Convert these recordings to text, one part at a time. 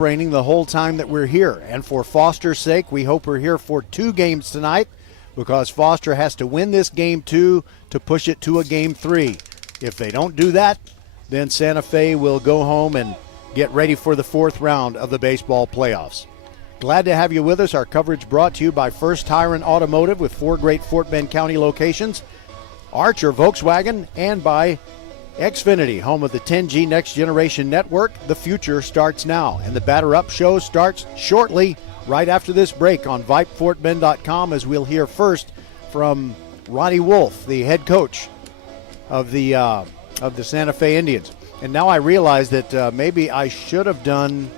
Raining the whole time that we're here. And for Foster's sake, we hope we're here for 2 games tonight because Foster has to win this game 2 to push it to a game 3. If they don't do that, then Santa Fe will go home and get ready for the 4th round of the baseball playoffs. Glad to have you with us. Our coverage brought to you by First Tire and Automotive with 4 great Fort Bend County locations, Archer Volkswagen, and by Xfinity, home of the 10G Next Generation Network. The future starts now, and the Batter Up show starts shortly, right after this break on VypeFortBend.com, as we'll hear first from Ronnie Wolf, the head coach of the Santa Fe Indians. And now I realize that maybe I should have done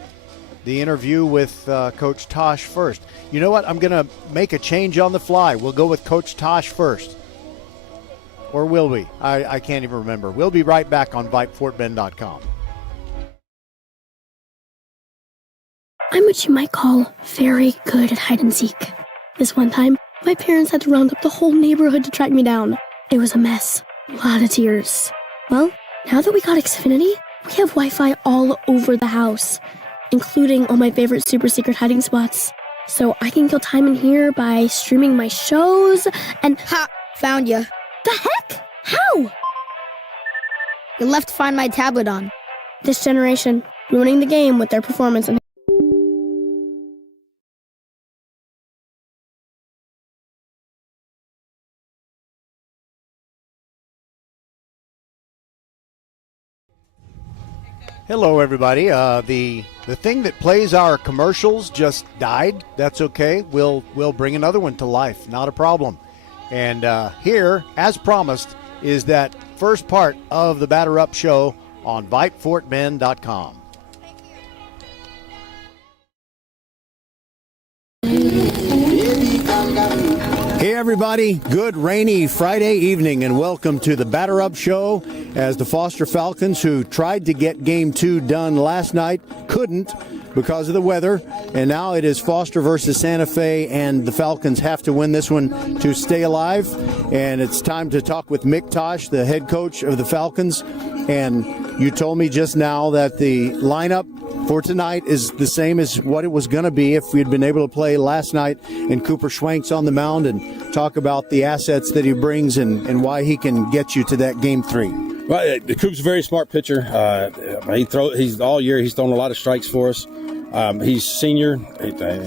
the interview with Coach Tosh first. You know what? I'm going to make a change on the fly. We'll go with Coach Tosh first. Or will we? I can't even remember. We'll be right back on VypeFortBend.com. I'm what you might call very good at hide and seek. This one time, my parents had to round up the whole neighborhood to track me down. It was a mess. A lot of tears. Well, now that we got Xfinity, we have Wi-Fi all over the house, including all my favorite super secret hiding spots. So I can kill time in here by streaming my shows and... Ha! Found you. The heck? How? You left Find My tablet on. This generation, ruining the game with their performance. Hello, everybody. The thing that plays our commercials just died. That's okay. We'll bring another one to life. Not a problem. And here, as promised, is that first part of the Batter Up show on VypeFortBend.com. Hey everybody, good rainy Friday evening and welcome to the Batter Up Show as the Foster Falcons, who tried to get Game 2 done last night, couldn't because of the weather, and now it is Foster versus Santa Fe, and the Falcons have to win this one to stay alive. And it's time to talk with Mick Tosh, the head coach of the Falcons, and you told me just now that the lineup for tonight is the same as what it was going to be if we had been able to play last night, and Cooper Schwenk's on the mound, and talk about the assets that he brings and why he can get you to that Game 3. Well, Coop's a very smart pitcher. He's all year. He's thrown a lot of strikes for us. He's senior.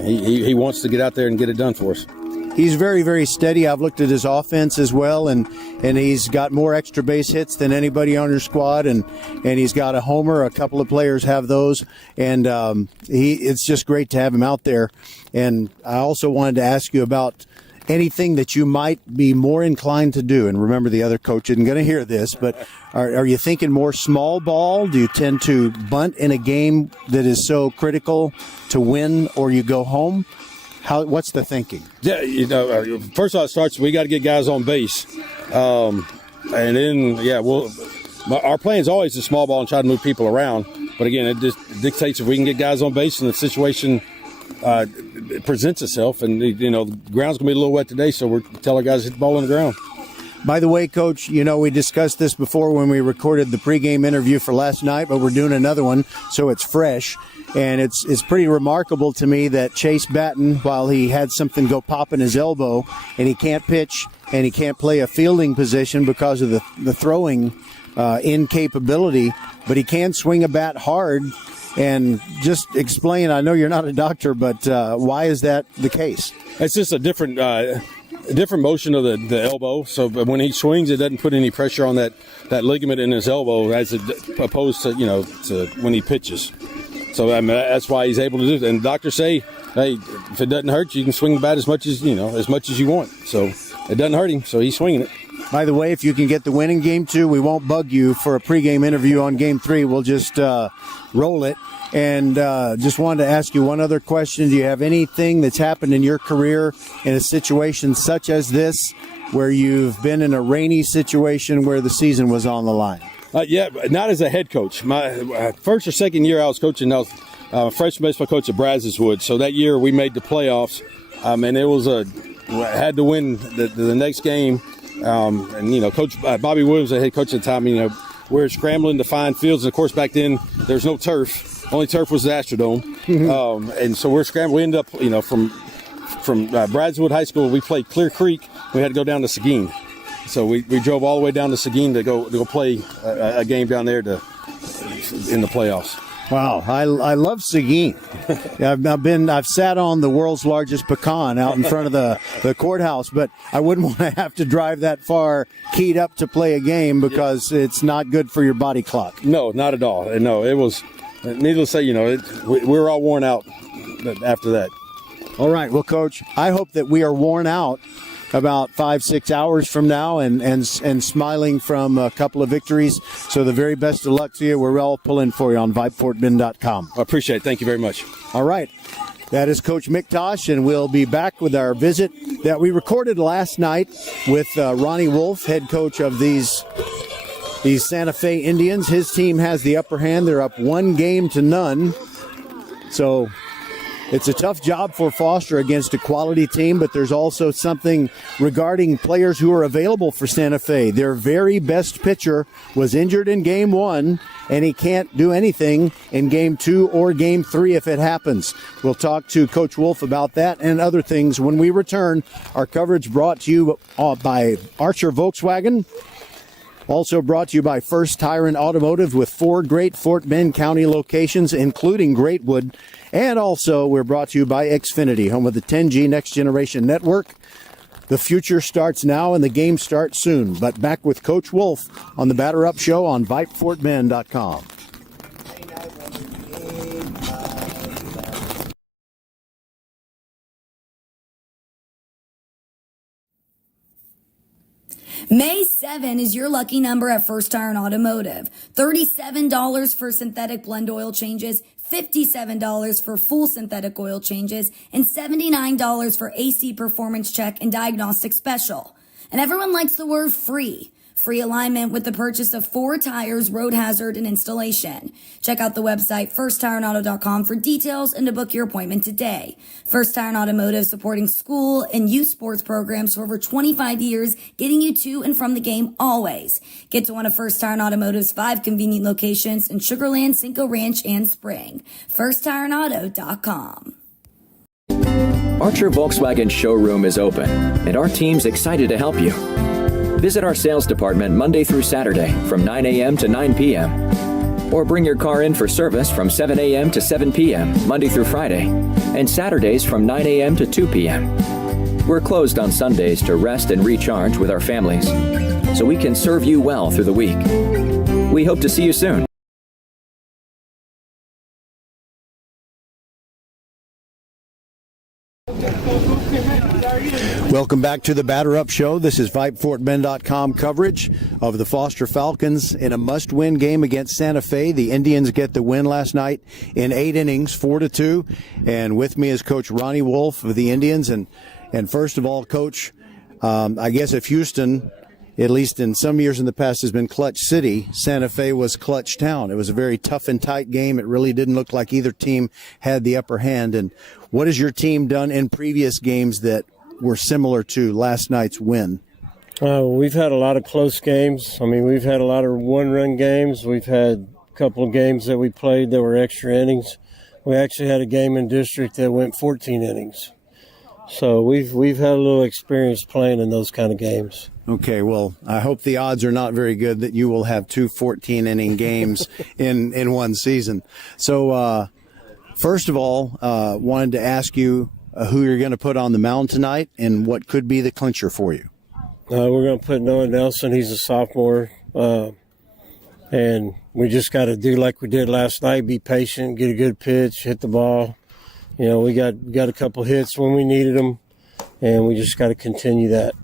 He wants to get out there and get it done for us. He's very, very steady. I've looked at his offense as well, and he's got more extra base hits than anybody on your squad, and he's got a homer. A couple of players have those, and it's just great to have him out there. And I also wanted to ask you about anything that you might be more inclined to do. And remember, the other coach isn't going to hear this, but are you thinking more small ball? Do you tend to bunt in a game that is so critical to win, or you go home? What's the thinking? Yeah, first of all, it starts, we got to get guys on base. And then, our plan is always to small ball and try to move people around. But again, it just dictates if we can get guys on base and the situation presents itself. And, the ground's going to be a little wet today, so we're telling our guys to hit the ball on the ground. By the way, Coach, we discussed this before when we recorded the pregame interview for last night, but we're doing another one, so it's fresh. And it's pretty remarkable to me that Chase Batten, while he had something go pop in his elbow, and he can't pitch and he can't play a fielding position because of the throwing incapability, but he can swing a bat hard. And just explain, I know you're not a doctor, but why is that the case? It's just a different motion of the elbow. So when he swings, it doesn't put any pressure on that ligament in his elbow as opposed to, to when he pitches. So that's why he's able to do it. And doctors say, hey, if it doesn't hurt you can swing the bat as much as you want. So it doesn't hurt him, so he's swinging it. By the way, if you can get the win in Game 2, we won't bug you for a pregame interview on Game 3. We'll just roll it. And just wanted to ask you one other question. Do you have anything that's happened in your career in a situation such as this where you've been in a rainy situation where the season was on the line? Yeah, not as a head coach. My first or second year I was coaching, I was a freshman baseball coach at Brazoswood. So that year we made the playoffs, and it was had to win the next game. And, Coach Bobby Williams, the head coach at the time, we're scrambling to find fields. And, of course, back then there's no turf. Only turf was the Astrodome. And so we're scrambling. We ended up, from Bradswood High School, we played Clear Creek. We had to go down to Seguin. So we drove all the way down to Seguin to go play a game down there in the playoffs. Wow, I love Seguin. I've sat on the world's largest pecan out in front of the courthouse, but I wouldn't want to have to drive that far keyed up to play a game because it's not good for your body clock. No, not at all. No, it was. Needless to say, we were all worn out after that. All right, well, Coach, I hope that we are worn out about 5-6 hours from now and smiling from a couple of victories. So the very best of luck to you. We're all pulling for you on VypeFortBend.com. I appreciate it. Thank you very much. All right. That is Coach McTosh, and we'll be back with our visit that we recorded last night with Ronnie Wolf, head coach of these Santa Fe Indians. His team has the upper hand. They're up 1-0. So it's a tough job for Foster against a quality team, but there's also something regarding players who are available for Santa Fe. Their very best pitcher was injured in Game 1, and he can't do anything in Game 2 or Game 3 if it happens. We'll talk to Coach Wolf about that and other things when we return. Our coverage brought to you by Archer Volkswagen. Also brought to you by First Tire and Automotive with 4 great Fort Bend County locations, including Greatwood. And also we're brought to you by Xfinity, home of the 10G Next Generation Network. The future starts now and the game starts soon. But back with Coach Wolf on the Batter Up Show on VypeFortBend.com. May 7 is your lucky number at First Tire and Automotive. $37 for synthetic blend oil changes, $57 for full synthetic oil changes, and $79 for AC performance check and diagnostic special. And everyone likes the word free. Free alignment with the purchase of 4 tires, road hazard, and installation. Check out the website firsttireandauto.com for details and to book your appointment today. First Tire and Automotive supporting school and youth sports programs for over 25 years, getting you to and from the game always. Get to one of First Tire and Automotive's 5 convenient locations in Sugar Land, Cinco Ranch, and Spring. firsttireandauto.com. Archer Volkswagen showroom is open, and our team's excited to help you. Visit our sales department Monday through Saturday from 9 a.m. to 9 p.m. Or bring your car in for service from 7 a.m. to 7 p.m. Monday through Friday, and Saturdays from 9 a.m. to 2 p.m. We're closed on Sundays to rest and recharge with our families, so we can serve you well through the week. We hope to see you soon. Welcome back to the Batter Up Show. This is VypeFortBend.com coverage of the Foster Falcons in a must-win game against Santa Fe. The Indians get the win last night in 8 innings, 4-2. And with me is Coach Ronnie Wolf of the Indians. And first of all, Coach, I guess if Houston, at least in some years in the past, has been Clutch City, Santa Fe was Clutch Town. It was a very tough and tight game. It really didn't look like either team had the upper hand. And what has your team done in previous games that were similar to last night's win? We've had a lot of close games. I mean, we've had a lot of one-run games. We've had a couple of games that we played that were extra innings. We actually had a game in district that went 14 innings. So we've had a little experience playing in those kind of games. Okay, well, I hope the odds are not very good that you will have 2 14-inning games in one season. So, first of all, wanted to ask you who you're going to put on the mound tonight and what could be the clincher for you. We're going to put Noah Nelson. He's a sophomore. And we just got to do like we did last night, be patient, get a good pitch, hit the ball. You know, we got a couple hits when we needed them, and we just got to continue that.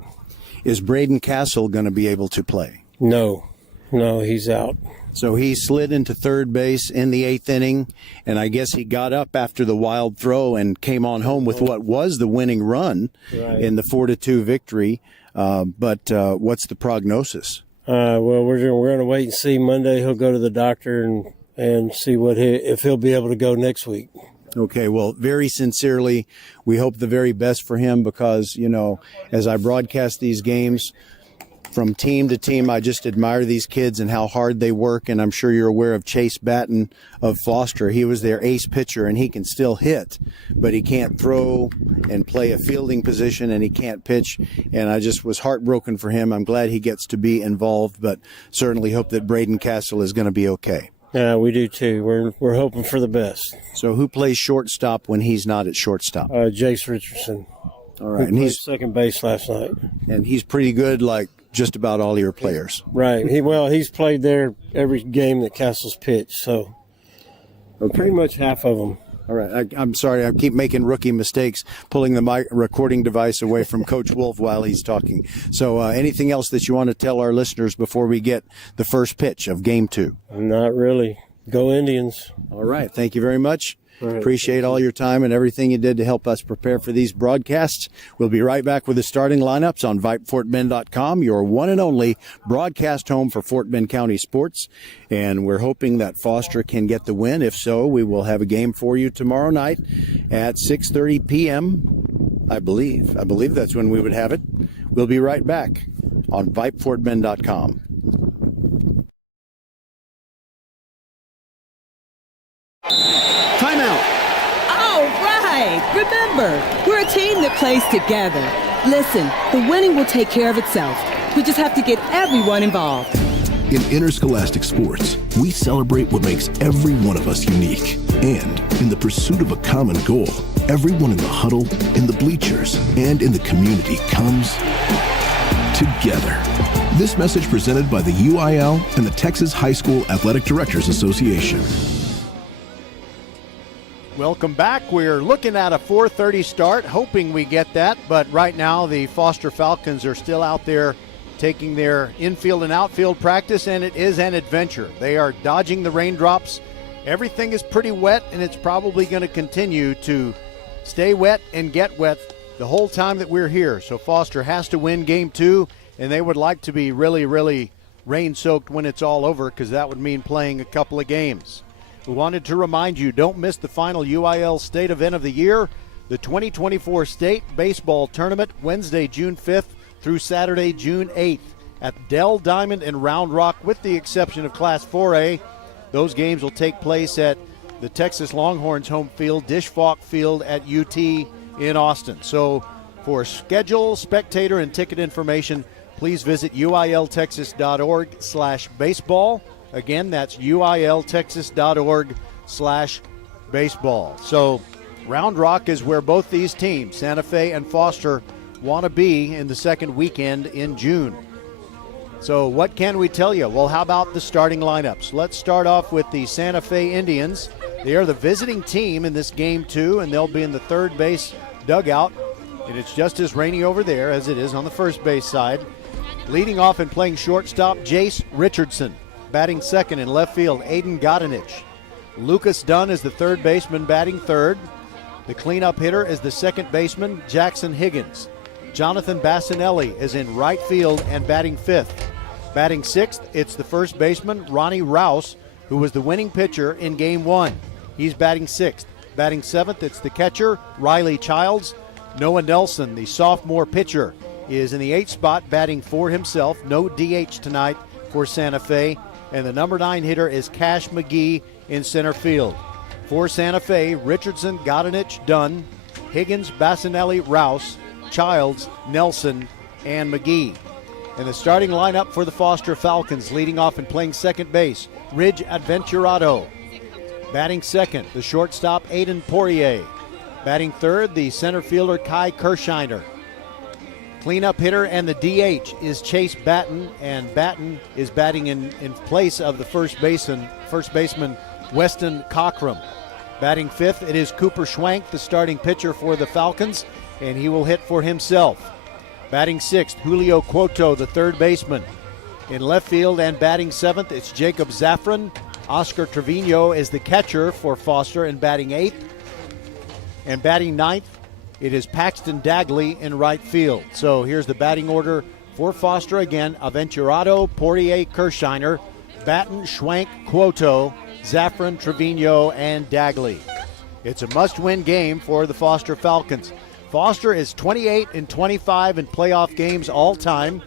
Is Braden Castle going to be able to play? No, he's out. So he slid into third base in the 8th inning, and I guess he got up after the wild throw and came on home with what was the winning run in the 4-2 victory. But what's the prognosis? Well, we're going to wait and see. Monday he'll go to the doctor and see if he'll be able to go next week. Okay, well, very sincerely, we hope the very best for him because, you know, as I broadcast these games, from team to team. I just admire these kids and how hard they work, and I'm sure you're aware of Chase Batten of Foster. He was their ace pitcher, and he can still hit, but he can't throw and play a fielding position, and he can't pitch, and I just was heartbroken for him. I'm glad he gets to be involved, but certainly hope that Braden Castle is going to be okay. Yeah, we do too. We're hoping for the best. So who plays shortstop when he's not at shortstop? Jace Richardson. All right, and he's second base last night. And he's pretty good, like just about all your players. Right. He's played there every game that Castle's pitched, so pretty much half of them. All right. I'm sorry. I keep making rookie mistakes, pulling the recording device away from Coach Wolf while he's talking. So anything else that you want to tell our listeners before we get the first pitch of Game 2? Not really. Go Indians. All right. Thank you very much. Appreciate all your time and everything you did to help us prepare for these broadcasts. We'll be right back with the starting lineups on VypeFortBend.com, your one and only broadcast home for Fort Bend County sports. And we're hoping that Foster can get the win. If so, we will have a game for you tomorrow night at 6:30 p.m. I believe that's when we would have it. We'll be right back on VypeFortBend.com. Timeout. All right. Remember, we're a team that plays together. Listen, the winning will take care of itself. We just have to get everyone involved. In interscholastic sports, we celebrate what makes every one of us unique. And in the pursuit of a common goal, everyone in the huddle, in the bleachers, and in the community comes together. This message presented by the UIL and the Texas High School Athletic Directors Association. Welcome back. We're looking at a 4:30 start, hoping we get that, but right now the Foster Falcons are still out there taking their infield and outfield practice, and it is an adventure. They are dodging the raindrops. Everything is pretty wet, and it's probably going to continue to stay wet and get wet the whole time that we're here. So Foster has to win Game 2, and they would like to be really, really rain-soaked when it's all over, because that would mean playing a couple of games. We wanted to remind you, don't miss the final UIL state event of the year, the 2024 State Baseball Tournament, Wednesday, June 5th through Saturday, June 8th at Dell, Diamond, and Round Rock, with the exception of Class 4A. Those games will take place at the Texas Longhorns home field, Dish Falk Field at UT in Austin. So for schedule, spectator, and ticket information, please visit uiltexas.org/baseball. Again, that's uiltexas.org/baseball. So Round Rock is where both these teams, Santa Fe and Foster, want to be in the second weekend in June. So what can we tell you? Well, how about the starting lineups? Let's start off with the Santa Fe Indians. They are the visiting team in this Game 2, and they'll be in the third base dugout. And it's just as rainy over there as it is on the first base side. Leading off and playing shortstop, Jace Richardson. Batting second in left field, Aiden Godinich. Lucas Dunn is the third baseman, batting third. The cleanup hitter is the second baseman, Jackson Higgins. Jonathan Bassinelli is in right field and batting fifth. Batting sixth, it's the first baseman, Ronnie Rouse, who was the winning pitcher in Game 1. He's batting sixth. Batting seventh, it's the catcher, Riley Childs. Noah Nelson, the sophomore pitcher, is in the 8th spot, batting for himself. No DH tonight for Santa Fe. And the number 9 hitter is Cash McGee in center field. For Santa Fe, Richardson, Godinich, Dunn, Higgins, Bassinelli, Rouse, Childs, Nelson, and McGee. And the starting lineup for the Foster Falcons, leading off and playing second base, Ridge Adventurado. Batting second, the shortstop, Aiden Poirier. Batting third, the center fielder, Kai Kirshiner. Cleanup hitter and the DH is Chase Batten, and Batten is batting in place of the first baseman, Weston Cockrum. Batting fifth, it is Cooper Schwank, the starting pitcher for the Falcons, and he will hit for himself. Batting sixth, Julio Cuoto, the third baseman. In left field and batting seventh, it's Jacob Zaffron. Oscar Trevino is the catcher for Foster and batting eighth. And batting ninth, it is Paxton Dagley in right field. So here's the batting order for Foster again. Aventurado, Poirier, Kirshiner, Batten, Schwank, Cuoto, Zaffron, Trevino, and Dagley. It's a must-win game for the Foster Falcons. Foster is 28-25 in playoff games all time,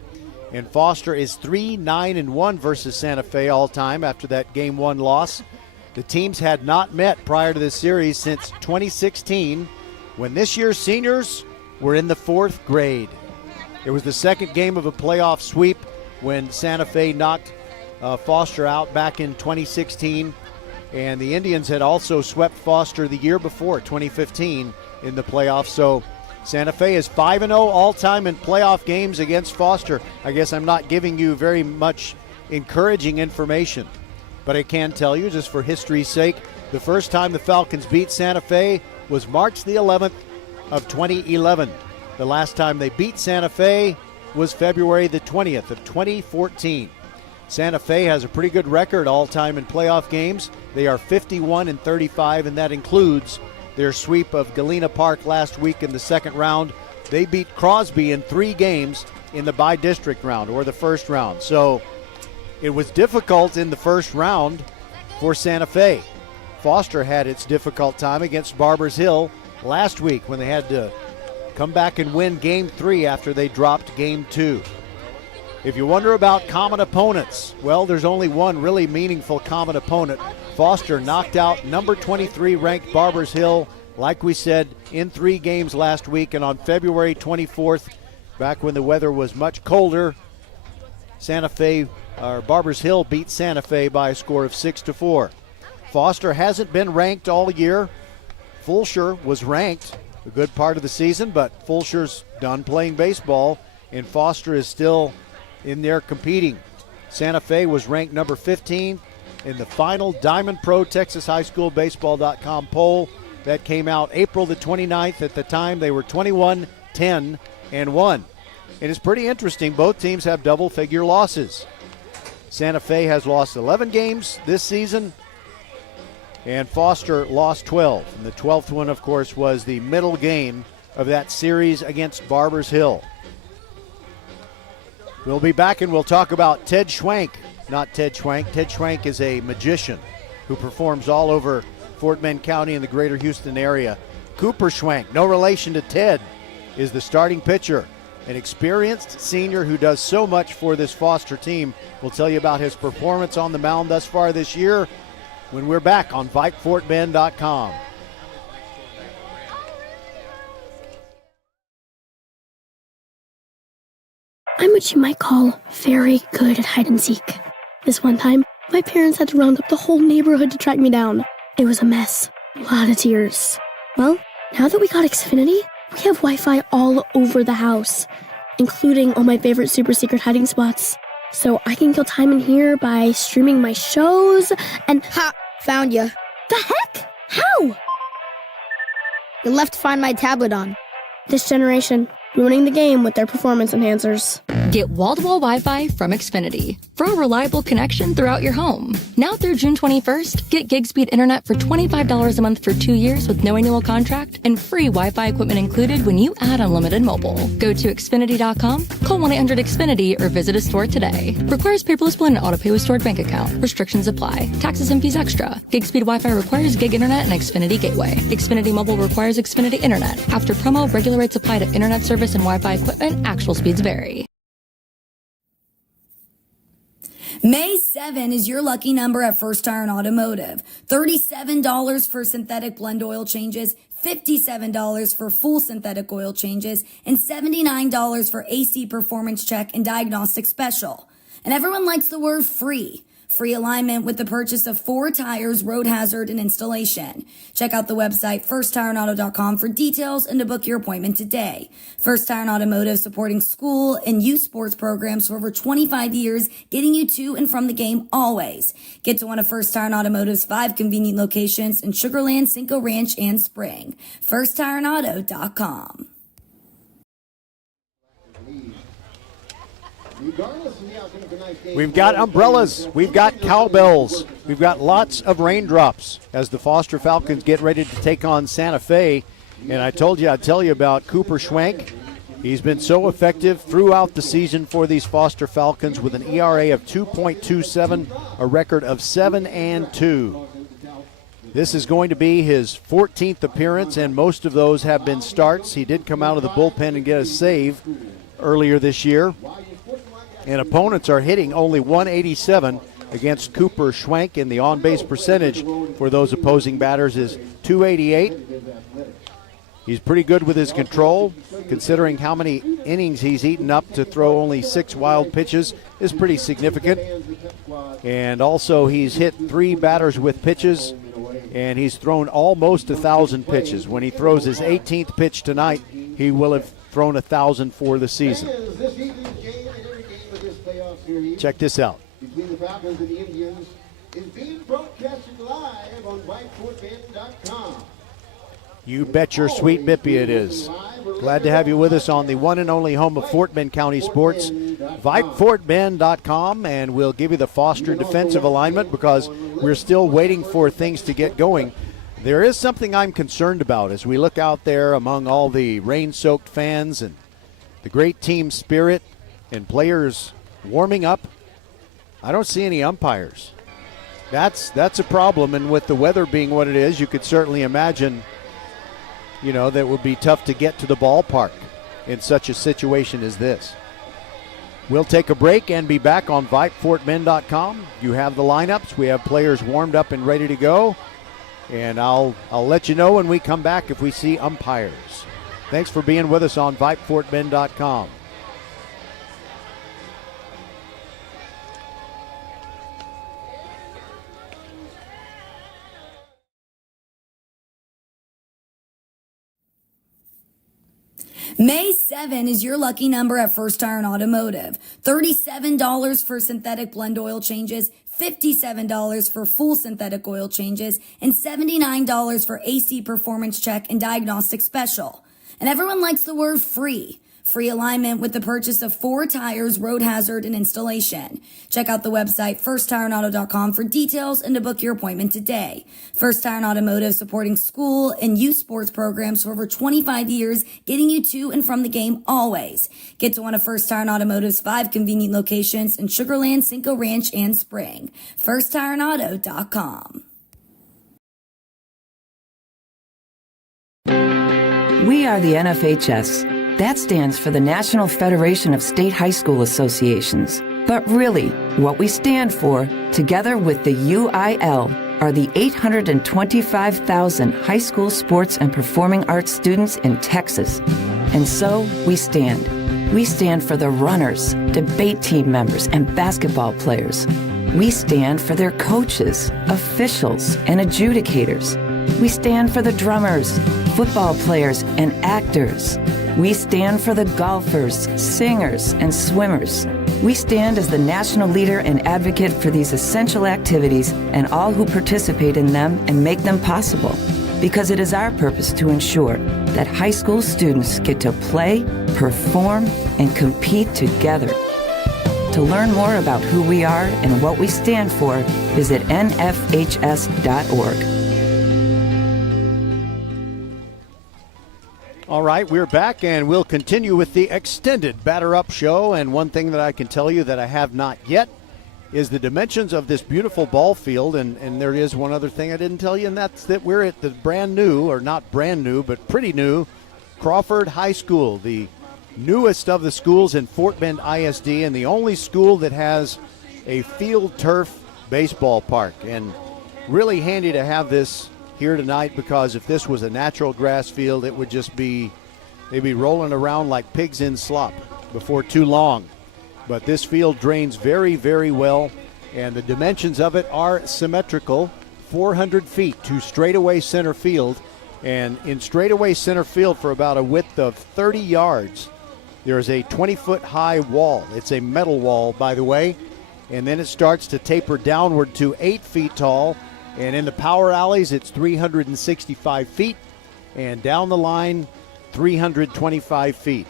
And Foster is 3-9-1 versus Santa Fe all time after that Game 1 loss. The teams had not met prior to this series since 2016, when this year's seniors were in the 4th grade. It was the second game of a playoff sweep when Santa Fe knocked Foster out back in 2016. And the Indians had also swept Foster the year before, 2015, in the playoffs. So Santa Fe is 5-0 all-time in playoff games against Foster. I guess I'm not giving you very much encouraging information, but I can tell you, just for history's sake, the first time the Falcons beat Santa Fe was March the 11th of 2011. The last time they beat Santa Fe was February the 20th of 2014. Santa Fe has a pretty good record all-time in playoff games. They are 51-35, and that includes their sweep of Galena Park last week in the second round. They beat Crosby in 3 games in the by-district round, or the first round. So it was difficult in the first round for Santa Fe. Foster had its difficult time against Barbers Hill last week when they had to come back and win Game 3 after they dropped Game 2. If you wonder about common opponents, well, there's only one really meaningful common opponent. Foster knocked out number 23 ranked Barbers Hill, like we said, in 3 games last week. And on February 24th, back when the weather was much colder, Barbers Hill beat Santa Fe by a score of 6-4. Foster hasn't been ranked all year. Fulsher was ranked a good part of the season, but Fulsher's done playing baseball, and Foster is still in there competing. Santa Fe was ranked number 15 in the final Diamond Pro Texas High School Baseball.com poll that came out April the 29th. At the time, they were 21-10-1. And it's pretty interesting. Both teams have double-figure losses. Santa Fe has lost 11 games this season, and Foster lost 12. And the 12th one, of course, was the middle game of that series against Barbers Hill. We'll be back and we'll talk about Ted Schwank. Not Ted Schwank. Ted Schwank is a magician who performs all over Fort Bend County and the greater Houston area. Cooper Schwank, no relation to Ted, is the starting pitcher. An experienced senior who does so much for this Foster team. We'll tell you about his performance on the mound thus far this year when we're back on VypeFortBend.com. I'm what you might call very good at hide and seek. This one time, my parents had to round up the whole neighborhood to track me down. It was a mess. A lot of tears. Well, now that we got Xfinity, we have Wi-Fi all over the house, including all my favorite super secret hiding spots. So I can kill time in here by streaming my shows and... Ha! Found you. The heck? How? You left Find My tablet on. This generation, ruining the game with their performance enhancers. Get wall-to-wall Wi-Fi from Xfinity for a reliable connection throughout your home. Now through June 21st, get gig speed internet for $25 a month for 2 years with no annual contract and free Wi-Fi equipment included when you add unlimited mobile. Go to Xfinity.com, call 1-800-XFINITY, or visit a store today. Requires paperless bill and auto-pay with stored bank account. Restrictions apply. Taxes and fees extra. Gig speed Wi-Fi requires gig internet and Xfinity Gateway. Xfinity Mobile requires Xfinity Internet. After promo, regular rates apply to internet service and Wi-Fi equipment. Actual speeds vary. May 7 is your lucky number at First Iron Automotive. $37 for synthetic blend oil changes, $57 for full synthetic oil changes, and $79 for AC performance check and diagnostic special. And everyone likes the word free. Free alignment with the purchase of 4 tires, road hazard, and installation. Check out the website firstironauto.com for details and to book your appointment today. First Iron Automotive, supporting school and youth sports programs for over 25 years, getting you to and from the game always. Get to one of First Iron Automotive's 5 convenient locations in Sugar Land, Cinco Ranch, and Spring. firstironauto.com. We've got umbrellas, we've got cowbells, we've got lots of raindrops as the Foster Falcons get ready to take on Santa Fe. And I told you I'd tell you about Cooper Schwank. He's been so effective throughout the season for these Foster Falcons with an ERA of 2.27, a record of 7-2. This is going to be his 14th appearance, and most of those have been starts. He did come out of the bullpen and get a save earlier this year. And opponents are hitting only 187 against Cooper Schwenk, and the on-base percentage for those opposing batters is 288. He's pretty good with his control, considering how many innings he's eaten up to throw only 6 wild pitches is pretty significant. And also he's hit 3 batters with pitches, and he's thrown almost 1,000 pitches. When he throws his 18th pitch tonight, he will have thrown 1,000 for the season. Check this out. Between the Falcons and the Indians is being broadcasted live on VypeFortBend.com. You bet your sweet bippy it is. Glad to have you with us on the one and only home of Fort Bend County sports, VypeFortBend.com, and we'll give you the Foster defensive alignment because we're still waiting for things to get going. There is something I'm concerned about as we look out there among all the rain-soaked fans and the great team spirit and players warming up. I don't see any umpires. That's a problem, and with the weather being what it is, you could certainly imagine, that it would be tough to get to the ballpark in such a situation as this. We'll take a break and be back on VypeFortBend.com. You have the lineups. We have players warmed up and ready to go, and I'll let you know when we come back if we see umpires. Thanks for being with us on VypeFortBend.com. May 7 is your lucky number at First Iron Automotive. $37 for synthetic blend oil changes, $57 for full synthetic oil changes, and $79 for AC performance check and diagnostic special. And everyone likes the word free. Free alignment with the purchase of 4 tires, road hazard, and installation. Check out the website firstironauto.com for details and to book your appointment today. First Iron Automotive, supporting school and youth sports programs for over 25 years, getting you to and from the game always. Get to one of First Iron Automotive's 5 convenient locations in Sugar Land, Cinco Ranch, and Spring. firstironauto.com. We are the NFHS. That stands for the National Federation of State High School Associations. But really, what we stand for, together with the UIL, are the 825,000 high school sports and performing arts students in Texas. And so, we stand. We stand for the runners, debate team members, and basketball players. We stand for their coaches, officials, and adjudicators. We stand for the drummers, football players, and actors. We stand for the golfers, singers, and swimmers. We stand as the national leader and advocate for these essential activities and all who participate in them and make them possible. Because it is our purpose to ensure that high school students get to play, perform, and compete together. To learn more about who we are and what we stand for, visit nfhs.org. All right, we're back, and we'll continue with the extended Batter Up show. And one thing that I can tell you that I have not yet is the dimensions of this beautiful ball field. And there is one other thing I didn't tell you, and that's that we're at the brand new, or not brand new, but pretty new, Crawford High School, the newest of the schools in Fort Bend ISD, and the only school that has a field turf baseball park. And really handy to have this here tonight, because if this was a natural grass field, it would just be, they'd be rolling around like pigs in slop before too long. But this field drains very, very well, and the dimensions of it are symmetrical. 400 feet to straightaway center field, and in straightaway center field for about a width of 30 yards, there is a 20-foot high wall. It's a metal wall, by the way, and then it starts to taper downward to 8 feet tall. And in the power alleys, it's 365 feet, and down the line, 325 feet.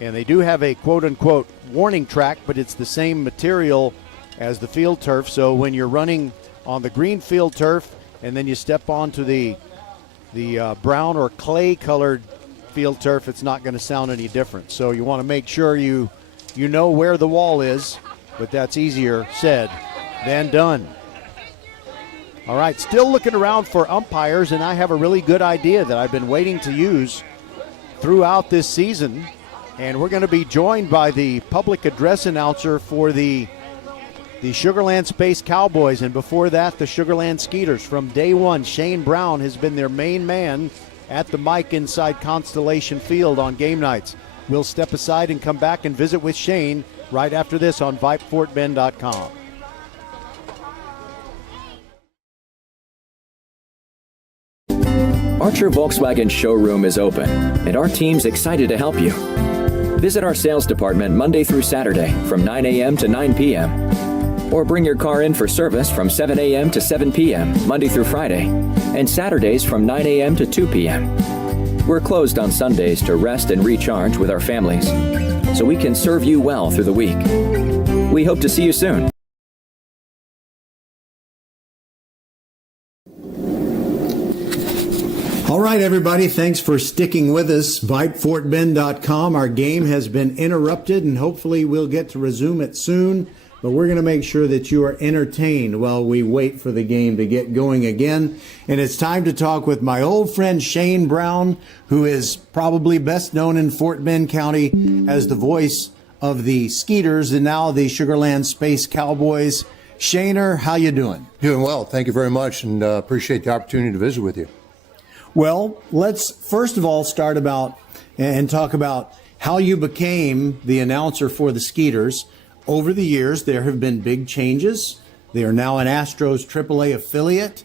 And they do have a quote-unquote warning track, but it's the same material as the field turf. So when you're running on the green field turf and then you step onto the brown or clay-colored field turf, it's not going to sound any different. So you want to make sure you know where the wall is, but that's easier said than done. All right, still looking around for umpires, and I have a really good idea that I've been waiting to use throughout this season. And we're going to be joined by the public address announcer for the Sugarland Space Cowboys, and before that, the Sugarland Skeeters. From day one, Shane Brown has been their main man at the mic inside Constellation Field on game nights. We'll step aside and come back and visit with Shane right after this on VypeFortBend.com. Archer Volkswagen showroom is open, and our team's excited to help you. Visit our sales department Monday through Saturday from 9 a.m. to 9 p.m. Or bring your car in for service from 7 a.m. to 7 p.m. Monday through Friday, and Saturdays from 9 a.m. to 2 p.m. We're closed on Sundays to rest and recharge with our families, so we can serve you well through the week. We hope to see you soon. All right, everybody, thanks for sticking with us. VypeFortBend.com. Our game has been interrupted, and hopefully we'll get to resume it soon. But we're going to make sure that you are entertained while we wait for the game to get going again. And it's time to talk with my old friend Shane Brown, who is probably best known in Fort Bend County as the voice of the Skeeters and now the Sugarland Space Cowboys. Shaner, how you doing? Doing well. Thank you very much, and appreciate the opportunity to visit with you. Well, let's first of all start about and talk about how you became the announcer for the Skeeters. Over the years, there have been big changes. They are now an Astros AAA affiliate,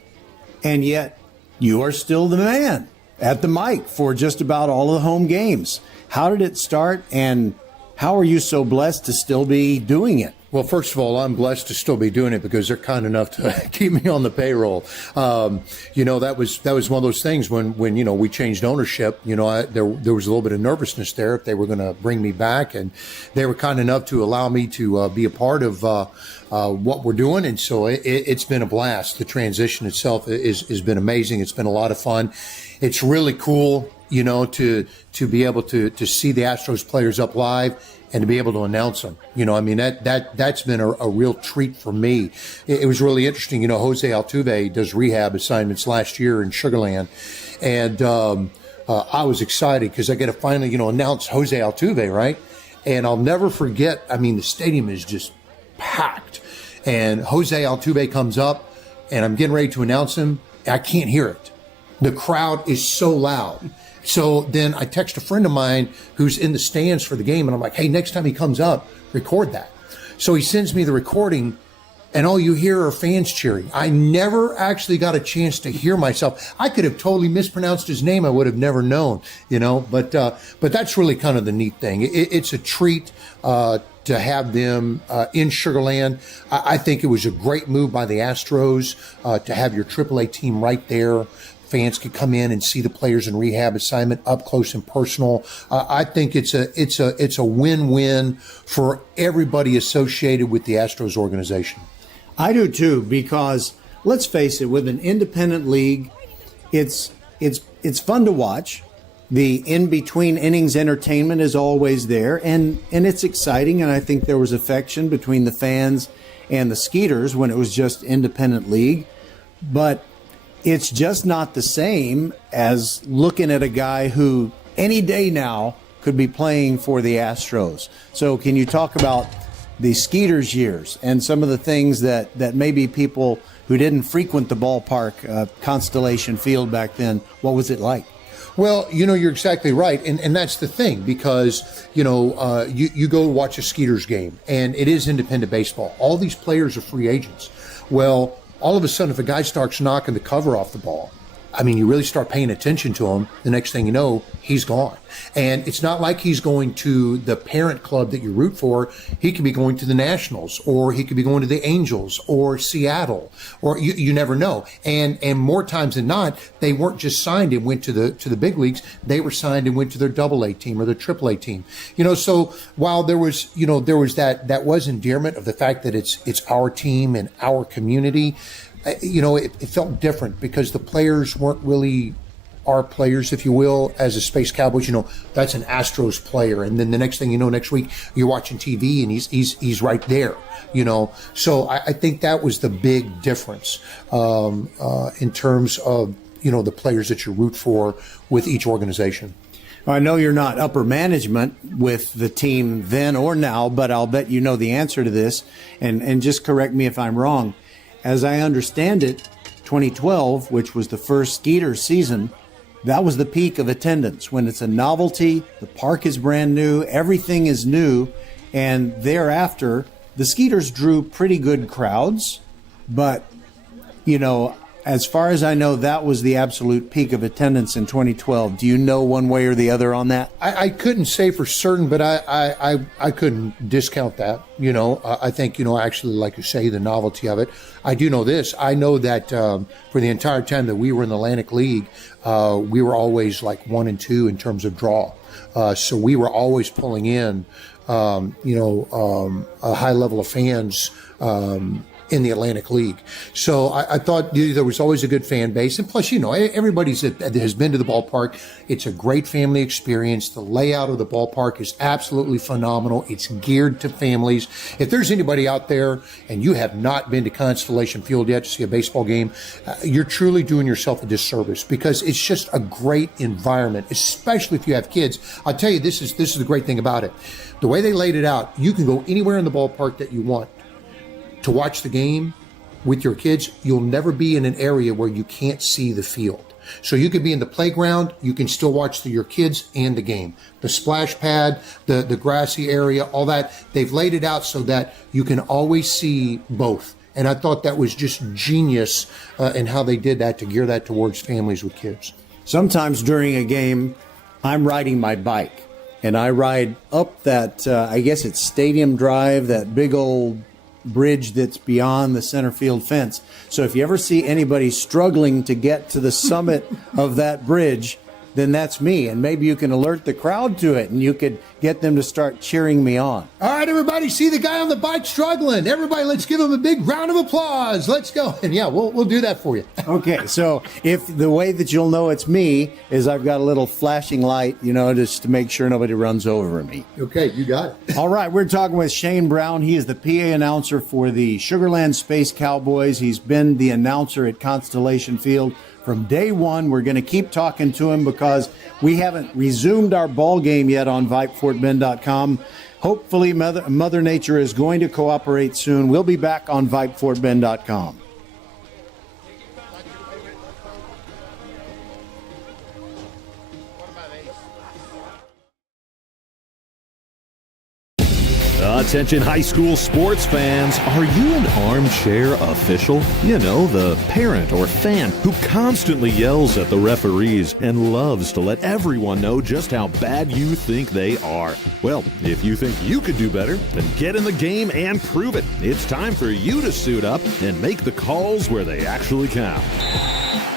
and yet you are still the man at the mic for just about all of the home games. How did it start, and how are you so blessed to still be doing it? Well, first of all, I'm blessed to still be doing it because they're kind enough to keep me on the payroll. That was one of those things when we changed ownership. There was a little bit of nervousness there if they were going to bring me back, and they were kind enough to allow me to be a part of what we're doing, and so it's been a blast. The transition itself has been amazing. It's been a lot of fun. It's really cool, to be able to see the Astros players up live and to be able to announce them. That's been a real treat for me. It was really interesting. Jose Altuve does rehab assignments last year in Sugarland, and I was excited because I get to finally, announce Jose Altuve, right? And I'll never forget, the stadium is just packed, and Jose Altuve comes up, and I'm getting ready to announce him, and I can't hear it. The crowd is so loud. So then I text a friend of mine who's in the stands for the game, and I'm like, hey, next time he comes up, record that. So he sends me the recording, and all you hear are fans cheering. I never actually got a chance to hear myself. I could have totally mispronounced his name. I would have never known, but that's really kind of the neat thing. It's a treat to have them in Sugarland. I think it was a great move by the Astros to have your AAA team right there. Fans could come in and see the players in rehab assignment up close and personal. I think it's a win-win for everybody associated with the Astros organization. I do too, because let's face it, with an independent league, it's fun to watch. The in-between innings entertainment is always there, and it's exciting, and I think there was affection between the fans and the Skeeters when it was just independent league. But it's just not the same as looking at a guy who any day now could be playing for the Astros. So can you talk about the Skeeters years and some of the things that maybe people who didn't frequent the ballpark, Constellation Field back then, what was it like? Well, you're exactly right. And that's the thing, because, you go watch a Skeeters game, and it is independent baseball. All these players are free agents. Well, all of a sudden, if a guy starts knocking the cover off the ball, you really start paying attention to him. The next thing you know, he's gone. And it's not like he's going to the parent club that you root for. He could be going to the Nationals, or he could be going to the Angels or Seattle, or you never know. And more times than not, they weren't just signed and went to the big leagues. They were signed and went to their AA team or their AAA team. So while there was that was endearment of the fact that it's our team and our community, it felt different because the players weren't really our players, if you will, as a Space Cowboys. That's an Astros player, and then the next thing you know, next week you're watching TV and he's right there. So I think that was the big difference in terms of the players that you root for with each organization. I know you're not upper management with the team then or now, but I'll bet you know the answer to this. And just correct me if I'm wrong. As I understand it, 2012, which was the first Skeeter season, that was the peak of attendance. When it's a novelty, the park is brand new, everything is new, and thereafter, the Skeeters drew pretty good crowds, but, you know, as far as I know, that was the absolute peak of attendance in 2012. Do you know one way or the other on that? I couldn't say for certain, but I couldn't discount that. You know, I think, you know, actually, like you say, the novelty of it. I do know this. I know that for the entire time that we were in the Atlantic League, we were always like 1 and 2 in terms of draw. So we were always pulling in, a high level of fans in the Atlantic League. So I thought there was always a good fan base. And plus, you know, everybody that has been to the ballpark, it's a great family experience. The layout of the ballpark is absolutely phenomenal. It's geared to families. If there's anybody out there and you have not been to Constellation Field yet to see a baseball game, you're truly doing yourself a disservice, because it's just a great environment, especially if you have kids. I'll tell you, this is the great thing about it. The way they laid it out, you can go anywhere in the ballpark that you want to watch the game with your kids. You'll never be in an area where you can't see the field. So you could be in the playground, you can still watch your kids and the game. The splash pad, the grassy area, all that, they've laid it out so that you can always see both. And I thought that was just genius in how they did that to gear that towards families with kids. Sometimes during a game, I'm riding my bike, and I ride up that, I guess it's Stadium Drive, that big old bridge that's beyond the center field fence. So if you ever see anybody struggling to get to the summit of that bridge, then that's me. And maybe you can alert the crowd to it, and you could get them to start cheering me on. All right, everybody, see the guy on the bike struggling. Everybody, let's give him a big round of applause. Let's go. And yeah, we'll do that for you. Okay, so if the way that you'll know it's me is I've got a little flashing light, you know, just to make sure nobody runs over me. Okay, you got it. All right, we're talking with Shane Brown. He is the PA announcer for the Sugarland Space Cowboys. He's been the announcer at Constellation Field from day one. We're going to keep talking to him because we haven't resumed our ball game yet on VypeFortBend.com. Hopefully, Mother Nature is going to cooperate soon. We'll be back on VypeFortBend.com. Attention high school sports fans, are you an armchair official? You know, the parent or fan who constantly yells at the referees and loves to let everyone know just how bad you think they are. Well, if you think you could do better, then get in the game and prove it. It's time for you to suit up and make the calls where they actually count.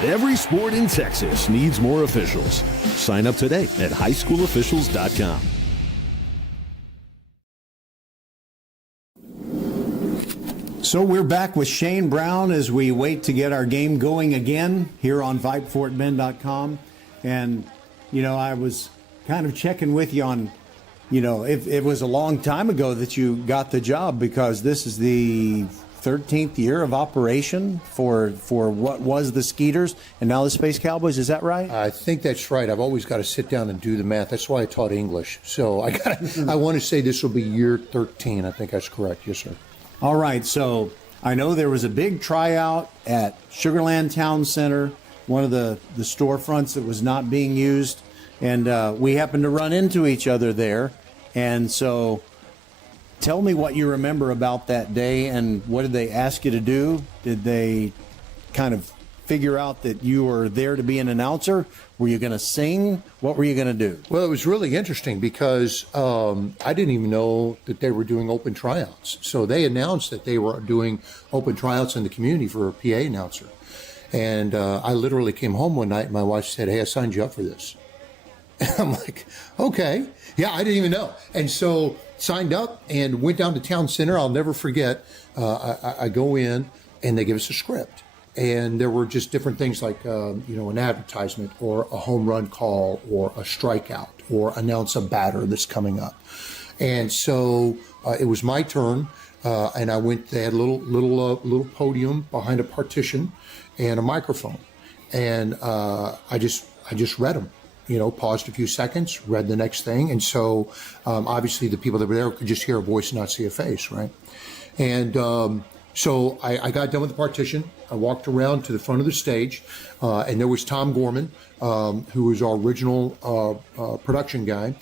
Every sport in Texas needs more officials. Sign up today at highschoolofficials.com. So we're back with Shane Brown as we wait to get our game going again here on VypeFortBend.com. And, you know, I was kind of checking with you on, you know, if it was a long time ago that you got the job, because this is the 13th year of operation for what was the Skeeters and now the Space Cowboys. Is that right? I think that's right. I've always got to sit down and do the math. That's why I taught English. So I want to say this will be year 13. I think that's correct. Yes, sir. All right, so I know there was a big tryout at Sugarland Town Center, one of the storefronts that was not being used, and we happened to run into each other there. And so tell me what you remember about that day, and what did they ask you to do? Did they kind of figure out that you were there to be an announcer? Were you going to sing? What were you going to do? Well, it was really interesting because I didn't even know that they were doing open tryouts. So they announced that they were doing open tryouts in the community for a PA announcer. And I literally came home one night and my wife said, "Hey, I signed you up for this." And I'm like, okay. Yeah, I didn't even know. And so signed up and went down to Town Center. I'll never forget. I go in and they give us a script. And there were just different things like, an advertisement or a home run call or a strikeout or announce a batter that's coming up. And so it was my turn, and I went. They had a little podium behind a partition and a microphone, and I just read them. paused a few seconds, read the next thing. And so obviously the people that were there could just hear a voice and not see a face, right? And so I got done with the partition. I walked around to the front of the stage, and there was Tom Gorman, who was our original production guy,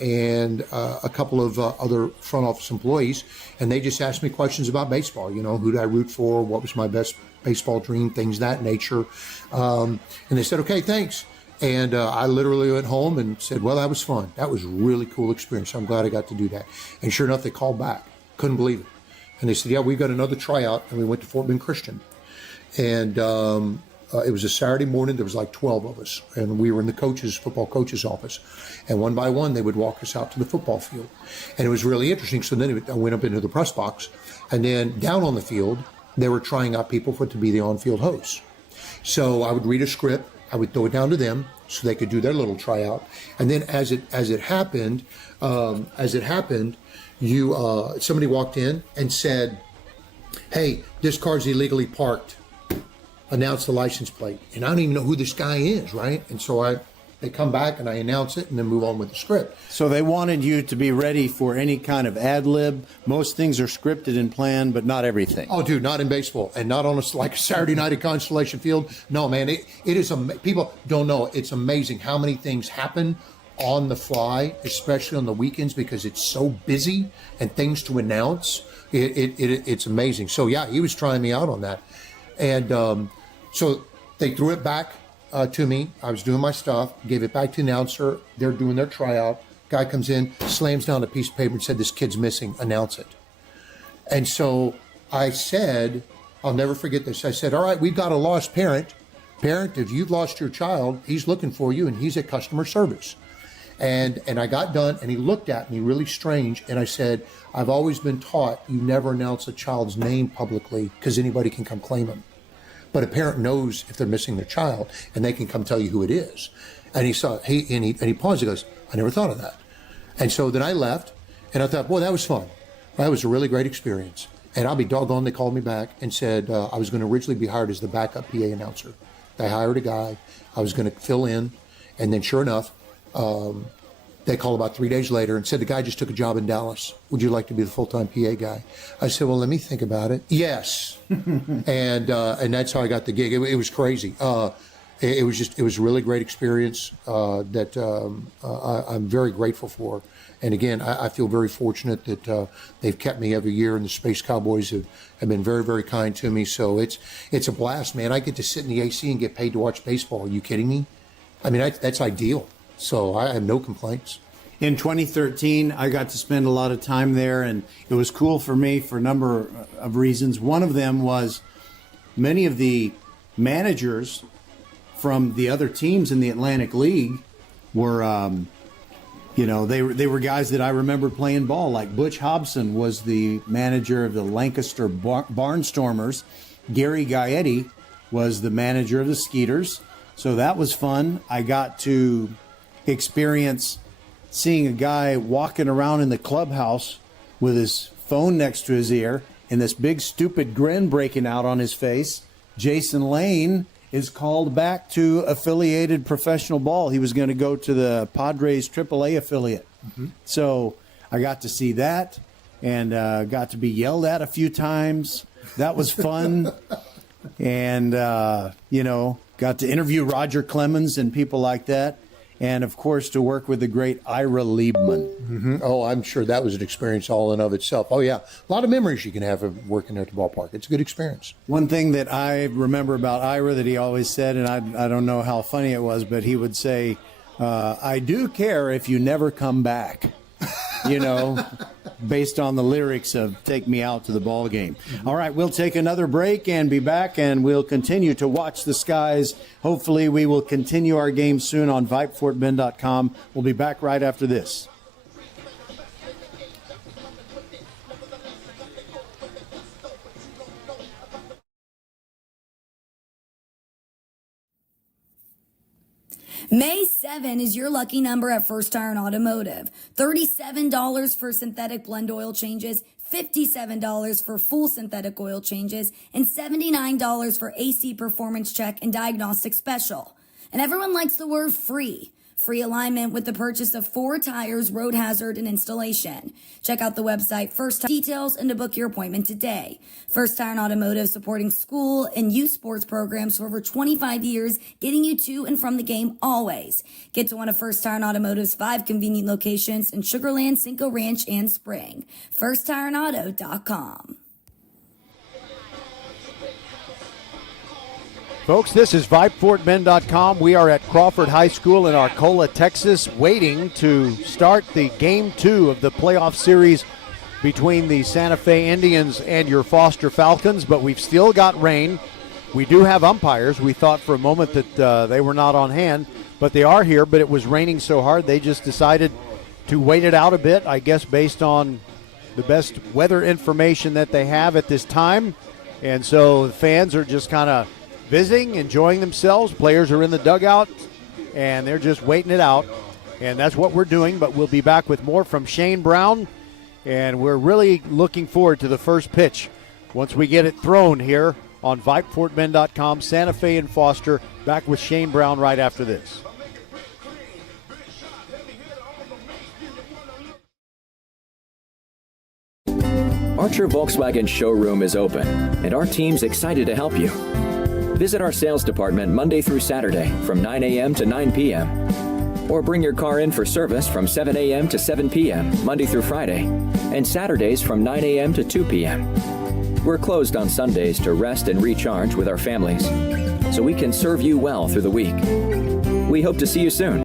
and a couple of other front office employees. And they just asked me questions about baseball. Who did I root for? What was my best baseball dream? Things of that nature. And they said, okay, thanks. And I literally went home and said, well, that was fun. That was a really cool experience. I'm glad I got to do that. And sure enough, they called back. Couldn't believe it. And they said, yeah, we've got another tryout. And we went to Fort Bend Christian. And it was a Saturday morning. There was like 12 of us. And we were in the football coach's office. And one by one, they would walk us out to the football field. And it was really interesting. So then I went up into the press box. And then down on the field, they were trying out people to be the on-field hosts. So I would read a script. I would throw it down to them so they could do their little tryout. And then as it happened, somebody walked in and said, hey, this car's illegally parked. Announce the license plate. And I don't even know who this guy is, right? And so they come back and I announce it and then move on with the script. So they wanted you to be ready for any kind of ad lib. Most things are scripted and planned, but not everything. Oh, dude, not in baseball, and not on a Saturday night at Constellation Field. No, man, it is. People don't know. It's amazing how many things happen on the fly, especially on the weekends, because it's so busy and things to announce. It's amazing. So yeah, he was trying me out on that, and so they threw it back to me. I was doing my stuff, gave it back to the announcer. They're doing their tryout. Guy comes in, slams down a piece of paper and said, this kid's missing, announce it. And so I said, I'll never forget this. I said, all right, we've got a lost parent. Parent, if you've lost your child, he's looking for you and he's at customer service. And I got done and he looked at me really strange. And I said, I've always been taught you never announce a child's name publicly because anybody can come claim him. But a parent knows if they're missing their child, and they can come tell you who it is. And he paused. He goes, I never thought of that. And so then I left, and I thought, boy, that was fun. That was a really great experience. And I'll be doggone, they called me back and said I was going to originally be hired as the backup PA announcer. They hired a guy. I was going to fill in, and then sure enough, they called about 3 days later and said the guy just took a job in Dallas. Would you like to be the full-time PA guy? I said, well, let me think about it. Yes. and that's how I got the gig. It was crazy. It was a really great experience that I'm very grateful for. And again, I feel very fortunate that they've kept me every year, and the Space Cowboys have been very, very kind to me. So it's a blast, man. I get to sit in the AC and get paid to watch baseball. Are you kidding me? I mean, that's ideal. So I have no complaints. In 2013, I got to spend a lot of time there, and it was cool for me for a number of reasons. One of them was many of the managers from the other teams in the Atlantic League were, they were guys that I remember playing ball. Like Butch Hobson was the manager of the Lancaster Barnstormers. Gary Gaetti was the manager of the Skeeters. So that was fun. I got to experience seeing a guy walking around in the clubhouse with his phone next to his ear and this big stupid grin breaking out on his face. Jason Lane is called back to affiliated professional ball. He was going to go to the Padres AAA affiliate. Mm-hmm. So I got to see that and got to be yelled at a few times. That was fun. And, got to interview Roger Clemens and people like that. And, of course, to work with the great Ira Liebman. Mm-hmm. Oh, I'm sure that was an experience all in of itself. Oh, yeah. A lot of memories you can have of working there at the ballpark. It's a good experience. One thing that I remember about Ira that he always said, and I don't know how funny it was, but he would say, I do care if you never come back. Based on the lyrics of Take Me Out to the Ball Game. Mm-hmm. All right, we'll take another break and be back, and we'll continue to watch the skies. Hopefully, we will continue our game soon on VypeFortBend.com. We'll be back right after this. May 7 is your lucky number at First Iron Automotive. $37 for synthetic blend oil changes, $57 for full synthetic oil changes, and $79 for AC performance check and diagnostic special. And everyone likes the word free. Free alignment with the purchase of 4 tires, road hazard, and installation. Check out the website First Tire details and to book your appointment today. First Tire and Automotive, supporting school and youth sports programs for over 25 years, getting you to and from the game always. Get to one of First Tire and Automotive's 5 convenient locations in Sugar Land, Cinco Ranch, and Spring. FirstTireandAuto.com. Folks, this is VypeFortBend.com. We are at Crawford High School in Arcola, Texas, waiting to start the Game 2 of the playoff series between the Santa Fe Indians and your Foster Falcons, but we've still got rain. We do have umpires. We thought for a moment that they were not on hand, but they are here, but it was raining so hard they just decided to wait it out a bit, I guess based on the best weather information that they have at this time. And so the fans are just kind of visiting, enjoying themselves. Players are in the dugout, and they're just waiting it out. And that's what we're doing, but we'll be back with more from Shane Brown, and we're really looking forward to the first pitch once we get it thrown here on VypeFortBend.com. Santa Fe and Foster, back with Shane Brown right after this. Archer Volkswagen showroom is open, and our team's excited to help you. Visit our sales department Monday through Saturday from 9 a.m. to 9 p.m. Or bring your car in for service from 7 a.m. to 7 p.m. Monday through Friday, and Saturdays from 9 a.m. to 2 p.m. We're closed on Sundays to rest and recharge with our families, so we can serve you well through the week. We hope to see you soon.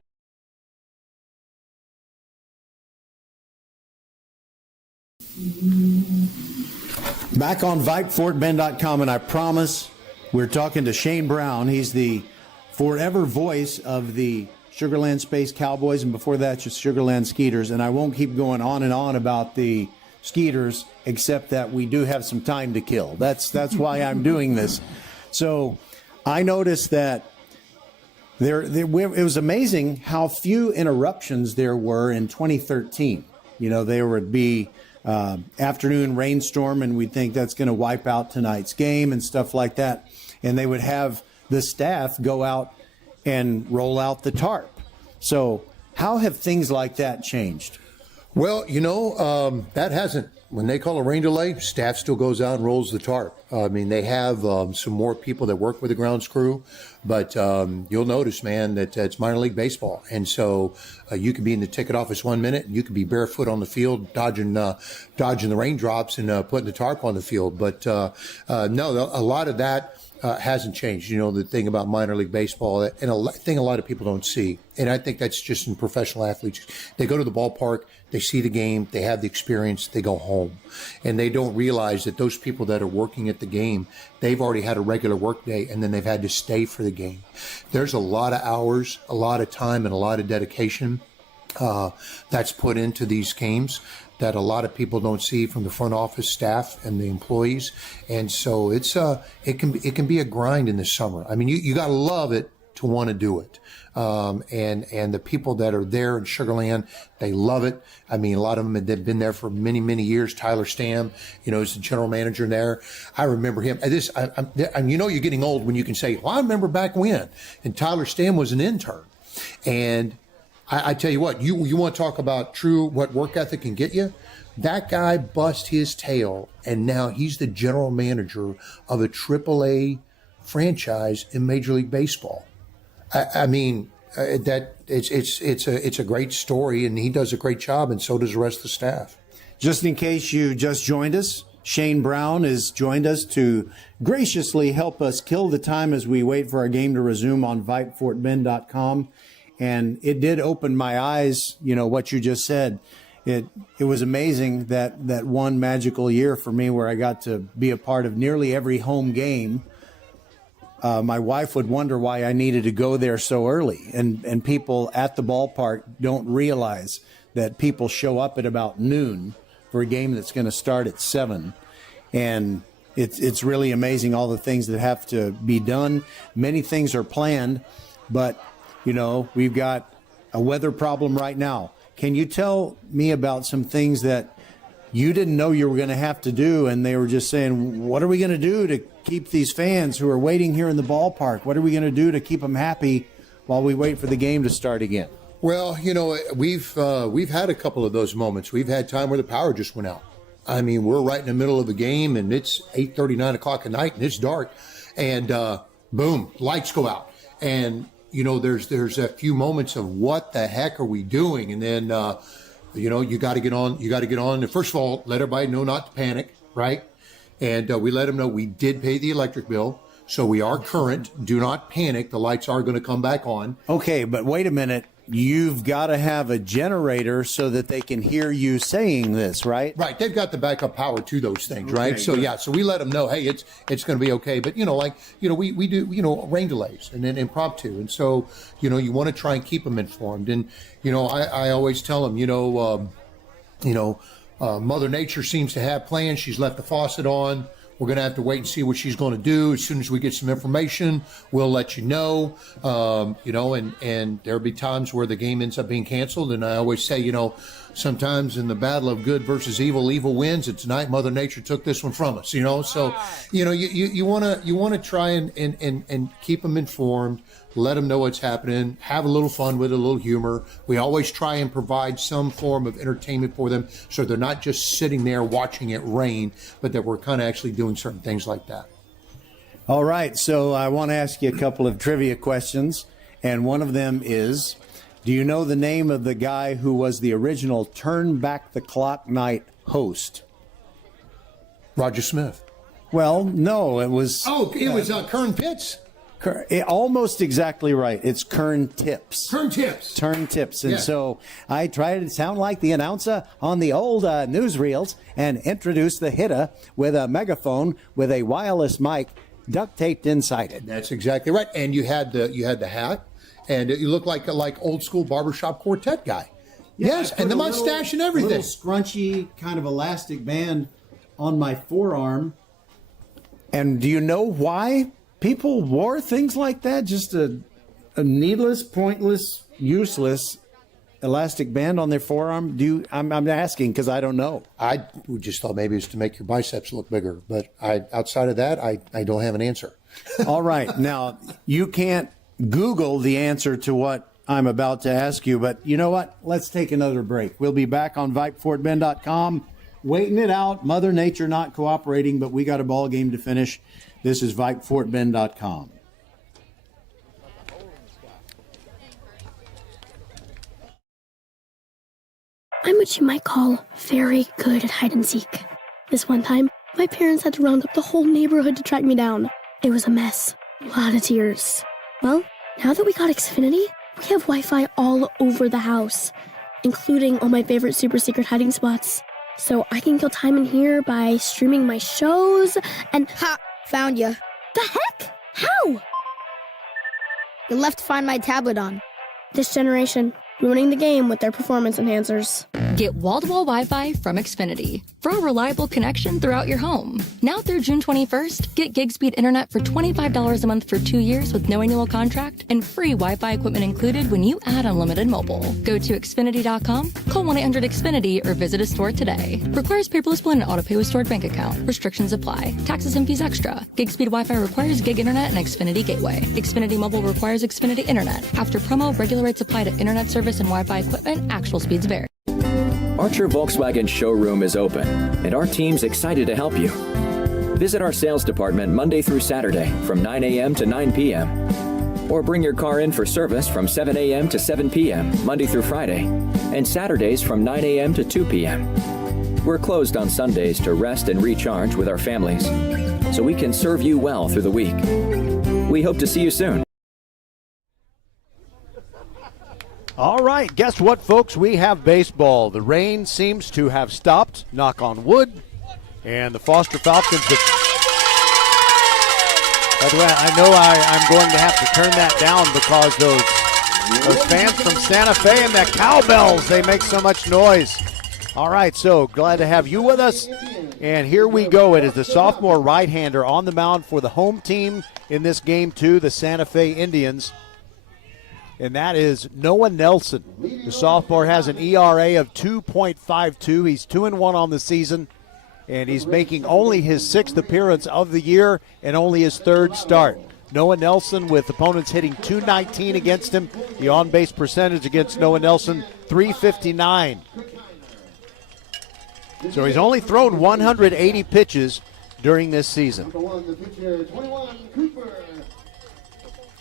Back on VypeFortBend.com, and I promise we're talking to Shane Brown. He's the forever voice of the Sugarland Space Cowboys, and before that, just Sugarland Skeeters. And I won't keep going on and on about the Skeeters, except that we do have some time to kill. That's why I'm doing this. So I noticed that it was amazing how few interruptions there were in 2013. You know, there would be afternoon rainstorm, and we'd think that's going to wipe out tonight's game and stuff like that. And they would have the staff go out and roll out the tarp. So how have things like that changed? Well, that hasn't. When they call a rain delay, staff still goes out and rolls the tarp. I mean, they have some more people that work with the grounds crew, but you'll notice, man, that it's minor league baseball. And so you could be in the ticket office 1 minute, and you could be barefoot on the field, dodging the raindrops and putting the tarp on the field. But no, a lot of that hasn't changed. You know, the thing about minor league baseball, and a thing a lot of people don't see, and I think that's just in professional athletes. They go to the ballpark, they see the game, they have the experience, they go home. And they don't realize that those people that are working at the game, they've already had a regular work day, and then they've had to stay for the game. There's a lot of hours, a lot of time, and a lot of dedication that's put into these games that a lot of people don't see from the front office staff and the employees. And so it can be a grind in the summer. I mean, you got to love it to want to do it. And the people that are there in Sugarland, they love it. I mean, a lot of them have been there for many, many years. Tyler Stam, is the general manager there. I remember him. You're getting old when you can say, well, I remember back when. And Tyler Stam was an intern. And I tell you what, you want to talk about what work ethic can get you? That guy bust his tail, and now he's the general manager of a AAA franchise in Major League Baseball. I mean, that it's a great story, and he does a great job, and so does the rest of the staff. Just in case you just joined us, Shane Brown has joined us to graciously help us kill the time as we wait for our game to resume on VypeFortBend.com. And it did open my eyes, what you just said. It was amazing that one magical year for me where I got to be a part of nearly every home game. My wife would wonder why I needed to go there so early. And people at the ballpark don't realize that people show up at about noon for a game that's going to start at 7. And it's really amazing all the things that have to be done. Many things are planned, but we've got a weather problem right now. Can you tell me about some things that you didn't know you were going to have to do, and they were just saying, what are we going to do to keep these fans who are waiting here in the ballpark? What are we going to do to keep them happy while we wait for the game to start again? Well, we've had a couple of those moments. We've had time where the power just went out. I mean, we're right in the middle of the game, and it's 8:30, 9 o'clock at night, and it's dark, and boom, lights go out, and there's a few moments of what the heck are we doing, and then you got to get on. You got to get on. And first of all, let everybody know not to panic, right? And we let them know we did pay the electric bill, so we are current. Do not panic. The lights are going to come back on. Okay, but wait a minute. You've got to have a generator so that they can hear you saying this, right? Right. They've got the backup power to those things, right? Okay, So good. yeah. So we let them know, hey, it's going to be okay. But we do rain delays and then impromptu, and so you want to try and keep them informed. And I always tell them, Mother Nature seems to have plans. She's left the faucet on. We're going to have to wait and see what she's going to do. As soon as we get some information, we'll let you know. And there'll be times where the game ends up being canceled. And I always say, sometimes in the battle of good versus evil, evil wins. And tonight, Mother Nature took this one from us. So you want to try and keep them informed. Let them know what's happening. Have a little fun with it, a little humor. We always try and provide some form of entertainment for them, so they're not just sitting there watching it rain, but that we're kind of actually doing certain things like that. All right, so I want to ask you a couple of trivia questions, and one of them is, do you know the name of the guy who was the original Turn Back the Clock Night host? Roger Smith. Well, no, it was... It was Kern Pitts. Almost exactly right. It's Kern Tips. Kern Tips. Turn Tips. And Yeah. so I try to sound like the announcer on the old newsreels and introduce the hitter with a megaphone with a wireless mic duct taped inside it. That's exactly right. And you had the hat, and you look like old school barbershop quartet guy. Yes, and the mustache and everything. Little scrunchy kind of elastic band on my forearm. And do you know why people wore things like that? Just a needless, pointless, useless elastic band on their forearm? I'm asking because I don't know. I just thought maybe it's to make your biceps look bigger, but outside of that, I don't have an answer. All right. Now, you can't Google the answer to what I'm about to ask you, but you know what? Let's take another break. We'll be back on VypeFortBend.com, waiting it out. Mother Nature not cooperating, but we got a ball game to finish. This is VypeFortBend.com. I'm what you might call very good at hide and seek. This one time, my parents had to round up the whole neighborhood to track me down. It was a mess. A lot of tears. Well, now that we got Xfinity, we have Wi-Fi all over the house, including all my favorite super secret hiding spots. So I can kill time in here by streaming my shows and... Ha! Found you. The heck? How? You left Find My tablet on. This generation, ruining the game with their performance enhancers. Get wall-to-wall Wi-Fi from Xfinity for a reliable connection throughout your home. Now through June 21st, get gig speed internet for $25 a month for 2 years with no annual contract and free Wi-Fi equipment included when you add unlimited mobile. Go to Xfinity.com, call 1-800-XFINITY, or visit a store today. Requires paperless plan and auto-pay with stored bank account. Restrictions apply. Taxes and fees extra. Gig speed Wi-Fi requires gig internet and Xfinity Gateway. Xfinity Mobile requires Xfinity Internet. After promo, regular rates apply to internet service and Wi-Fi equipment. Actual speeds vary. Archer Volkswagen showroom is open, and our team's excited to help you. Visit our sales department Monday through Saturday from 9 a.m. to 9 p.m. Or bring your car in for service from 7 a.m. to 7 p.m. Monday through Friday, and Saturdays from 9 a.m. to 2 p.m. We're closed on Sundays to rest and recharge with our families, so we can serve you well through the week. We hope to see you soon. All right, guess what, folks? We have baseball. The rain seems to have stopped, knock on wood, and the Foster Falcons have... By the way, I know I'm going to have to turn that down because those fans from Santa Fe and the cowbells, they make so much noise. All right, so glad to have you with us. And here we go. It is the sophomore right-hander on the mound for the home team in this game, too, the Santa Fe Indians. And that is Noah Nelson. The sophomore has an ERA of 2.52. He's 2-1 on the season, and he's making only his 6th appearance of the year and only his 3rd start. Noah Nelson, with opponents hitting .219 against him. The on-base percentage against Noah Nelson, .359. So he's only thrown 180 pitches during this season.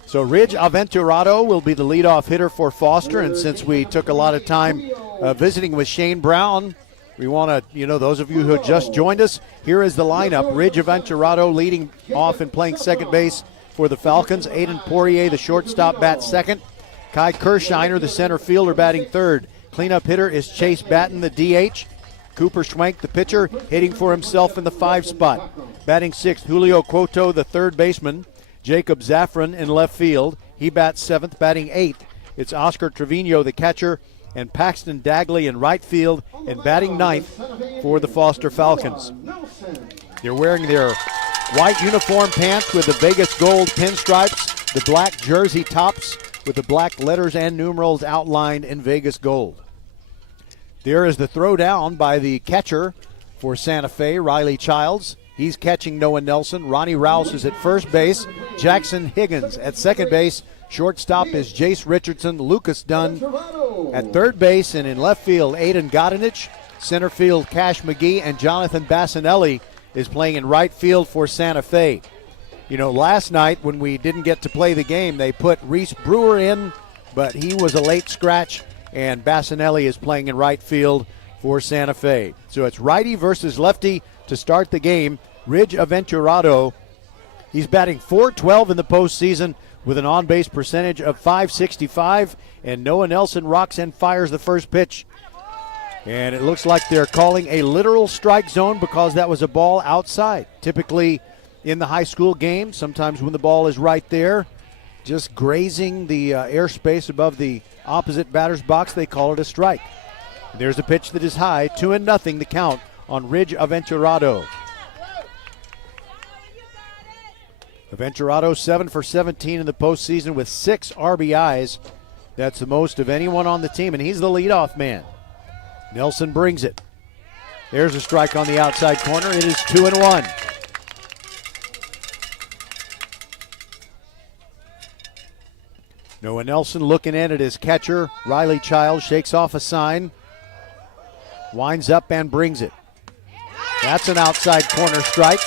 So Ridge Aventurado will be the leadoff hitter for Foster, and since we took a lot of time visiting with Shane Brown, we want to, those of you who just joined us, here is the lineup. Ridge Aventurado leading off and playing second base for the Falcons. Aiden Poirier, the shortstop, bats second. Kai Kirshiner, the center fielder, batting third. Cleanup hitter is Chase Batten, the DH. Cooper Schwenk, the pitcher, hitting for himself in the 5 spot. Batting sixth, Julio Cuoto, the third baseman. Jacob Zaffron in left field. He bats seventh. Batting eighth, it's Oscar Trevino, the catcher, and Paxton Dagley in right field, and batting ninth for the Foster Falcons. They're wearing their white uniform pants with the Vegas gold pinstripes, the black jersey tops with the black letters and numerals outlined in Vegas gold. There is the throw down by the catcher for Santa Fe, Riley Childs. He's catching Noah Nelson. Ronnie Rouse is at first base. Jackson Higgins at second base. Shortstop is Jace Richardson. Lucas Dunn at third base, and in left field, Aiden Godinich. Center field, Cash McGee, and Jonathan Bassinelli is playing in right field for Santa Fe. Last night when we didn't get to play the game, they put Reese Brewer in, but he was a late scratch, and Bassinelli is playing in right field for Santa Fe. So it's righty versus lefty to start the game. Ridge Aventurado, he's batting .412 in the postseason with an on-base percentage of .565, and Noah Nelson rocks and fires the first pitch. And it looks like they're calling a literal strike zone because that was a ball outside. Typically in the high school game, sometimes when the ball is right there, just grazing the airspace above the opposite batter's box, they call it a strike. And there's a pitch that is high, 2-0 the count on Ridge Aventurado. Aventurado 7 for 17 in the postseason with 6 RBIs. That's the most of anyone on the team, and he's the leadoff man. Nelson brings it. There's a strike on the outside corner. It is 2-1. Noah Nelson looking in at his catcher. Riley Childs shakes off a sign. Winds up and brings it. That's an outside corner strike.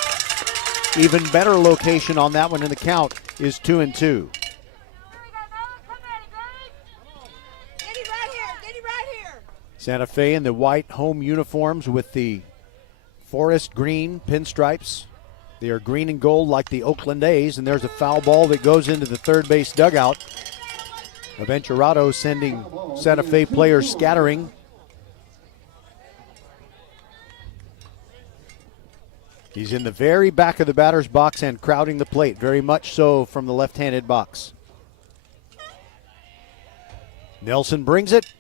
Even better location on that one in the count is 2-2. Santa Fe in the white home uniforms with the forest green pinstripes. They are green and gold like the Oakland A's, and there's a foul ball that goes into the third base dugout. Aventurado sending Santa Fe players scattering. He's in the very back of the batter's box and crowding the plate, very much so from the left-handed box. Nelson brings it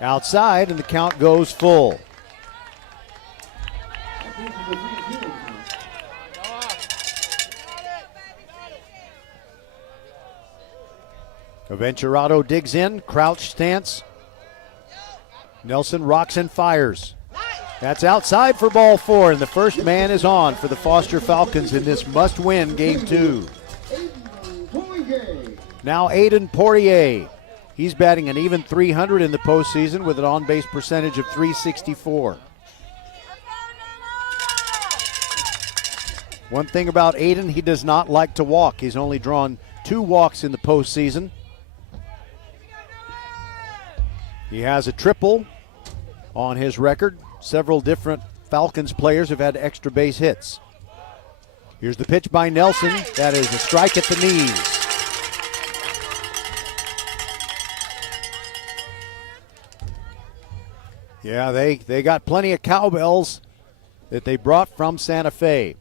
outside, and the count goes full. Aventurado digs in, crouch stance. Nelson rocks and fires. That's outside for ball 4, and the first man is on for the Foster Falcons in this must-win Game 2. Now Aiden Poirier. He's batting an even .300 in the postseason with an on-base percentage of .364. One thing about Aiden, he does not like to walk. He's only drawn 2 walks in the postseason. He has a triple on his record. Several different Falcons players have had extra base hits. Here's the pitch by Nelson. That is a strike at the knees. Yeah, they got plenty of cowbells that they brought from Santa Fe.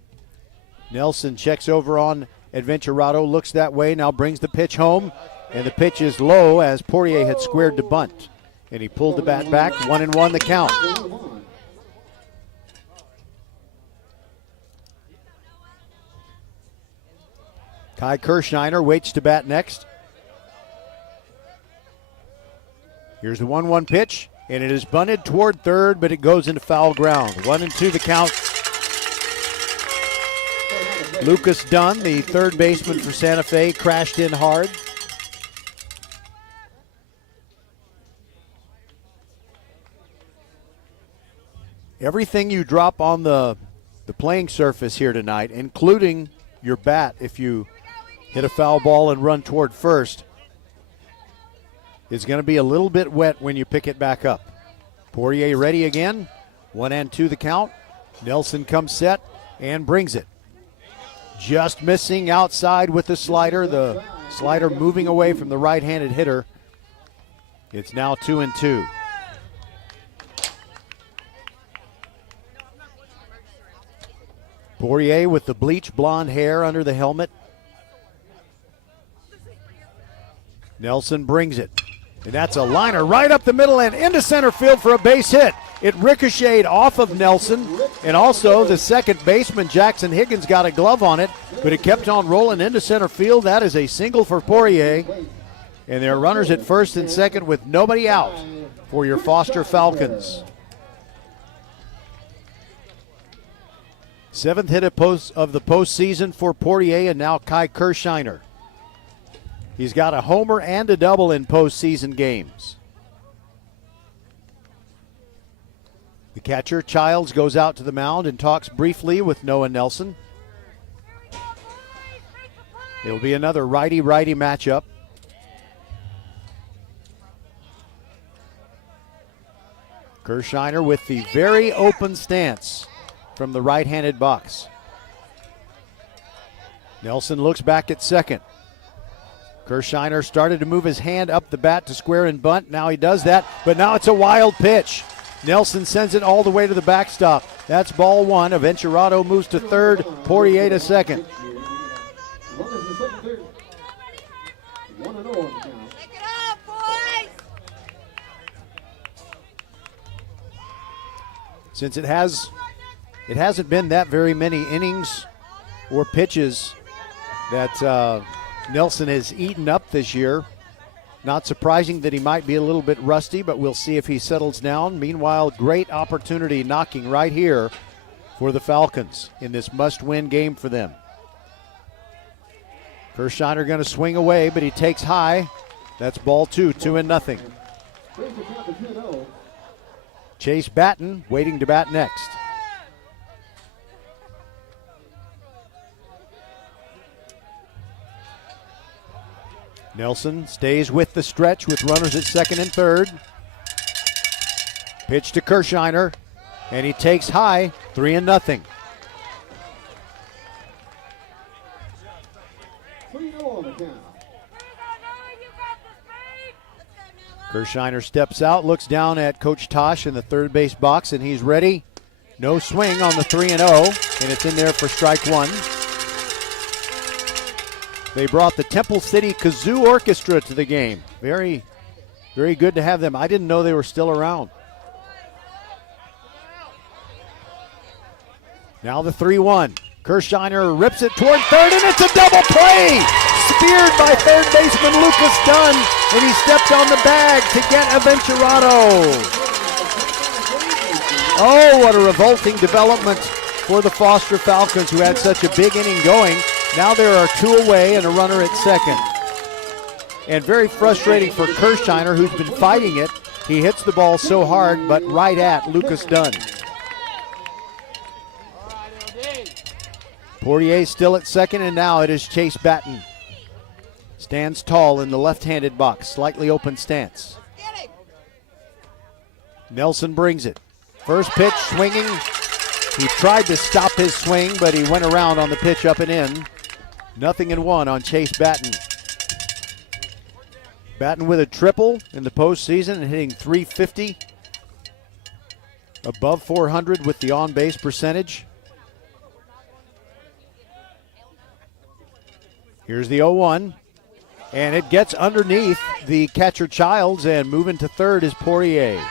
Nelson checks over on Aventurado, looks that way, now brings the pitch home, and the pitch is low as Poirier had squared to bunt. And he pulled the bat back, 1-1 the count. Kai Kirshiner waits to bat next. Here's the 1-1 pitch, and it is bunted toward third, but it goes into foul ground. 1-2 the count. Lucas Dunn, the third baseman for Santa Fe, crashed in hard. Everything you drop on the playing surface here tonight, including your bat if you hit a foul ball and run toward first, is going to be a little bit wet when you pick it back up. Poirier ready again. 1-2 the count. Nelson comes set and brings it. Just missing outside with the slider moving away from the right-handed hitter. It's now 2-2. Poirier with the bleach blonde hair under the helmet. Nelson brings it. And that's a liner right up the middle and into center field for a base hit. It ricocheted off of Nelson, and also the second baseman, Jackson Higgins, got a glove on it, but it kept on rolling into center field. That is a single for Poirier. And there are runners at first and second with nobody out for your Foster Falcons. Seventh hit of the postseason for Poirier, and now Kai Kershiner. He's got a homer and a double in postseason games. The catcher, Childs, goes out to the mound and talks briefly with Noah Nelson. It'll be another righty-righty matchup. Kershiner with the very open stance from the right-handed box. Nelson looks back at second. Kershiner started to move his hand up the bat to square and bunt. Now he does that, but now it's a wild pitch. Nelson sends it all the way to the backstop. That's ball one. Aventurado moves to third, Poirier to second. Since it hasn't been that very many innings or pitches that Nelson has eaten up this year. Not surprising that he might be a little bit rusty, but we'll see if he settles down. Meanwhile, great opportunity knocking right here for the Falcons in this must-win game for them. Kershiner going to swing away, but he takes high. That's ball two, 2-0. Chase Batten waiting to bat next. Nelson stays with the stretch with runners at second and third. Pitch to Kershiner, and he takes high, 3-0. Kershiner steps out, looks down at Coach Tosh in the third base box, and he's ready. No swing on the 3-0, and it's in there for strike one. They brought the Temple City Kazoo Orchestra to the game. Very, very good to have them. I didn't know they were still around. Now the 3-1. Kershiner rips it toward third, and it's a double play! Speared by third baseman Lucas Dunn, and he stepped on the bag to get Aventurado. Oh, what a revolting development for the Foster Falcons, who had such a big inning going. Now there are two away and a runner at second. And very frustrating for Kershiner, who's been fighting it. He hits the ball so hard, but right at Lucas Dunn. Poirier still at second, and now it is Chase Batten. Stands tall in the left-handed box, slightly open stance. Nelson brings it. First pitch, swinging. He tried to stop his swing, but he went around on the pitch up and in. 0-1 on Chase Batten. Batten with a triple in the postseason and hitting .350. Above .400 with the on-base percentage. Here's the 0-1. And it gets underneath the catcher Childs, and moving to third is Poirier.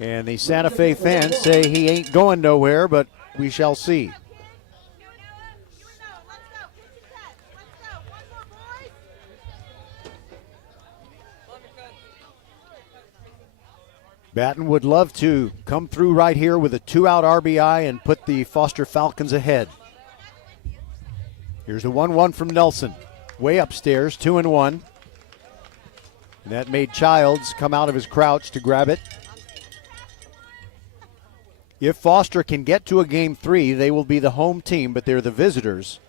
And the Santa Fe fans say he ain't going nowhere, but we shall see. Batten would love to come through right here with a 2-out RBI and put the Foster Falcons ahead. Here's the 1-1 from Nelson. Way upstairs, 2-1. And that made Childs come out of his crouch to grab it. If Foster can get to a game 3, they will be the home team, but they're the visitors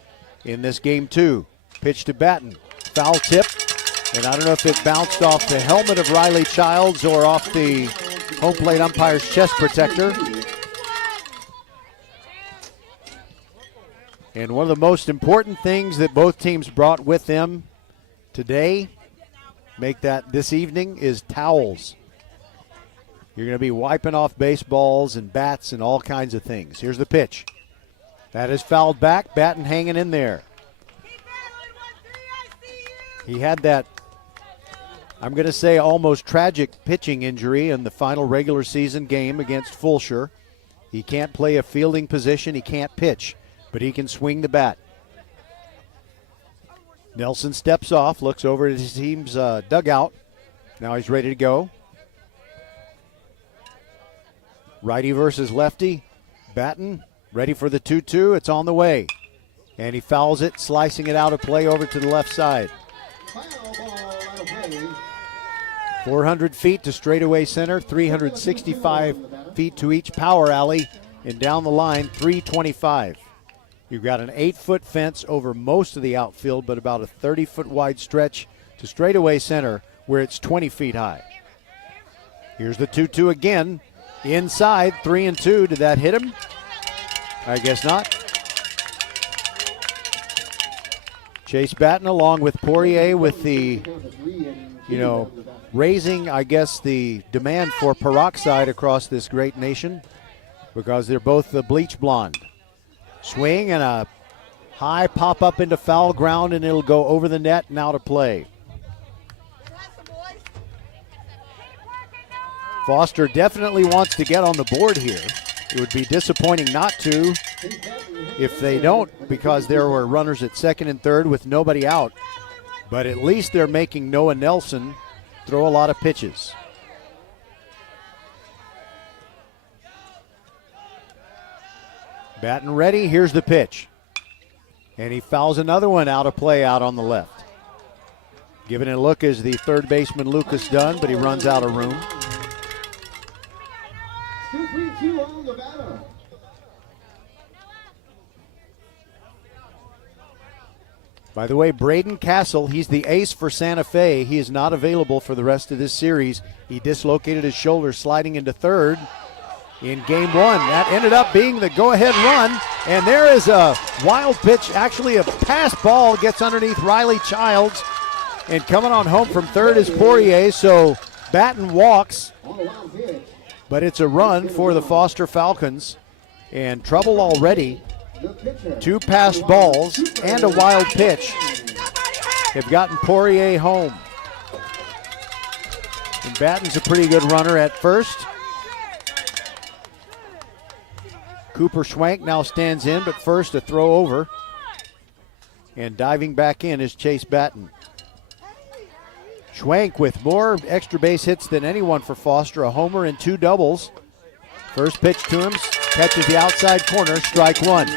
in this game 2. Pitch to Batten. Foul tip. And I don't know if it bounced off the helmet of Riley Childs or off the home plate umpire's chest protector. And one of the most important things that both teams brought with them today, make that this evening, is towels. You're going to be wiping off baseballs and bats and all kinds of things. Here's the pitch. That is fouled back. Batten hanging in there. He had that, I'm going to say, almost tragic pitching injury in the final regular season game against Fulshire. He can't play a fielding position. He can't pitch, but he can swing the bat. Nelson steps off, looks over at his team's dugout. Now he's ready to go. Righty versus lefty. Batten ready for the 2-2. It's on the way. And he fouls it, slicing it out of play over to the left side. 400 feet to straightaway center, 365 feet to each power alley, and down the line, 325. You've got an 8-foot fence over most of the outfield, but about a 30-foot wide stretch to straightaway center where it's 20 feet high. Here's the 2-2 again. Inside, 3-2. Did that hit him? I guess not. Chase Batten along with Poirier with the, raising, I guess, the demand for peroxide across this great nation because they're both the bleach blonde. Swing and a high pop up into foul ground, and it'll go over the net and out of play. Foster definitely wants to get on the board here. It would be disappointing not to if they don't, because there were runners at second and third with nobody out. But at least they're making Noah Nelson throw a lot of pitches. Batten ready. Here's the pitch. And he fouls another one out of play out on the left. Giving it a look is the third baseman Lucas Dunn, but he runs out of room. 2-3-2 on the batter. By the way, Braden Castle, he's the ace for Santa Fe. He is not available for the rest of this series. He dislocated his shoulder sliding into third in game 1. That ended up being the go-ahead run. And there is a wild pitch, actually a pass ball, gets underneath Riley Childs. And coming on home from third is Poirier, so Batten walks. But it's a run for the Foster Falcons. And trouble already. 2 passed balls and a wild pitch have gotten Poirier home. And Batten's a pretty good runner at first. Cooper Schwank now stands in, but first a throw over. And diving back in is Chase Batten. Schwank with more extra base hits than anyone for Foster, a homer and 2 doubles. First pitch to him, catches the outside corner, strike 1.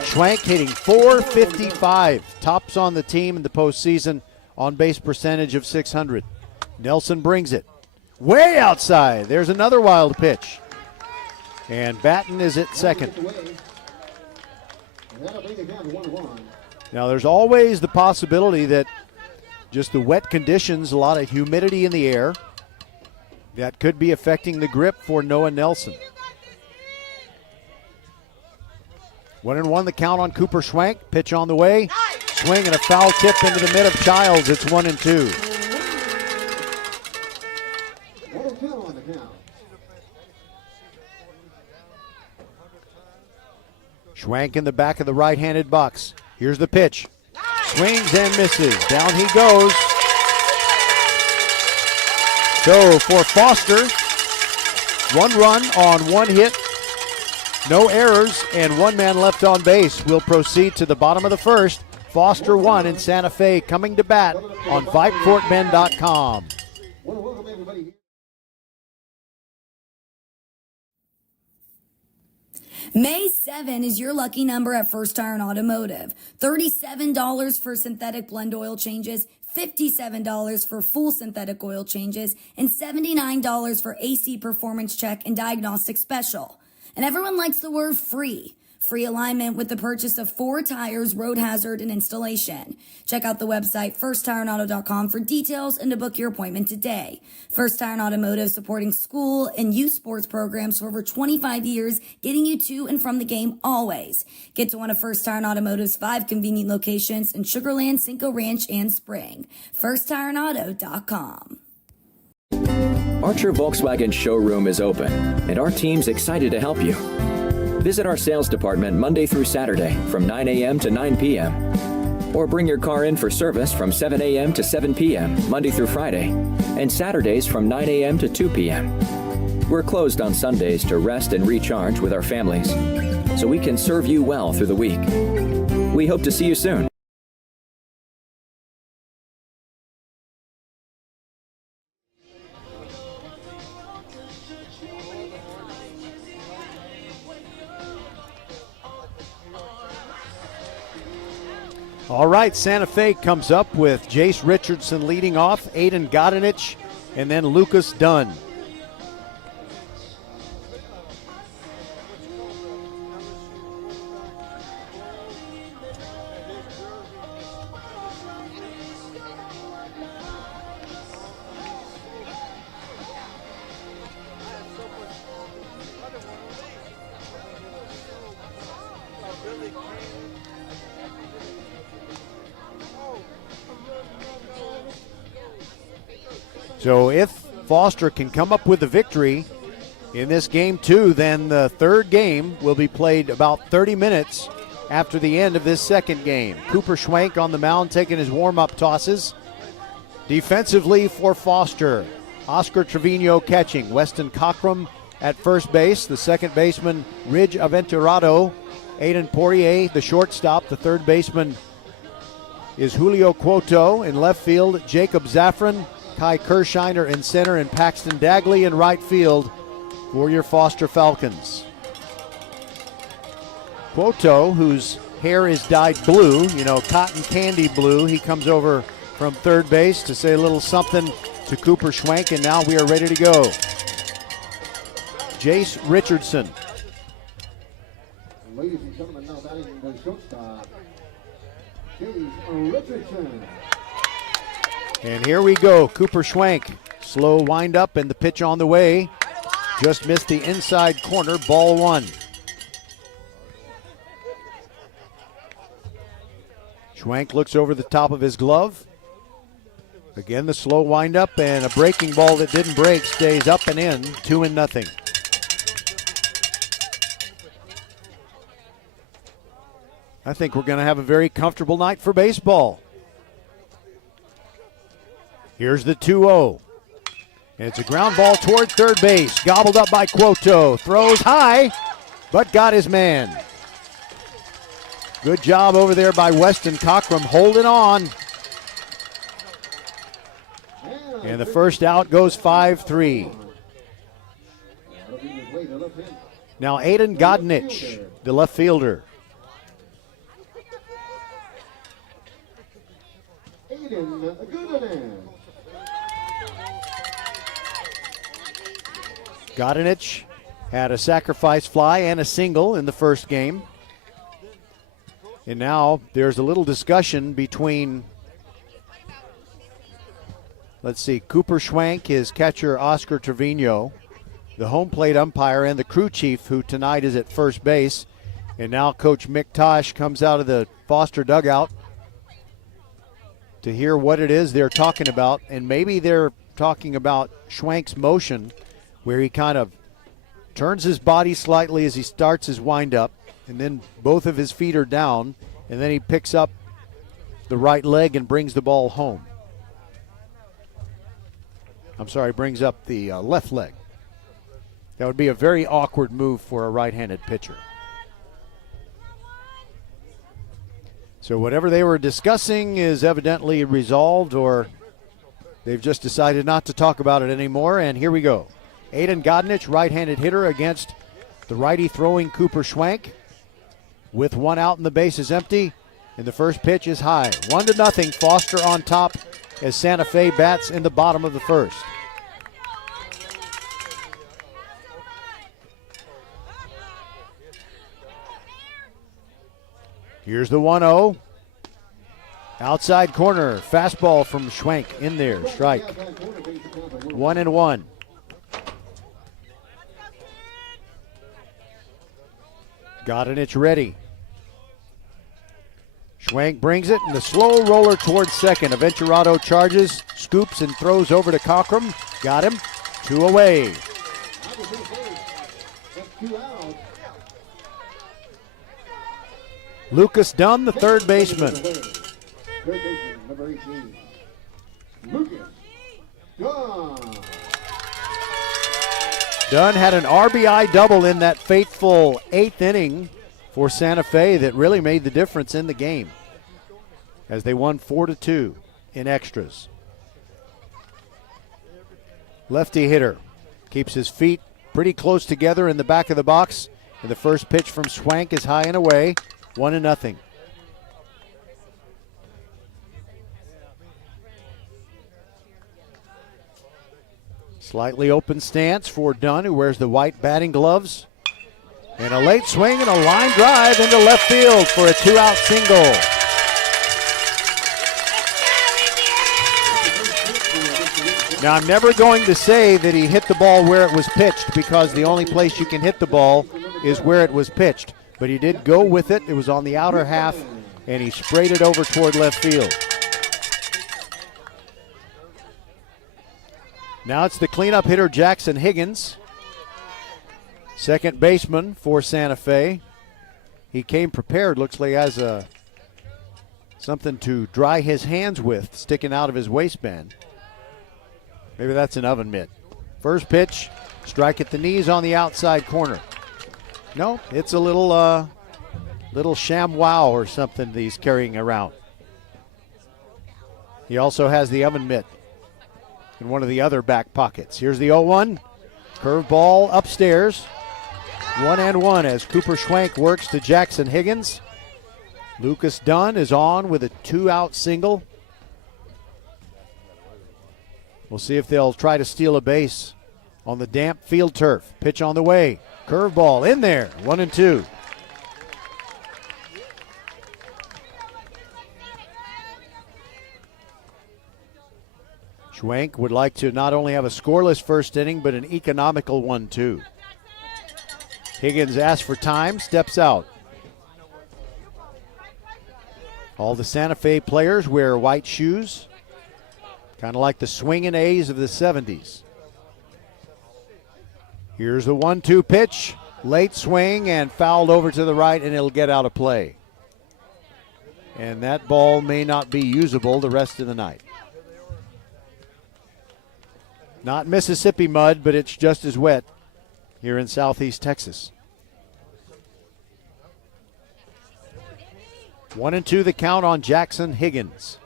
Schwank hitting .455, tops on the team in the postseason, on base percentage of .600. Nelson brings it way outside. There's another wild pitch. And Batten is at second. Now there's always the possibility that just the wet conditions, a lot of humidity in the air, that could be affecting the grip for Noah Nelson. 1-1 the count on Cooper Schwank. Pitch on the way. Swing and a foul tip into the mid of Childs. It's 1-2. 1-2 on the count. Schwank in the back of the right-handed box. Here's the pitch. Swings and misses. Down he goes. So for Foster, 1 run on 1 hit, no errors, and 1 man left on base. We'll proceed to the bottom of the first. Foster 1 in Santa Fe coming to bat on VypeFortBend.com. May 7 is your lucky number at First Iron Automotive. $37 for synthetic blend oil changes, $57 for full synthetic oil changes, and $79 for AC performance check and diagnostic special. And everyone likes the word free. Free alignment with the purchase of 4 tires, road hazard, and installation. Check out the website firstironauto.com for details and to book your appointment today. First Iron Automotive, supporting school and youth sports programs for over 25 years, getting you to and from the game always. Get to one of First Iron Automotive's 5 convenient locations in Sugar Land, Cinco Ranch, and Spring. firstironauto.com. Archer Volkswagen showroom is open, and our team's excited to help you. Visit our sales department Monday through Saturday from 9 a.m. to 9 p.m. Or bring your car in for service from 7 a.m. to 7 p.m. Monday through Friday, and Saturdays from 9 a.m. to 2 p.m. We're closed on Sundays to rest and recharge with our families, so we can serve you well through the week. We hope to see you soon. All right, Santa Fe comes up with Jace Richardson leading off, Aiden Godinich, and then Lucas Dunn. So if Foster can come up with a victory in this game 2, then the third game will be played about 30 minutes after the end of this second game. Cooper Schwank on the mound taking his warm-up tosses. Defensively for Foster, Oscar Trevino catching. Weston Cockrum at first base. The second baseman, Ridge Aventurado. Aiden Poirier, the shortstop. The third baseman is Julio Cuoto. In left field, Jacob Zaffron, Kai Kershiner in center, and Paxton Dagley in right field for your Foster Falcons. Cuoto, whose hair is dyed blue, cotton candy blue, he comes over from third base to say a little something to Cooper Schwank, and now we are ready to go. Jace Richardson. Ladies and gentlemen, now batting the shortstop, Jace Richardson. And here we go, Cooper Schwank. Slow wind up and the pitch on the way. Just missed the inside corner, ball 1. Schwank looks over the top of his glove. Again, the slow wind up and a breaking ball that didn't break stays up and in, 2-0. I think we're going to have a very comfortable night for baseball. Here's the 2-0. And it's a ground ball toward third base. Gobbled up by Cuoto. Throws high, but got his man. Good job over there by Weston Cockrum holding on. And the first out goes 5-3. Now Aiden Godinich, the left fielder. Aiden Godinich. Godinich had a sacrifice fly and a single in the first game. And now there's a little discussion between, Cooper Schwank, his catcher Oscar Trevino, the home plate umpire, and the crew chief, who tonight is at first base. And now Coach Mick Tosh comes out of the Foster dugout to hear what it is they're talking about. And maybe they're talking about Schwank's motion, where he kind of turns his body slightly as he starts his windup, and then both of his feet are down, and then he picks up the right leg and brings the ball home. Brings up the left leg. That would be a very awkward move for a right-handed pitcher. So whatever they were discussing is evidently resolved, or they've just decided not to talk about it anymore, and here we go. Aiden Godinich, right-handed hitter against The righty throwing Cooper Schwank with one out and the base is empty. And the first pitch is high. 1-0, Foster on top as Santa Fe bats in the bottom of the first. Here's the 1-0. Outside corner, fastball from Schwank in there, strike. 1-1. Godinich ready. Schwank brings it, and the slow roller towards second. Aventurado charges, scoops, and throws over to Cockrum. Got him. 2 away. Lucas Dunn, the third baseman. Number 18, Lucas Dunn. Dunn had an RBI double in that fateful 8th inning for Santa Fe that really made the difference in the game as they won 4-2 in extras. Lefty hitter keeps his feet pretty close together in the back of the box, and the first pitch from Schwank is high and away. 1-0. Slightly open stance for Dunn, who wears the white batting gloves. And a late swing and a line drive into left field for a 2-out single. Now, I'm never going to say that he hit the ball where it was pitched, because the only place you can hit the ball is where it was pitched. But he did go with it. It was on the outer half, and he sprayed it over toward left field. Now it's the cleanup hitter, Jackson Higgins, second baseman for Santa Fe. He came prepared. Looks like he has something to dry his hands with sticking out of his waistband. Maybe that's an oven mitt. First pitch, strike at the knees on the outside corner. No, it's a little ShamWow or something that he's carrying around. He also has the oven mitt in one of the other back pockets. Here's the 0-1. Curveball upstairs. 1-1 as Cooper Schwank works to Jackson Higgins. Lucas Dunn is on with a 2-out single. We'll see if they'll try to steal a base on the damp field turf. Pitch on the way. Curveball in there. 1-2. Schwank would like to not only have a scoreless first inning, but an economical one too. Higgins asks for time, steps out. All the Santa Fe players wear white shoes, kind of like the swinging A's of the 70s. Here's the 1-2 pitch. Late swing and fouled over to the right, and it'll get out of play. And that ball may not be usable the rest of the night. Not Mississippi mud, but it's just as wet here in southeast Texas. 1-2 the count on Jackson Higgins.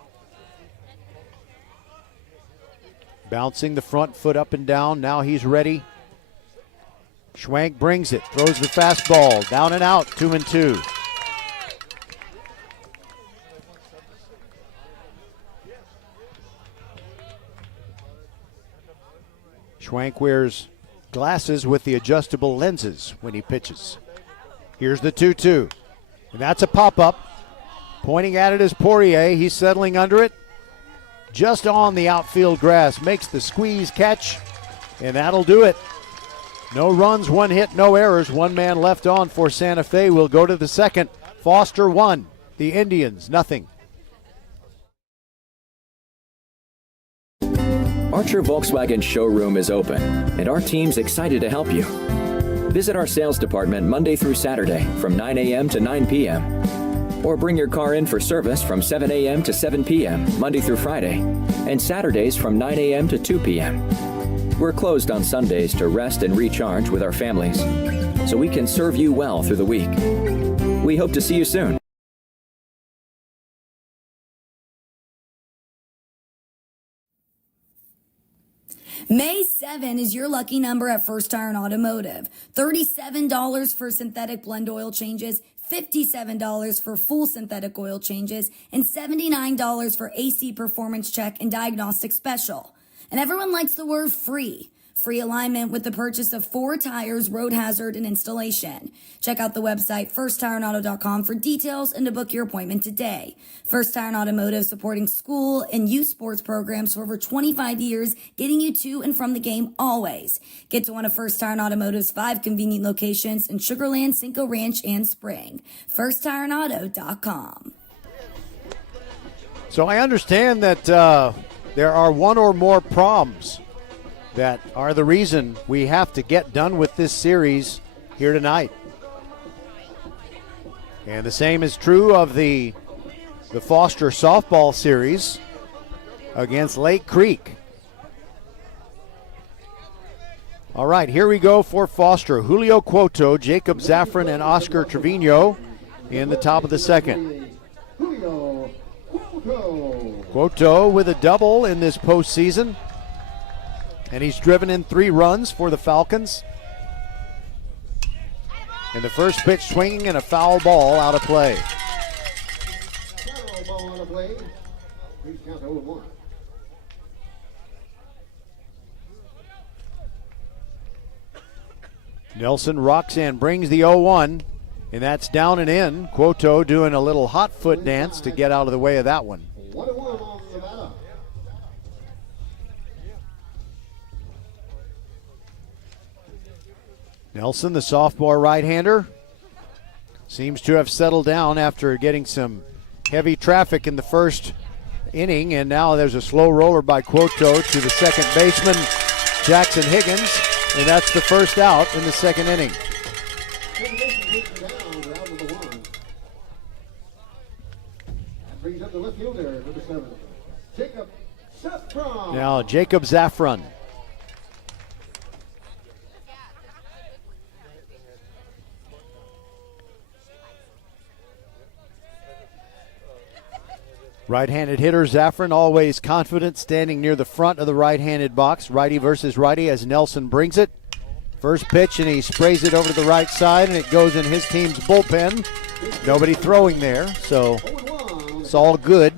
Bouncing the front foot up and down. Now he's ready. Schwank brings it, throws the fastball, down and out, 2-2. Schwank wears glasses with the adjustable lenses when he pitches. Here's the 2-2. And that's a pop-up. Pointing at it is Poirier. He's settling under it. Just on the outfield grass. Makes the squeeze catch. And that'll do it. No runs, 1 hit, no errors. 1 man left on for Santa Fe. We'll go to the second. Foster 1. The Indians, nothing. Archer Volkswagen showroom is open, and our team's excited to help you. Visit our sales department Monday through Saturday from 9 a.m. to 9 p.m. Or bring your car in for service from 7 a.m. to 7 p.m. Monday through Friday, and Saturdays from 9 a.m. to 2 p.m. We're closed on Sundays to rest and recharge with our families, so we can serve you well through the week. We hope to see you soon. May 7 is your lucky number at First Tire Automotive. $37 for synthetic blend oil changes, $57 for full synthetic oil changes, and $79 for AC performance check and diagnostic special. And everyone likes the word free. Free alignment with the purchase of 4 tires, road hazard, and installation. Check out the website firsttireandauto.com for details and to book your appointment today. First Tire and Automotive, supporting school and youth sports programs for over 25 years, getting you to and from the game always. Get to one of First Tire and Automotive's 5 convenient locations in Sugar Land, Cinco Ranch, and Spring. firsttireandauto.com. So I understand that there are one or more proms that are the reason we have to get done with this series here tonight. And the same is true of the Foster softball series against Lake Creek. All right, here we go for Foster. Julio Cuoto, Jacob Zaffron, and Oscar Trevino in the top of the second. Cuoto with a double in this postseason. And he's driven in 3 runs for the Falcons. And the first pitch swinging and a foul ball out of play. Foul ball out of play. Please count 0-1. Nelson rocks and brings the 0-1. And that's down and in. Cuoto doing a little hot foot dance to get out of the way of that one. 1-1 on the batter. Nelson, the sophomore right-hander, seems to have settled down after getting some heavy traffic in the first inning, and now there's a slow roller by Cuoto to the second baseman, Jackson Higgins, and that's the first out in the second inning. That brings up the left fielder, number 7, Jacob Zaffron. Now Jacob Zaffron. Right-handed hitter Zaffron, always confident, standing near the front of the right-handed box. Righty versus righty as Nelson brings it. First pitch, and he sprays it over to the right side, and it goes in his team's bullpen. Nobody throwing there, so it's all good.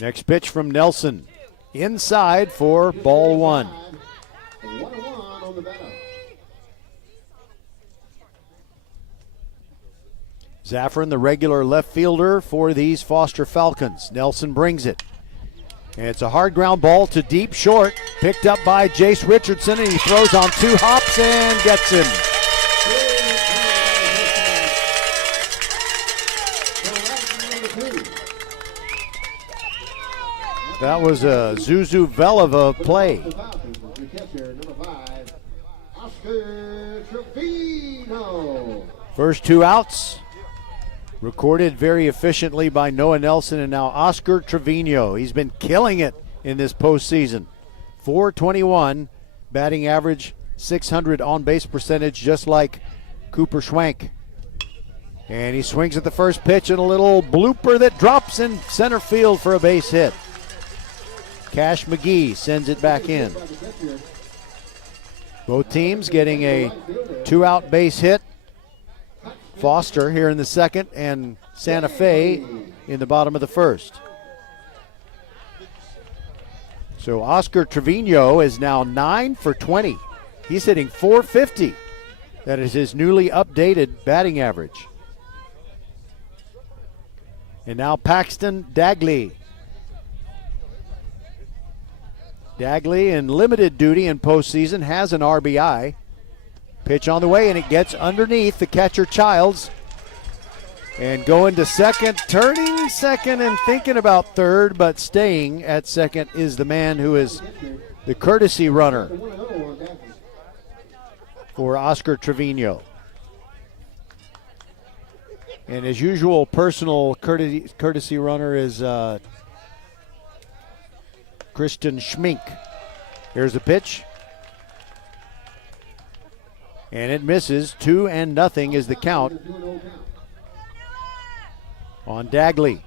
Next pitch from Nelson. Inside for ball 1. 1-1 on the batter. Zaffron, the regular left fielder for these Foster Falcons. Nelson brings it. And it's a hard ground ball to deep short. Picked up by Jace Richardson, and he throws on 2 hops and gets him. That was a Zuzuvela play. The catcher, number 5, Oscar Trevino. First 2 outs. Recorded very efficiently by Noah Nelson, and now Oscar Trevino. He's been killing it in this postseason. .421 batting average, .600 on-base percentage, just like Cooper Schwank. And he swings at the first pitch, and a little blooper that drops in center field for a base hit. Cash McGee sends it back in. Both teams getting a 2-out base hit. Foster here in the second, and Santa Fe in the bottom of the first. So Oscar Trevino is now 9 for 20. He's hitting .450. That is his newly updated batting average. And now Paxton Dagley. Dagley in limited duty in postseason has an RBI. Pitch on the way, and it gets underneath the catcher Childs. And going to second, turning second and thinking about third, but staying at second is the man who is the courtesy runner for Oscar Trevino. And as usual, personal courtesy runner is Christian Schmink. Here's the pitch. And it misses. 2-0 is the count. on Dagley.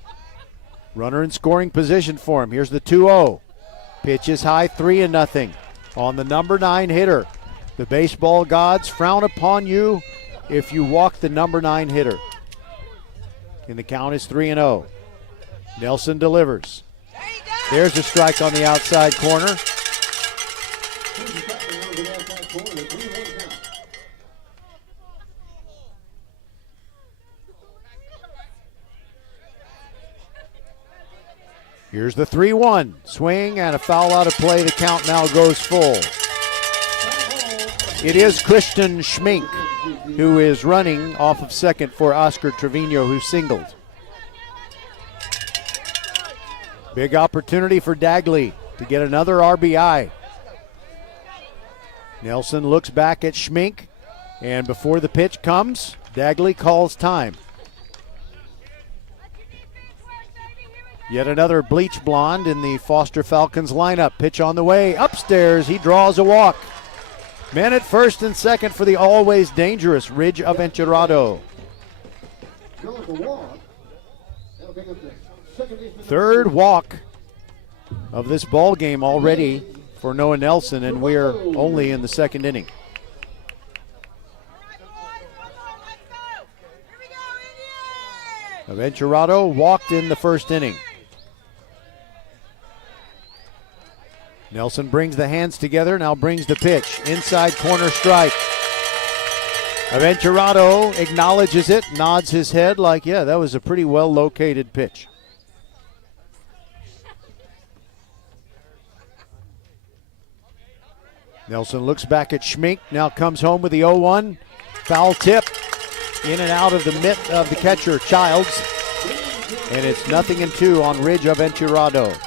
Runner in scoring position for him. Here's the 2-0. Pitch is high, 3-0 on the number 9 hitter. The baseball gods frown upon you if you walk the number 9 hitter. And the count is 3-0. Nelson delivers. There's a strike on the outside corner. Here's the 3-1. Swing and a foul out of play. The count now goes full. It is Christian Schmink who is running off of second for Oscar Trevino, who singled. Big opportunity for Dagley to get another RBI. Nelson looks back at Schmink, and before the pitch comes, Dagley calls time. Yet another bleach blonde in the Foster Falcons lineup. Pitch on the way. Upstairs, he draws a walk. Men at first and second for the always dangerous Ridge of Enchirado. Third walk of this ball game already for Noah Nelson, and we are only in the second inning. Enchirado walked in the first inning. Nelson brings the hands together, now brings the pitch. Inside corner strike. Enchirado acknowledges it, nods his head like, yeah, that was a pretty well located pitch. Nelson looks back at Schmink, now comes home with the 0-1. Foul tip in and out of the mitt of the catcher, Childs. And it's 0-2 on Ridge of Enchirado.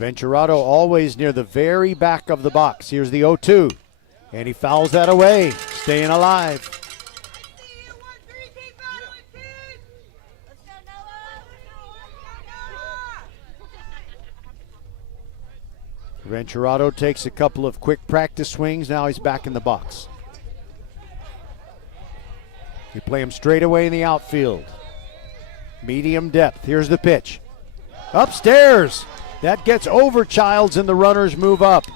Enchirado always near the very back of the box. Here's the 0-2, and he fouls that away, staying alive. Enchirado takes a couple of quick practice swings. Now he's back in the box. They play him straight away in the outfield. Medium depth. Here's the pitch. Upstairs. That gets over Childs and the runners move up.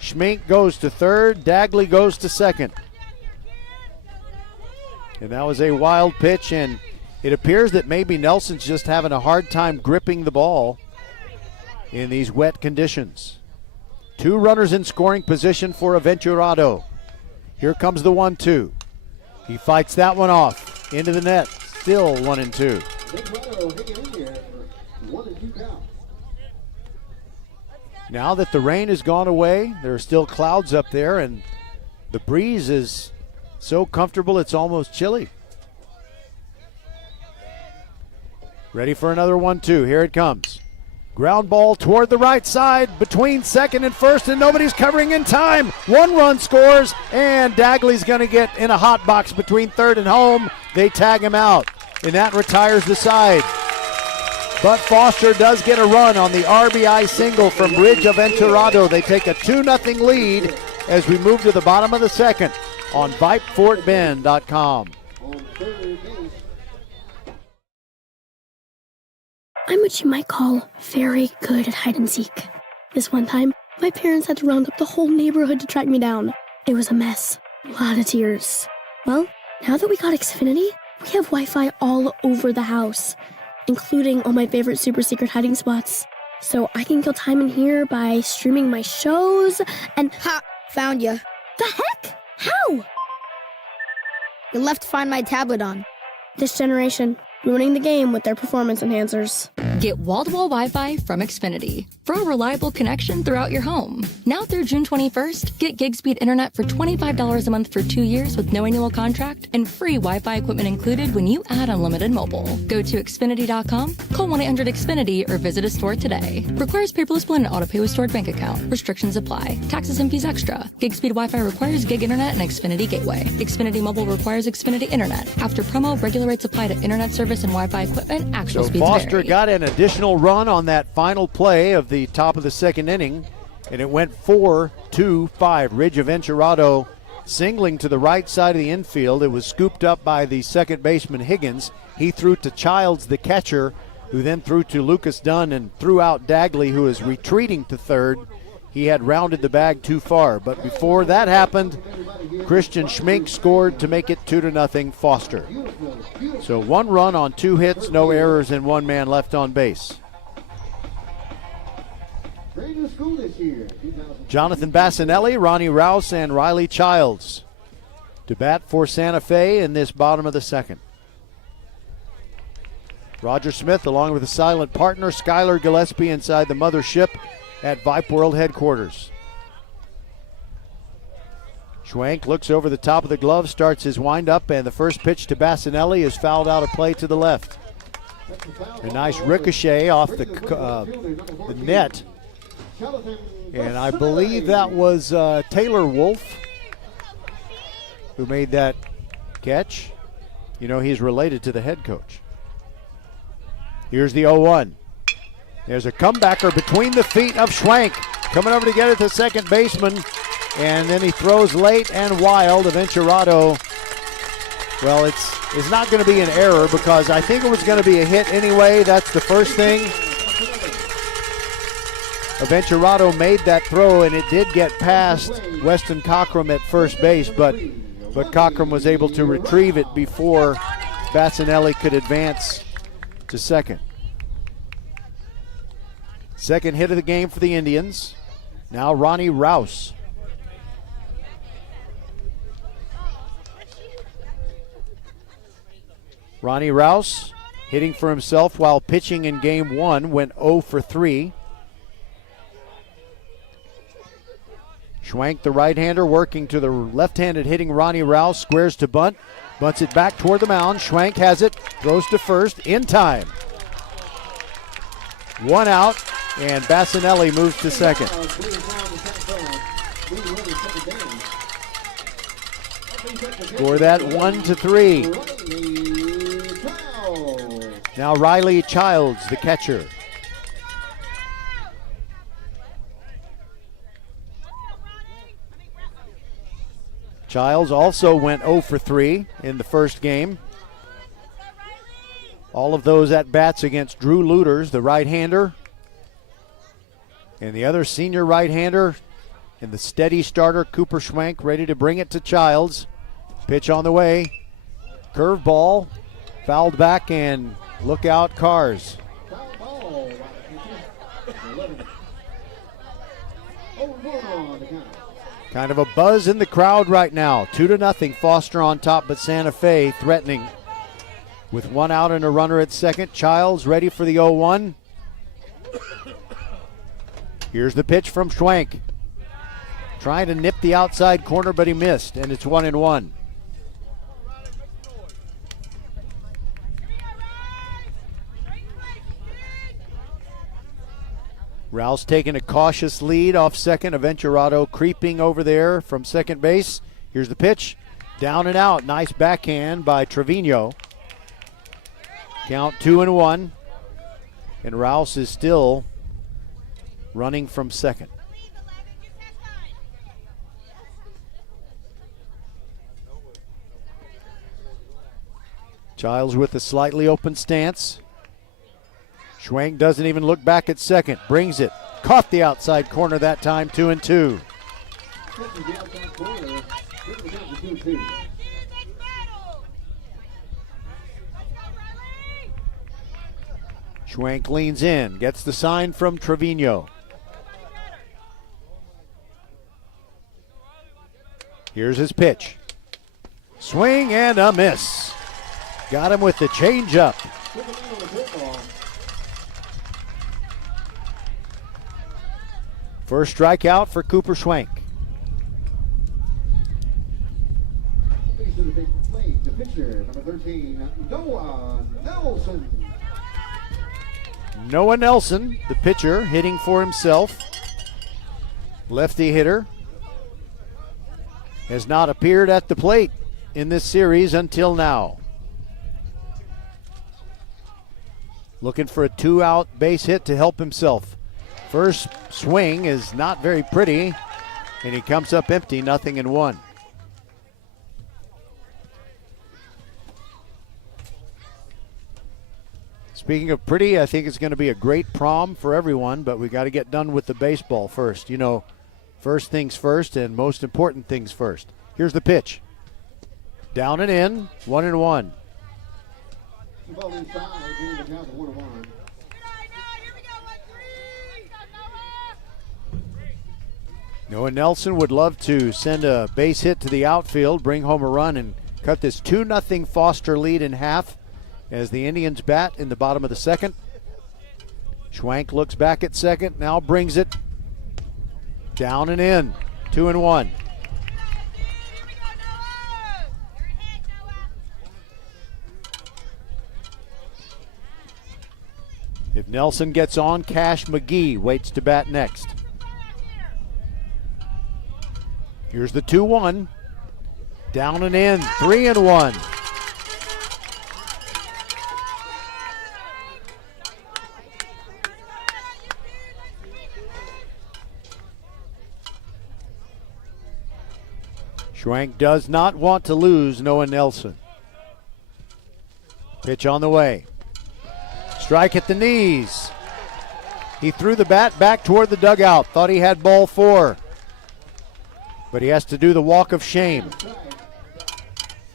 Schmink goes to third. Dagley goes to second. And that was a wild pitch, and it appears that maybe Nelson's just having a hard time gripping the ball in these wet conditions. 2 runners in scoring position for Enchirado. Here comes the 1-2. He fights that one off into the net. Still 1-2. Now that the rain has gone away, there are still clouds up there, and the breeze is so comfortable it's almost chilly. Ready for another 1-2. Here it comes. Ground ball toward the right side between second and first, and nobody's covering in time. 1 run scores, and Dagley's going to get in a hot box between third and home. They tag him out, and that retires the side. But Foster does get a run on the RBI single from Ridge of Enchirado. They take a 2-0 lead as we move to the bottom of the second on VypeFortBend.com. I'm what you might call very good at hide and seek. This one time, my parents had to round up the whole neighborhood to track me down. It was a mess. A lot of tears. Well, now that we got Xfinity, we have Wi-Fi all over the house, including all my favorite super secret hiding spots. So I can kill time in here by streaming my shows and... Ha! Found you. The heck? How? You left Find My tablet on. This generation, ruining the game with their performance enhancers. Get wall-to-wall Wi-Fi from Xfinity for a reliable connection throughout your home. Now through June 21st, get gig speed internet for $25 a month for 2 years with no annual contract and free Wi-Fi equipment included when you add unlimited mobile. Go to Xfinity.com, call 1-800-XFINITY, or visit a store today. Requires paperless blend and auto-pay with stored bank account. Restrictions apply. Taxes and fees extra. Gig speed Wi-Fi requires gig internet and Xfinity gateway. Xfinity mobile requires Xfinity internet. After promo, regular rates apply to internet service service and Wi-Fi equipment. Actual So speeds Foster vary. got an additional run on that final play of the top of the second inning, and it went 4-2-5. Ridge Aventurado singling to the right side of the infield. It was scooped up by the second baseman Higgins. He threw to Childs, the catcher, who then threw to Lucas Dunn and threw out Dagley, who is retreating to third. He had rounded the bag too far. But before that happened, Christian Schmink scored to make it 2-0 Foster. So 1 run on 2 hits, no errors, and 1 man left on base. Jonathan Bassinelli, Ronnie Rouse, and Riley Childs to bat for Santa Fe in this bottom of the second. Roger Smith, along with a silent partner, Skylar Gillespie, inside the mothership at Vype World headquarters. Schwank looks over the top of the glove, starts his windup, and the first pitch to Bassinelli is fouled out of play to the left. A nice ricochet off the net. And I believe that was Taylor Wolf who made that catch. You know, he's related to the head coach. Here's the 0-1. There's a comebacker between the feet of Schwank. Coming over to get it to second baseman. And then he throws late and wild. Aventurado, well, it's not going to be an error because I think it was going to be a hit anyway. That's the first thing. Aventurado made that throw, and it did get past Weston Cockrum at first base, but Cockrum was able to retrieve it before Bassinelli could advance to second. Second hit of the game for the Indians. Now Ronnie Rouse. Ronnie Rouse hitting for himself while pitching in game 1, went 0 for 3. Schwank, the right-hander, working to the left-handed hitting Ronnie Rouse, squares to bunt, bunts it back toward the mound. Schwank has it, throws to first, in time. 1 out, and Bassinelli moves to second. Score that 1-3. Now Riley Childs, the catcher. Childs also went 0 for 3 in the first game. All of those at-bats against Drew Luters, the right-hander. And the other senior right-hander and the steady starter, Cooper Schwank, ready to bring it to Childs. Pitch on the way. Curveball, fouled back, and look out, Cars. Kind of a buzz in the crowd right now. 2-0, Foster on top, but Santa Fe threatening. With 1 out and a runner at second. Childs ready for the 0-1. Here's the pitch from Schwank. Trying to nip the outside corner, but he missed, and it's 1-1. Rouse taking a cautious lead off second. Aventurado creeping over there from second base. Here's the pitch. Down and out. Nice backhand by Trevino. Count 2-1. And Rouse is still running from second. Childs with a slightly open stance. Schwank doesn't even look back at second. Brings it. Caught the outside corner that time, 2-2. Schwank leans in. Gets the sign from Trevino. Here's his pitch. Swing and a miss. Got him with the changeup. First strikeout for Cooper Schwank. The pitcher, number 13, Noah Nelson. Noah Nelson, the pitcher, hitting for himself. Lefty hitter. Has not appeared at the plate in this series until now. looking for a 2-out base hit to help himself. First swing is not very pretty, and he comes up empty, 0-1. Speaking of pretty, I think it's going to be a great prom for everyone, but we got to get done with the baseball first. You know, first things first and most important things first. Here's the pitch. Down and in, 1-1. Ball inside, bringing the count to 1-1. Noah Nelson would love to send a base hit to the outfield, bring home a run, and cut this 2-0 Foster lead in half as the Indians bat in the bottom of the second. Schwank looks back at second, now brings it down and in, 2-1. If Nelson gets on, Cash McGee waits to bat next. Here's the 2-1. Down and in, 3-1. Schwank does not want to lose Noah Nelson. Pitch on the way. Strike at the knees. He threw the bat back toward the dugout. Thought he had ball 4. But he has to do the walk of shame.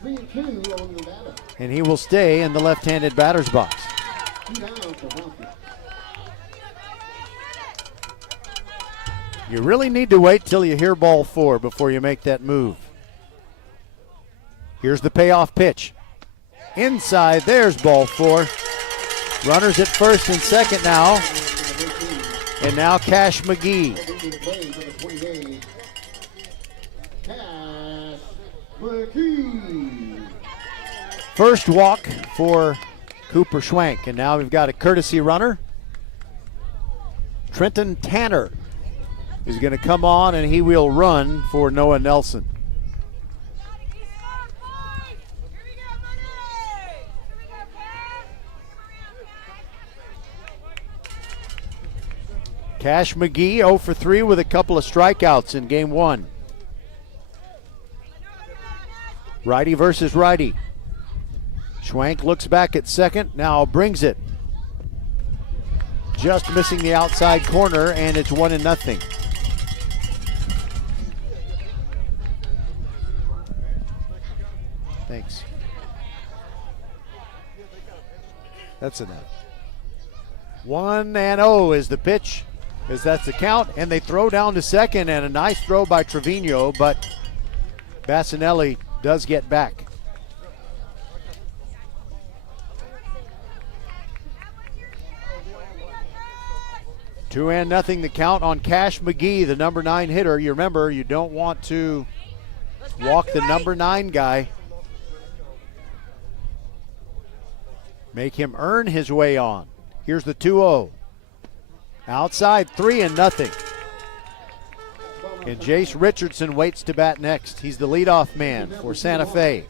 3-2 on the batter. And he will stay in the left-handed batter's box. 2 down for Humphrey. You really need to wait till you hear ball 4 before you make that move. Here's the payoff pitch. Inside, there's ball 4. Runners at first and second now. And now Cash McGee. First walk for Cooper Schwank, and now we've got a courtesy runner. Trenton Tanner is going to come on, and he will run for Noah Nelson. Cash McGee 0 for 3 with a couple of strikeouts in game 1. Righty versus righty. Schwank looks back at second, now brings it. Just missing the outside corner, and it's 1-0. Thanks. That's enough. 1-0 is the pitch, as that's the count, and they throw down to second, and a nice throw by Trevino, but Bassinelli does get back. Two and nothing the count on Cash McGee, the number 9 hitter. You remember, you don't want to walk the number 9 guy. Make him earn his way on. Here's the 2-0. Outside, 3-0. And Jace Richardson waits to bat next. He's the leadoff man for Santa Fe.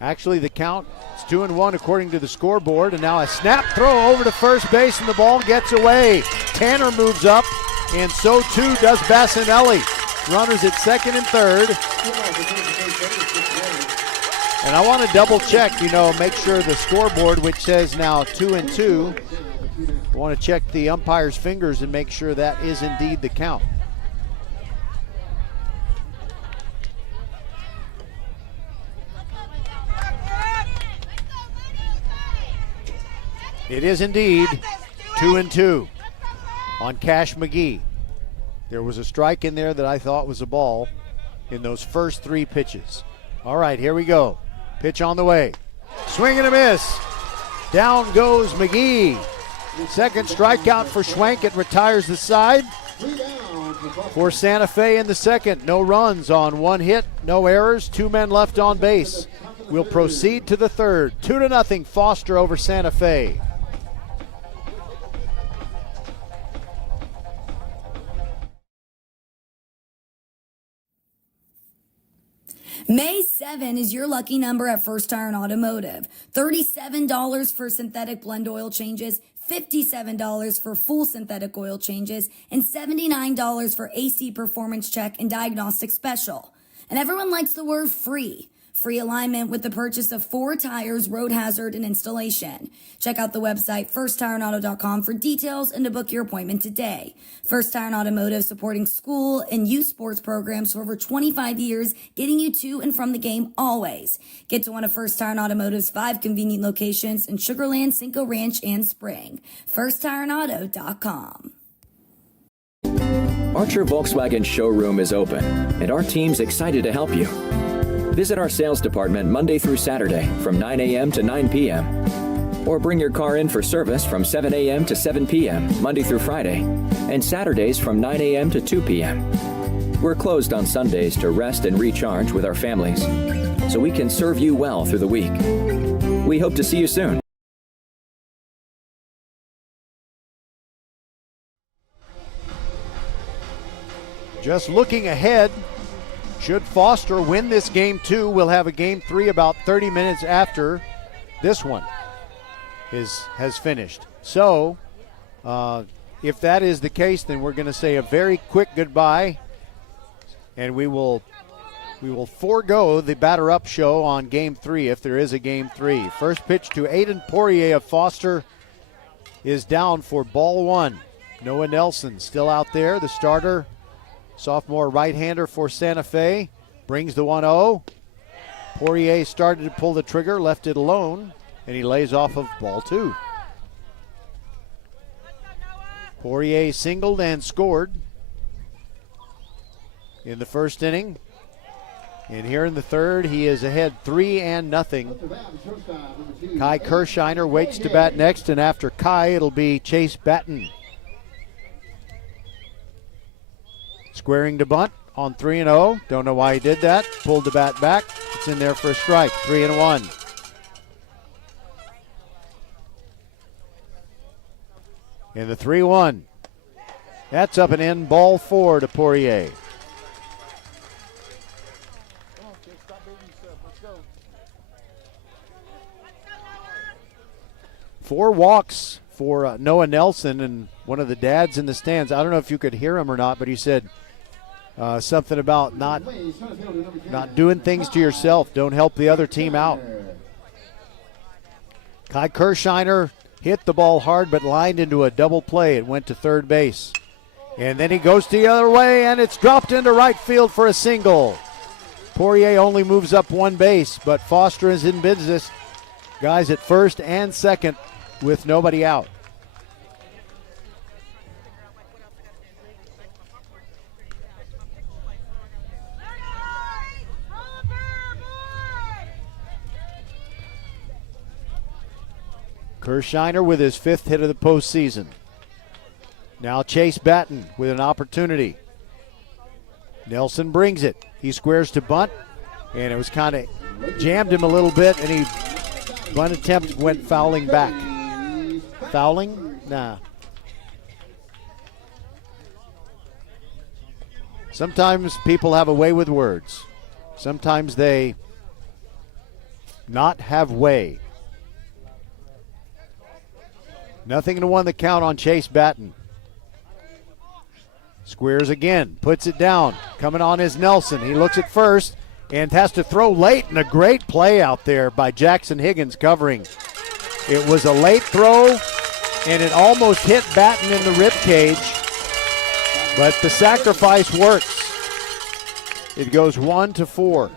Actually, the count is 2-1 according to the scoreboard, and now a snap throw over to first base, and the ball gets away. Tanner moves up, and so too does Bassinelli. Runners at second and third. And I want to double check, make sure the scoreboard, which says now 2-2, I want to check the umpire's fingers and make sure that is indeed the count. It is indeed 2-2 on Cash McGee. There was a strike in there that I thought was a ball in those first 3 pitches. All right, here we go. Pitch on the way. Swing and a miss. Down goes McGee. Second strikeout for Schwank. It retires the side. For Santa Fe in the second. No runs on 1 hit, no errors, 2 men left on base. We'll proceed to the third. 2-0 Foster over Santa Fe. May 7 is your lucky number at First Iron Automotive. $37 for synthetic blend oil changes, $57 for full synthetic oil changes, and $79 for AC performance check and diagnostic special. And everyone likes the word free. Free alignment with the purchase of 4 tires, road hazard, and installation. Check out the website firstironauto.com for details and to book your appointment today. First Iron Automotive, supporting school and youth sports programs for over 25 years, getting you to and from the game always. Get to one of First Iron Automotive's 5 convenient locations in Sugar Land, Cinco Ranch, and Spring. firstironauto.com. Archer Volkswagen showroom is open, and our team's excited to help you. Visit our sales department Monday through Saturday from 9 a.m. to 9 p.m. Or bring your car in for service from 7 a.m. to 7 p.m. Monday through Friday, and Saturdays from 9 a.m. to 2 p.m. We're closed on Sundays to rest and recharge with our families, so we can serve you well through the week. We hope to see you soon. Just looking ahead, should Foster win this game 2, we'll have a game 3 about 30 minutes after this one has finished. So, if that is the case, then we're going to say a very quick goodbye, and we will forego the batter up show on game 3 if there is a game 3. First pitch to Aiden Poirier of Foster is down for ball 1. Noah Nelson still out there, the starter. Sophomore right-hander for Santa Fe brings the 1-0. Poirier started to pull the trigger, left it alone, and he lays off of ball 2. Poirier singled and scored in the first inning. And here in the third, he is ahead 3-0. Kai Kirshiner waits to bat next, and after Kai, it'll be Chase Batten. Squaring to bunt on 3-0. Don't know why he did that. Pulled the bat back. It's in there for a strike. 3-1. In the 3-1. That's up and in. Ball 4 to Poirier. Four walks for Noah Nelson, and one of the dads in the stands, I don't know if you could hear him or not, but he said something about not doing things to yourself. Don't help the other team out. Kai Kirshiner hit the ball hard but lined into a double play. It went to third base. And then he goes the other way, and it's dropped into right field for a single. Poirier only moves up one base, but Foster is in business. Guys at first and second with nobody out. Kirshiner with his 5th hit of the postseason. Now Chase Batten with an opportunity. Nelson brings it. He squares to bunt, and it was kind of jammed him a little bit, and he bunt attempt went fouling back. Fouling? Nah. Sometimes people have a way with words. Sometimes they not have way. 0-1 the count on Chase Batten. Squares again, puts it down. Coming on is Nelson. He looks at first and has to throw late, and a great play out there by Jackson Higgins covering. It was a late throw, and it almost hit Batten in the rib cage, but the sacrifice works. It goes 1-4.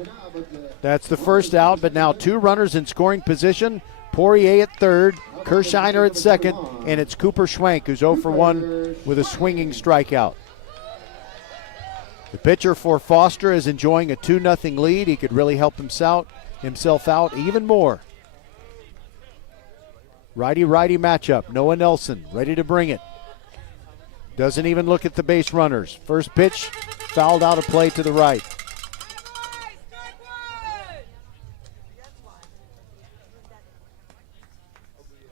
That's the first out, but now 2 runners in scoring position. Poirier at third, Kirshiner at second, and it's Cooper Schwank who's 0 for 1 with a swinging strikeout. The pitcher for Foster is enjoying a 2-0 lead. He could really help himself out even more. Righty-righty matchup. Noah Nelson ready to bring it. Doesn't even look at the base runners. First pitch fouled out of play to the right.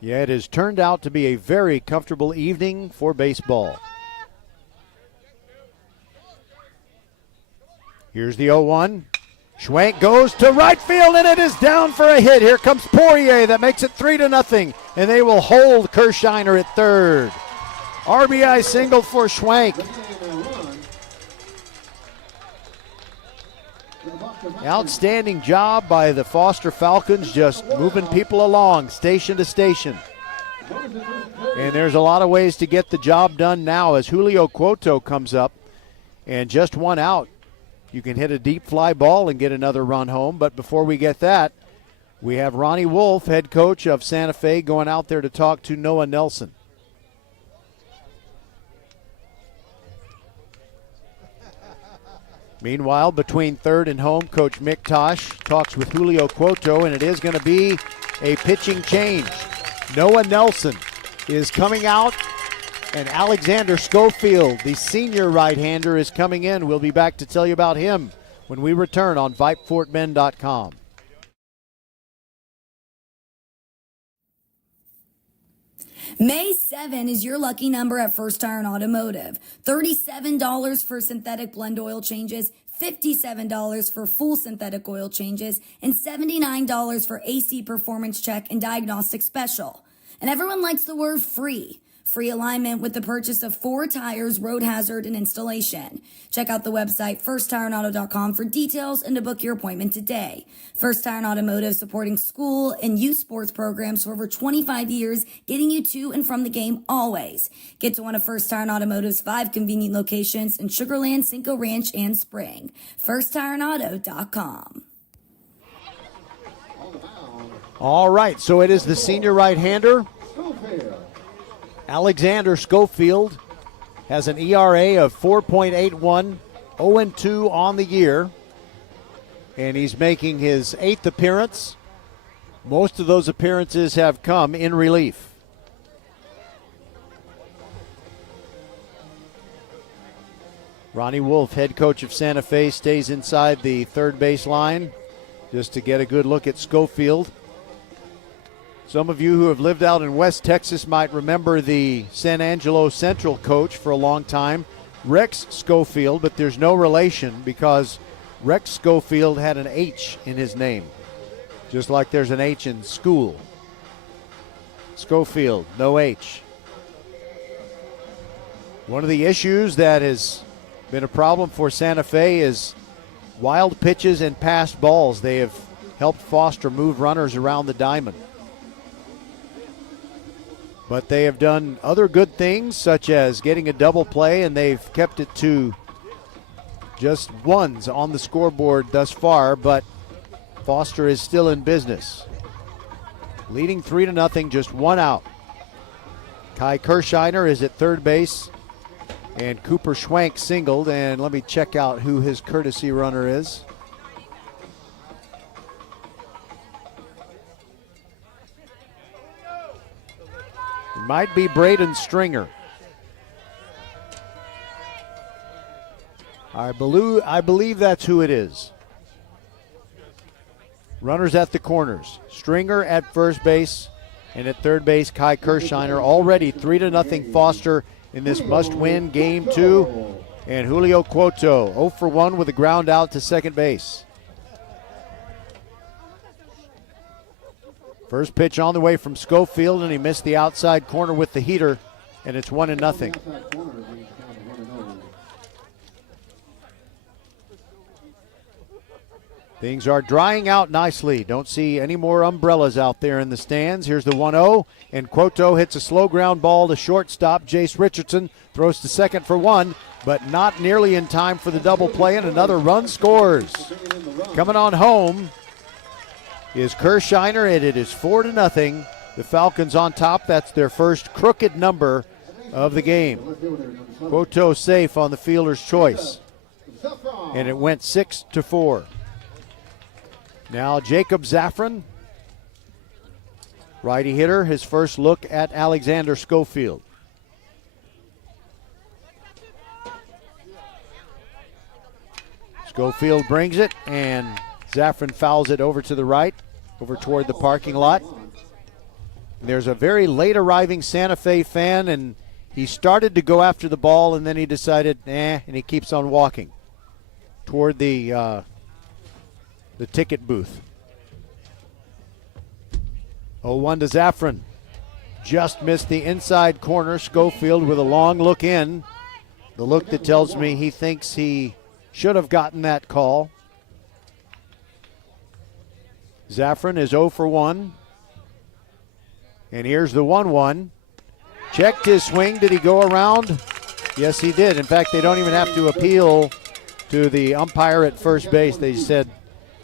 Yeah, it has turned out to be a very comfortable evening for baseball. Here's the 0-1. Schwank goes to right field, and it is down for a hit. Here comes Poirier. That makes it 3-0, and they will hold Kirshiner at third. RBI single for Schwank. Outstanding job by the Foster Falcons, just moving people along station to station. And there's a lot of ways to get the job done now as Julio Cuoto comes up, and just one out. You can hit a deep fly ball and get another run home. But before we get that, we have Ronnie Wolf, head coach of Santa Fe, going out there to talk to Noah Nelson. Meanwhile, between third and home, Coach Mick Tosh talks with Julio Cuoto, and it is going to be a pitching change. Noah Nelson is coming out, and Alexander Schofield, the senior right-hander, is coming in. We'll be back to tell you about him when we return on VypeFortBend.com. May 7 is your lucky number at First Iron Automotive. $37 for synthetic blend oil changes, $57 for full synthetic oil changes, and $79 for AC performance check and diagnostic special. And everyone likes the word free. Free alignment with the purchase of 4 tires, road hazard, and installation. Check out the website firstironauto.com for details and to book your appointment today. First Iron Automotive, supporting school and youth sports programs for over 25 years, getting you to and from the game always. Get to one of First Iron Automotive's 5 convenient locations in Sugar Land, Cinco Ranch, and Spring. firstironauto.com. All right, so it is the senior right-hander. Alexander Schofield has an ERA of 4.81, 0-2 on the year, and he's making his 8th appearance. Most of those appearances have come in relief. Ronnie Wolf, head coach of Santa Fe, stays inside the third base line just to get a good look at Schofield. Some of you who have lived out in West Texas might remember the San Angelo Central coach for a long time, Rex Schofield, but there's no relation because Rex Schofield had an H in his name, just like there's an H in school. Schofield, no H. One of the issues that has been a problem for Santa Fe is wild pitches and passed balls. They have helped Foster move runners around the diamond. But they have done other good things, such as getting a double play, and they've kept it to just ones on the scoreboard thus far, but Foster is still in business. Leading 3-0, just one out. Kai Kirshiner is at third base, and Cooper Schwank singled, and let me check out who his courtesy runner is. Might be Braden Stringer. I believe that's who it is. Runners at the corners. Stringer at first base, and at third base, Kai Kirshiner. Already 3-0 Foster in this must-win Game 2. And Julio Cuoto 0 for 1 with a ground out to second base. First pitch on the way from Schofield, and he missed the outside corner with the heater, and it's 1-0. Things are drying out nicely. Don't see any more umbrellas out there in the stands. Here's the 1-0, and Cuoto hits a slow ground ball to shortstop. Jace Richardson throws to second for 1, but not nearly in time for the double play, and another run scores. Coming on home is Kirshiner, and it is 4-0. The Falcons on top. That's their first crooked number of the game. Cuoto safe on the fielder's choice, and it went 6-4. Now Jacob Zaffron, righty hitter, his first look at Alexander Schofield. Schofield brings it, and Zaffron fouls it over to the right, over toward the parking lot. There's a very late arriving Santa Fe fan, and he started to go after the ball, and then he decided, and he keeps on walking toward the the ticket booth. 0-1 to Zaffron. Just missed the inside corner. Schofield with a long look in. The look that tells me he thinks he should have gotten that call. Zaffron is 0 for 1. And here's the 1-1. Checked his swing. Did he go around? Yes, he did. In fact, they don't even have to appeal to the umpire at first base. They said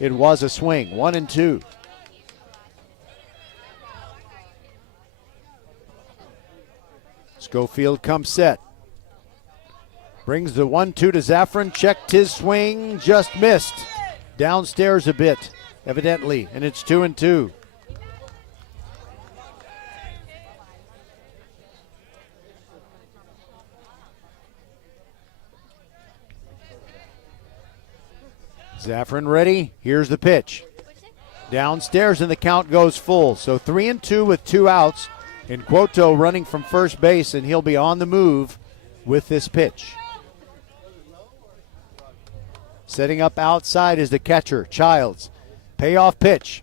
it was a swing. 1-2. Schofield comes set. Brings the 1-2 to Zaffron. Checked his swing. Just missed. Downstairs a bit, evidently. And it's 2-2. Zaffron ready. Here's the pitch. Downstairs and the count goes full. So 3-2 with 2 outs. And Cuoto running from first base, and he'll be on the move with this pitch. Setting up outside is the catcher, Childs. Payoff pitch.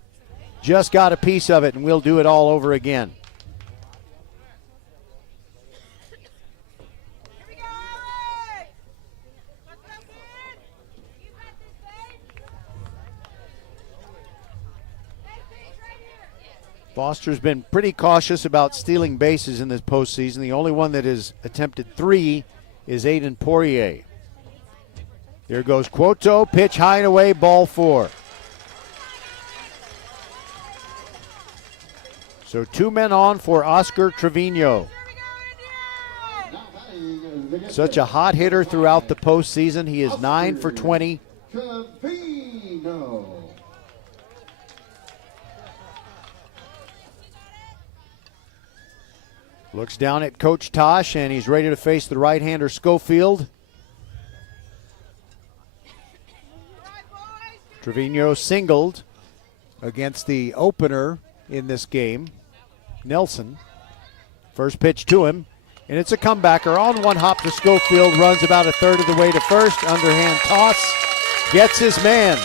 Just got a piece of it, and we'll do it all over again. Foster's been pretty cautious about stealing bases in this postseason. The only one that has attempted 3 is Aiden Poirier. There goes Cuoto, pitch high and away, ball 4. So 2 men on for Oscar Trevino. Such a hot hitter throughout the postseason. He is 9 for 20. Trevino. Looks down at Coach Tosh, and he's ready to face the right-hander Schofield. Trevino singled against the opener in this game, Nelson. First pitch to him, and it's a comebacker. On one hop to Schofield, runs about a third of the way to first. Underhand toss, gets his man.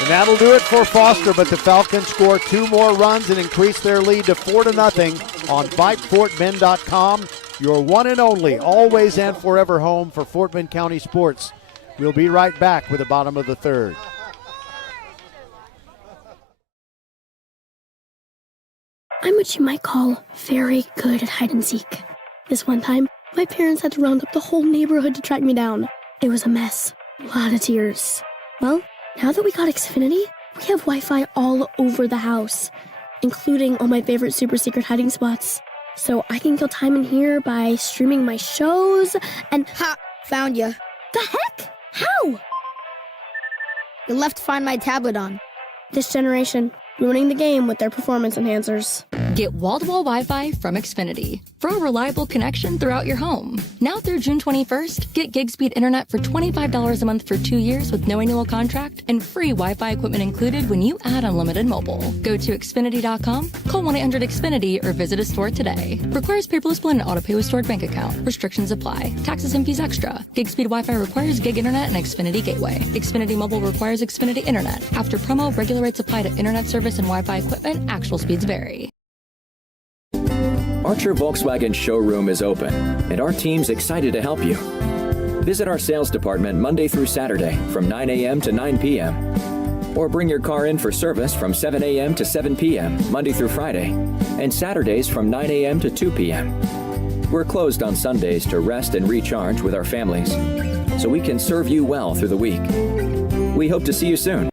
And that'll do it for Foster, but the Falcons score 2 more runs and increase their lead to 4-0 on VypeFortBend.com. Your one and only, always and forever home for Fort Bend County sports. We'll be right back with the bottom of the third. I'm what you might call very good at hide and seek. This one time, my parents had to round up the whole neighborhood to track me down. It was a mess. A lot of tears. Well, now that we got Xfinity, we have Wi-Fi all over the house, including all my favorite super secret hiding spots. So I can kill time in here by streaming my shows and... Ha! Found you. The heck? How? You left Find My tablet on. This generation, ruining the game with their performance enhancers. Get wall-to-wall Wi-Fi from Xfinity for a reliable connection throughout your home. Now through June 21st, get gig speed internet for $25 a month for 2 years with no annual contract and free Wi-Fi equipment included when you add unlimited mobile. Go to Xfinity.com, call 1-800-XFINITY or visit a store today. Requires paperless plan and autopay with stored bank account. Restrictions apply. Taxes and fees extra. Gig speed Wi-Fi requires gig internet and Xfinity Gateway. Xfinity Mobile requires Xfinity Internet. After promo, regular rates apply to internet service and Wi-Fi equipment. Actual speeds vary. Archer Volkswagen showroom is open, and our team's excited to help you. Visit our sales department Monday through Saturday from 9 a.m. to 9 p.m. Or bring your car in for service from 7 a.m. to 7 p.m. Monday through Friday, and Saturdays from 9 a.m. to 2 p.m. We're closed on Sundays to rest and recharge with our families, so we can serve you well through the week. We hope to see you soon.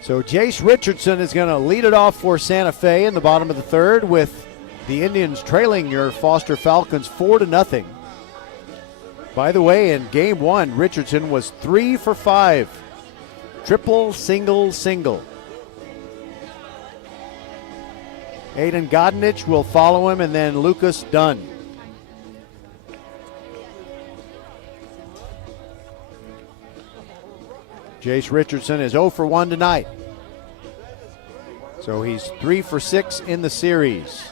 So Jace Richardson is going to lead it off for Santa Fe in the bottom of the third, with the Indians trailing your Foster Falcons 4-0. By the way, in game 1, Richardson was 3 for 5. Triple, single, single. Aiden Godinich will follow him, and then Lucas Dunn. Jace Richardson is 0 for 1 tonight. So he's 3 for 6 in the series.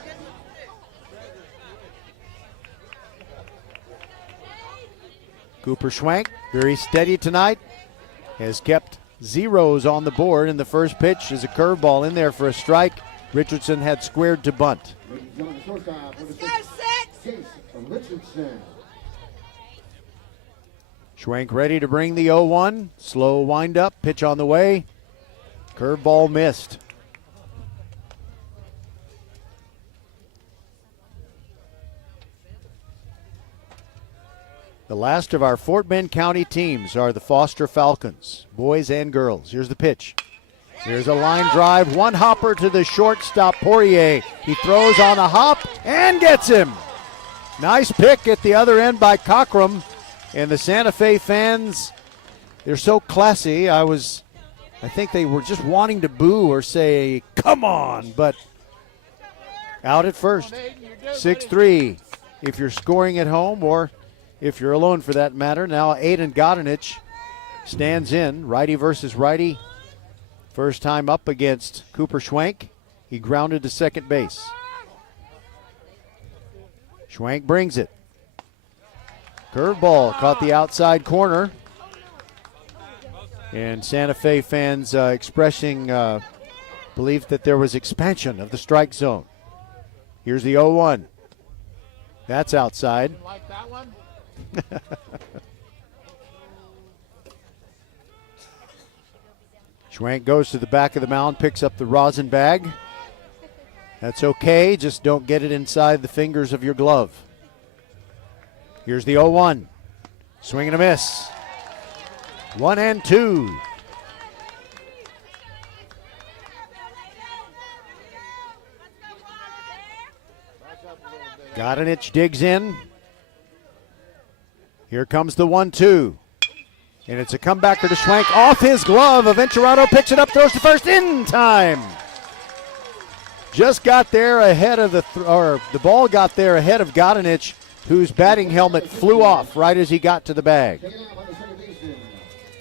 Cooper Schwank, very steady tonight, has kept zeros on the board, and the first pitch is a curveball in there for a strike. Richardson had squared to bunt. Schwank ready to bring the 0-1. Slow windup, pitch on the way. Curveball missed. The last of our Fort Bend County teams are the Foster Falcons, boys and girls. Here's the pitch. Here's a line drive, one hopper to the shortstop, Poirier. He throws on a hop and gets him. Nice pick at the other end by Cockrum. And the Santa Fe fans, they're so classy. I think they were just wanting to boo or say, come on, but out at first. 6-3 if you're scoring at home, or if you're alone for that matter. Now Aiden Godinich stands in, righty versus righty. First time up against Cooper Schwank. He grounded to second base. Schwank brings it. Curveball caught the outside corner. And Santa Fe fans expressing belief that there was expansion of the strike zone. Here's the 0-1. That's outside. Like that one? Schwank goes to the back of the mound, picks up the rosin bag. That's okay, just don't get it inside the fingers of your glove. Here's the 0-1. Swing and a miss. 1-2. Godinich digs in. Here comes the 1-2. And it's a comebacker to Schwank off his glove. Aventurato picks it up, throws to first in time. Just got there ahead of the ball got there ahead of Godinich, whose batting helmet flew off right as he got to the bag.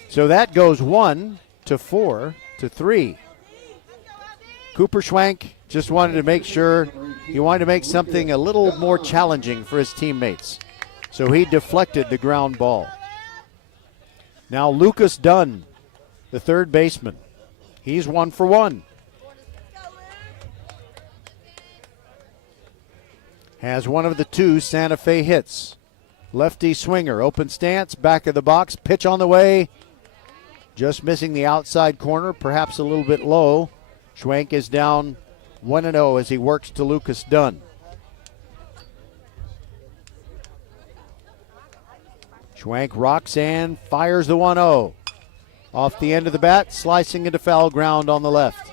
So that goes 1-4-3. Cooper Schwank just wanted to make sure, he wanted to make something a little more challenging for his teammates. So he deflected the ground ball. Now Lucas Dunn, the third baseman. He's 1 for 1. Has one of the two Santa Fe hits. Lefty swinger, open stance, back of the box, pitch on the way. Just missing the outside corner, perhaps a little bit low. Schwank is down 1-0 as he works to Lucas Dunn. Schwank rocks and fires the 1-0. Off the end of the bat, slicing into foul ground on the left.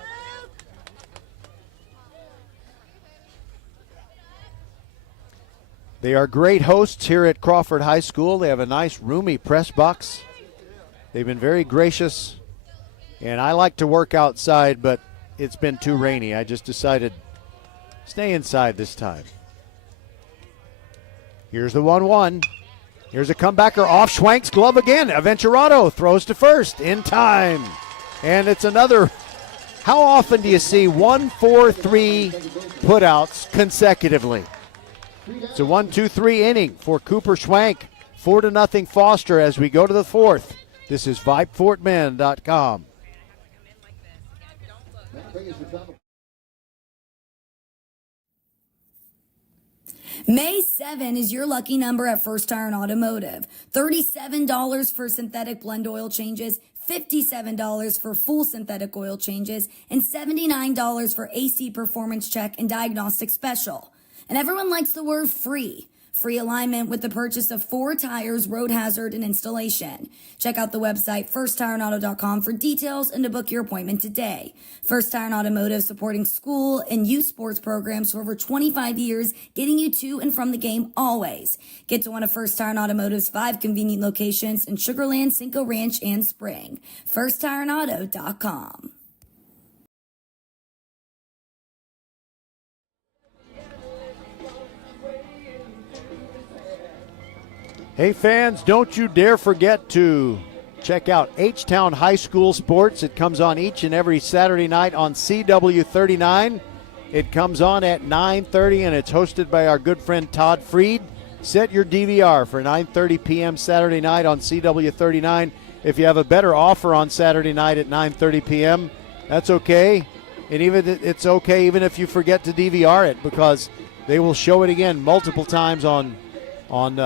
They are great hosts here at Crawford High School. They have a nice, roomy press box. They've been very gracious. And I like to work outside, but it's been too rainy. I just decided stay inside this time. Here's the 1-1. Here's a comebacker off Schwank's glove again. Aventurato throws to first in time. And it's another. How often do you see 1-4-3 putouts consecutively? It's a 1-2-3 inning for Cooper Schwank. 4-0 Foster as we go to the fourth. This is VypeFortBend.com. May 7 is your lucky number at First Iron Automotive. $37 for synthetic blend oil changes, $57 for full synthetic oil changes, and $79 for AC performance check and diagnostic special. And everyone likes the word free. Free alignment with the purchase of 4 tires, road hazard, and installation. Check out the website firstironauto.com for details and to book your appointment today. First Iron Automotive supporting school and youth sports programs for over 25 years, getting you to and from the game always. Get to one of First Iron Automotive's 5 convenient locations in Sugar Land, Cinco Ranch, and Spring. firstironauto.com. Hey fans, don't you dare forget to check out H-Town High School Sports. It comes on each and every Saturday night on CW39. It comes on at 9:30 and it's hosted by our good friend Todd Freed. Set your DVR for 9:30 p.m. Saturday night on CW39. If you have a better offer on Saturday night at 9:30 p.m., that's okay. And it's okay even if you forget to DVR it, because they will show it again multiple times on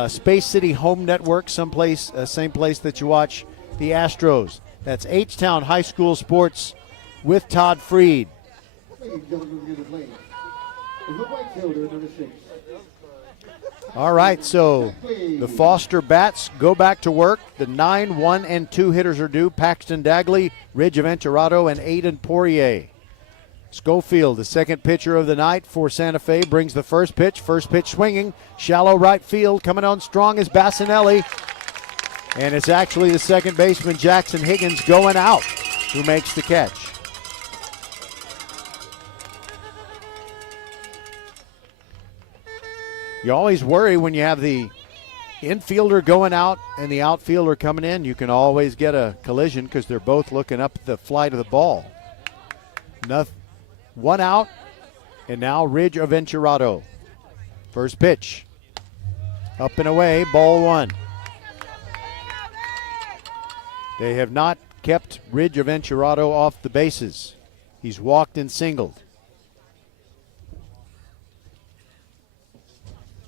Space City Home Network, same place that you watch the Astros. That's H-Town High School Sports with Todd Freed. Ladies and gentlemen, we're going to play. The right fielder, number 6. All right, so the Foster Bats go back to work. The 9, 1, and 2 hitters are due. Paxton Dagley, Ridge Aventurado, and Aiden Poirier. Schofield, the second pitcher of the night for Santa Fe, brings the first pitch. First pitch swinging. Shallow right field. Coming on strong is Bassinelli. And it's actually the second baseman, Jackson Higgins, going out, who makes the catch. You always worry when you have the infielder going out and the outfielder coming in. You can always get a collision because they're both looking up the flight of the ball. One out, and now Ridge Aventurado. First pitch. Up and away, ball 1. They have not kept Ridge Aventurado off the bases. He's walked and singled.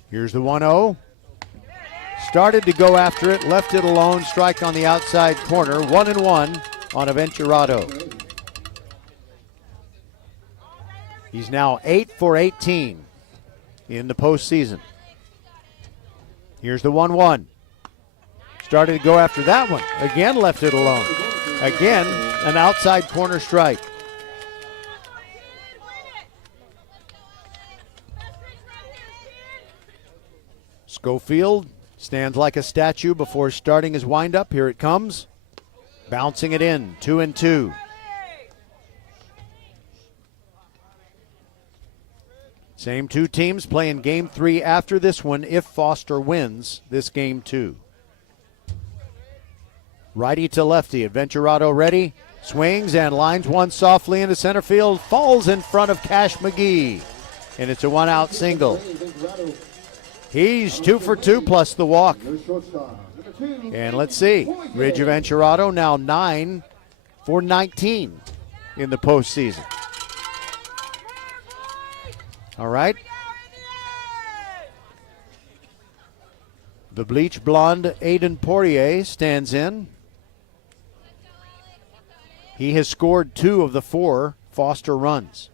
Here's the 1-0. Started to go after it, left it alone, strike on the outside corner. 1-1 on Aventurado. He's now 8 for 18 in the postseason. Here's the 1-1. Started to go after that one. Again, left it alone. Again, an outside corner strike. Schofield stands like a statue before starting his windup. Here it comes. Bouncing it in, 2-2. Same two teams playing game 3 after this one if Foster wins this game 2. Righty to lefty. Aventurado ready. Swings and lines one softly into center field. Falls in front of Cash McGee. And it's a 1-out single. He's 2 for 2 plus the walk. And let's see. Ridge Aventurado now 9 for 19 in the postseason. All right. The bleach blonde Aiden Poirier stands in. He has scored 2 of the 4 Foster runs.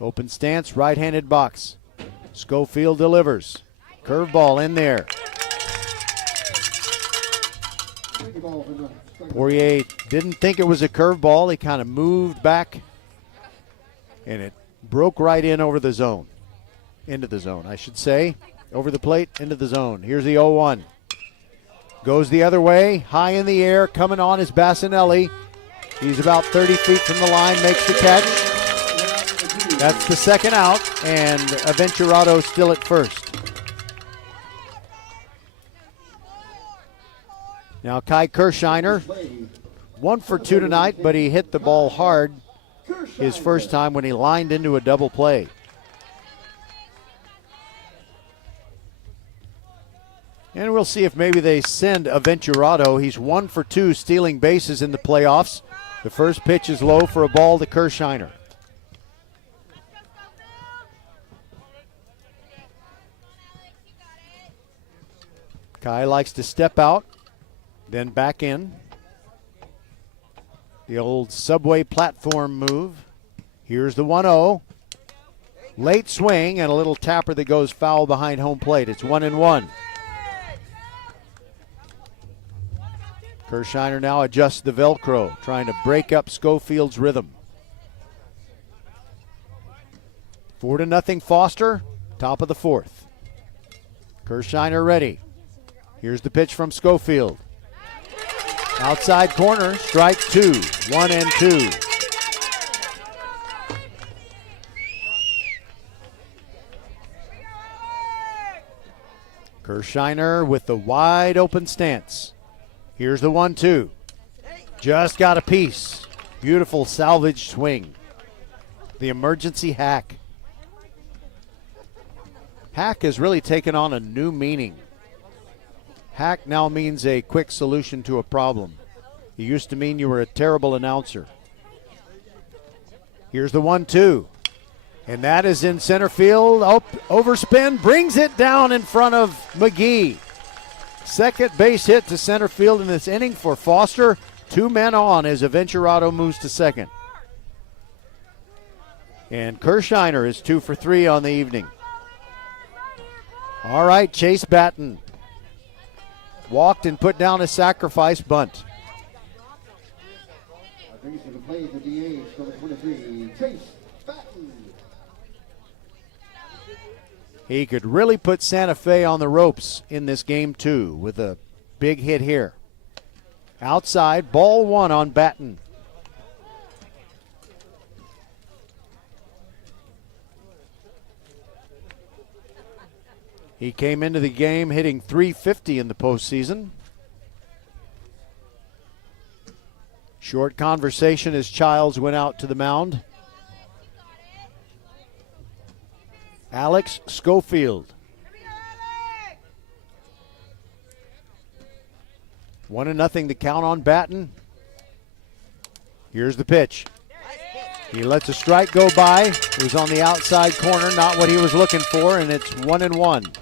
Open stance, right-handed box. Schofield delivers. Curveball in there. Poirier didn't think it was a curveball. He kind of moved back, and it broke right in over the zone. Into the zone, I should say. Over the plate, into the zone. Here's the 0-1. Goes the other way, high in the air. Coming on is Bassinelli. He's about 30 feet from the line, makes the catch. That's the second out, and Aventurado still at first. Now Kai Kirshiner, 1 for 2 tonight, but he hit the ball hard his first time when he lined into a double play. And we'll see if maybe they send Aventurado. He's 1 for 2 stealing bases in the playoffs. The first pitch is low for a ball to Kirshiner. Kai likes to step out, then back in. The old subway platform move. Here's the 1-0. Late swing and a little tapper that goes foul behind home plate. It's 1-1. Kirshiner now adjusts the Velcro, trying to break up Schofield's rhythm. 4-0 Foster, top of the 4th. Kirshiner ready. Here's the pitch from Schofield. Outside corner, strike 2, 1-2. Kirshiner with the wide open stance. Here's the 1-2. Just got a piece. Beautiful salvage swing. The emergency hack. Hack has really taken on a new meaning. Hack now means a quick solution to a problem. It used to mean you were a terrible announcer. Here's the 1-2. And that is in center field. Overspin brings it down in front of McGee. Second base hit to center field in this inning for Foster. 2 men on as Aventurado moves to second. And Kirshiner is 2 for 3 on the evening. All right, Chase Batten walked and put down a sacrifice bunt. Brings to the plate, the DH, number 23, Chase Batten. He could really put Santa Fe on the ropes in this game, too, with a big hit here. Outside, ball 1 on Batten. He came into the game hitting .350 in the postseason. Short conversation as Childs went out to the mound. Alex Schofield. 1-0 the count on Batten. Here's the pitch. He lets a strike go by. It was on the outside corner, not what he was looking for, and it's 1-1.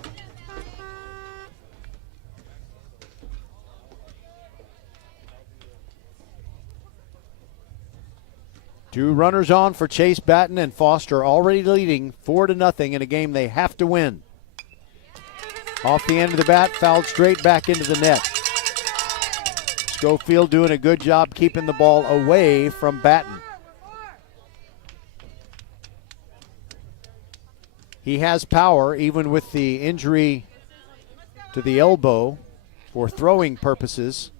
Two runners on for Chase Batten, and Foster already leading 4-0 in a game they have to win. Off the end of the bat, fouled straight back into the net. Schofield doing a good job keeping the ball away from Batten. He has power even with the injury to the elbow for throwing purposes.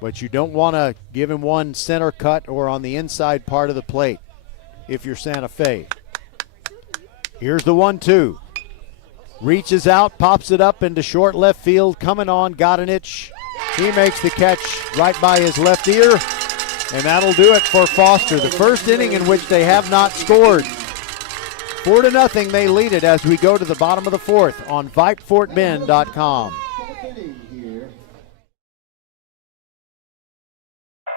But you don't want to give him one center cut or on the inside part of the plate if you're Santa Fe. Here's the 1-2. Reaches out, pops it up into short left field. Coming on, Godinich. He makes the catch right by his left ear. And that'll do it for Foster. The first inning in which they have not scored. 4-0, they lead it as we go to the bottom of the fourth on VypeFortBend.com.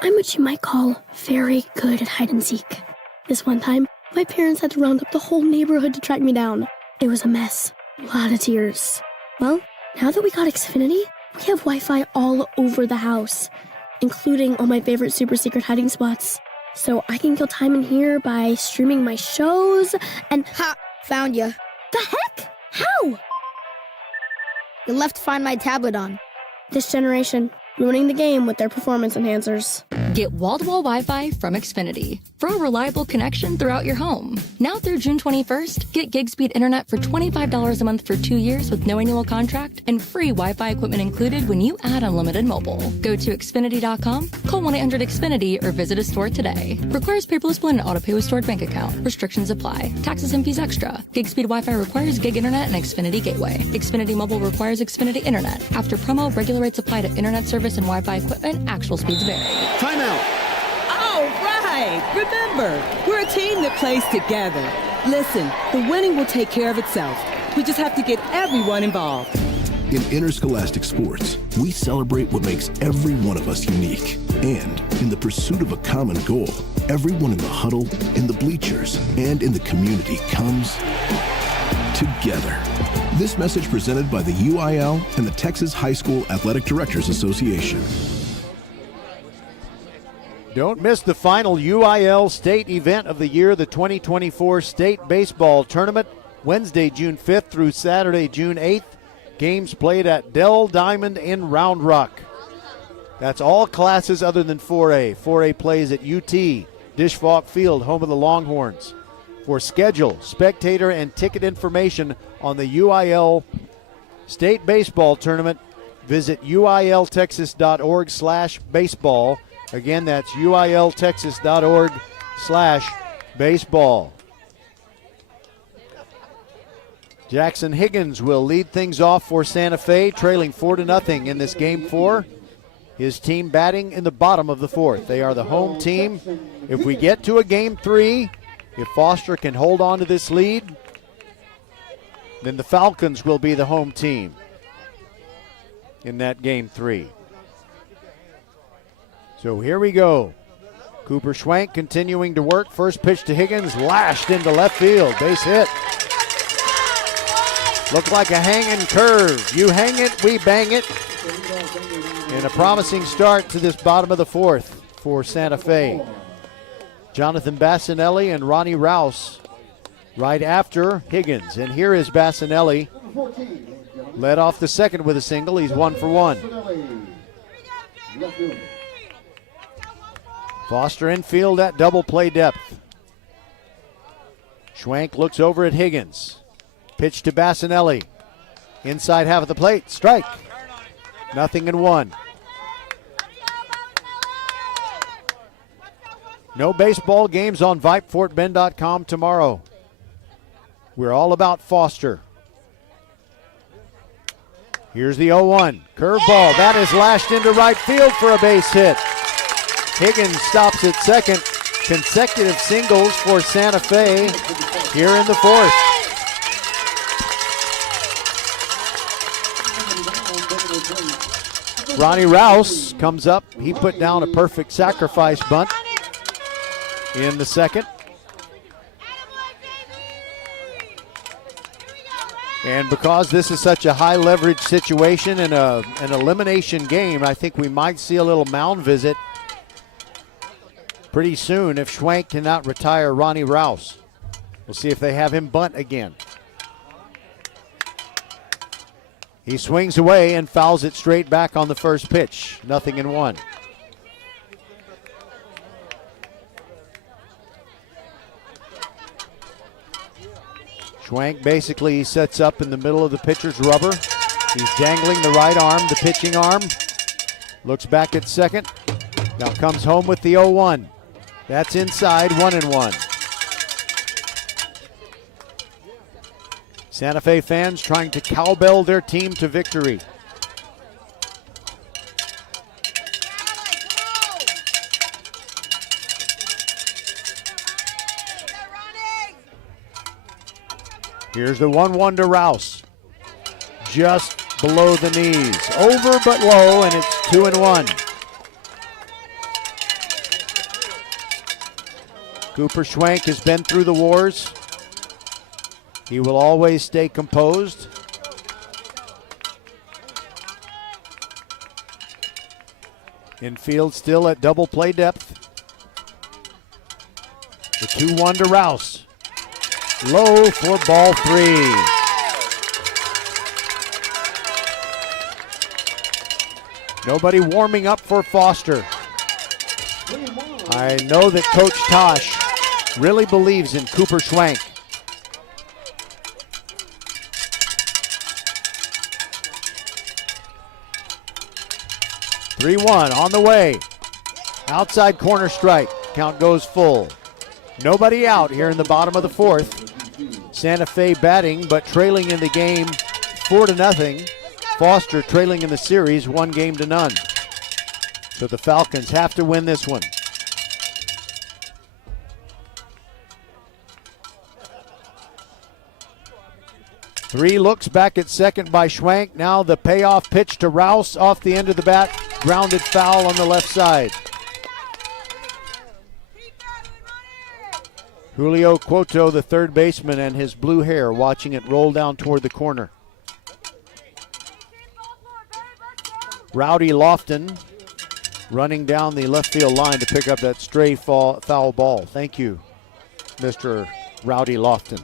I'm what you might call very good at hide and seek. This one time, my parents had to round up the whole neighborhood to track me down. It was a mess. A lot of tears. Well, now that we got Xfinity, we have Wi-Fi all over the house, including all my favorite super secret hiding spots. So I can kill time in here by streaming my shows and... Ha! Found you. The heck? How? You left Find My tablet on. This generation, ruining the game with their performance enhancers. Get wall-to-wall Wi-Fi from Xfinity for a reliable connection throughout your home. Now through June 21st, get gig speed internet for $25 a month for 2 years with no annual contract and free Wi-Fi equipment included when you add unlimited mobile. Go to Xfinity.com, call 1-800-XFINITY or visit a store today. Requires paperless blend and auto-pay with stored bank account. Restrictions apply. Taxes and fees extra. Gig speed Wi-Fi requires gig internet and Xfinity Gateway. Xfinity Mobile requires Xfinity Internet. After promo, regular rates apply to internet service and Wi-Fi equipment. Actual speeds vary. Time out. All right. Remember, we're a team that plays together. Listen, the winning will take care of itself. We just have to get everyone involved. In interscholastic sports, we celebrate what makes every one of us unique. And in the pursuit of a common goal, everyone in the huddle, in the bleachers, and in the community comes together. This message presented by the UIL and the Texas High School Athletic Directors Association. Don't miss the final UIL state event of the year, the 2024 State Baseball Tournament, Wednesday, June 5th through Saturday, June 8th. Games played at Dell Diamond in Round Rock. That's all classes other than 4A. 4A plays at UT, Disch-Falk Field, home of the Longhorns. For schedule, spectator, and ticket information on the UIL State Baseball Tournament, visit uiltexas.org/baseball. Again, that's uiltexas.org/baseball. Jackson Higgins will lead things off for Santa Fe, trailing 4-0 in this game 4. His team batting in the bottom of the fourth. They are the home team. If we get to a game 3, if Foster can hold on to this lead, Then the Falcons will be the home team in that game 3. So here we go. Cooper Schwank continuing to work. First pitch to Higgins, lashed into left field. Base hit. Looked like a hanging curve. You hang it, we bang it. And a promising start to this bottom of the 4th for Santa Fe. Jonathan Bassinelli and Ronnie Rouse right after Higgins. And here is Bassinelli. Led off the second with a single. He's 1 for 1. Foster infield at double play depth. Schwank looks over at Higgins. Pitch to Bassinelli. Inside half of the plate. Strike. 0-1. No baseball games on VypeFortBend.com tomorrow. We're all about Foster. Here's the 0-1. Curveball. That is lashed into right field for a base hit. Higgins stops at second. Consecutive singles for Santa Fe here in the 4th. Ronnie Rouse comes up. He put down a perfect sacrifice bunt in the second. And because this is such a high leverage situation and an elimination game, I think we might see a little mound visit pretty soon if Schwank cannot retire Ronnie Rouse. We'll see if they have him bunt again. He swings away and fouls it straight back on the first pitch. 0-1. Schwank basically sets up in the middle of the pitcher's rubber. He's dangling the right arm, the pitching arm. Looks back at second. Now comes home with the 0-1. That's inside, 1-1. Santa Fe fans trying to cowbell their team to victory. Here's the 1-1 to Rouse. Just below the knees. Over but low, and it's 2-1. Cooper Schwank has been through the wars. He will always stay composed. Infield still at double play depth. The 2-1 to Rouse. Low for ball 3. Nobody warming up for Foster. I know that Coach Tosh really believes in Cooper Schwank. (3-1) on the way. Outside corner strike. Count goes full. Nobody out here in the bottom of the 4th. Santa Fe batting, but trailing in the game 4-0. Foster trailing in the series 1-0. So the Falcons have to win this one. Three looks back at second by Schwank. Now the payoff pitch to Rouse off the end of the bat. Grounded foul on the left side. Julio Cuoto, the third baseman, and his blue hair watching it roll down toward the corner. Rowdy Lofton running down the left field line to pick up that stray foul ball. Thank you, Mr. Rowdy Lofton.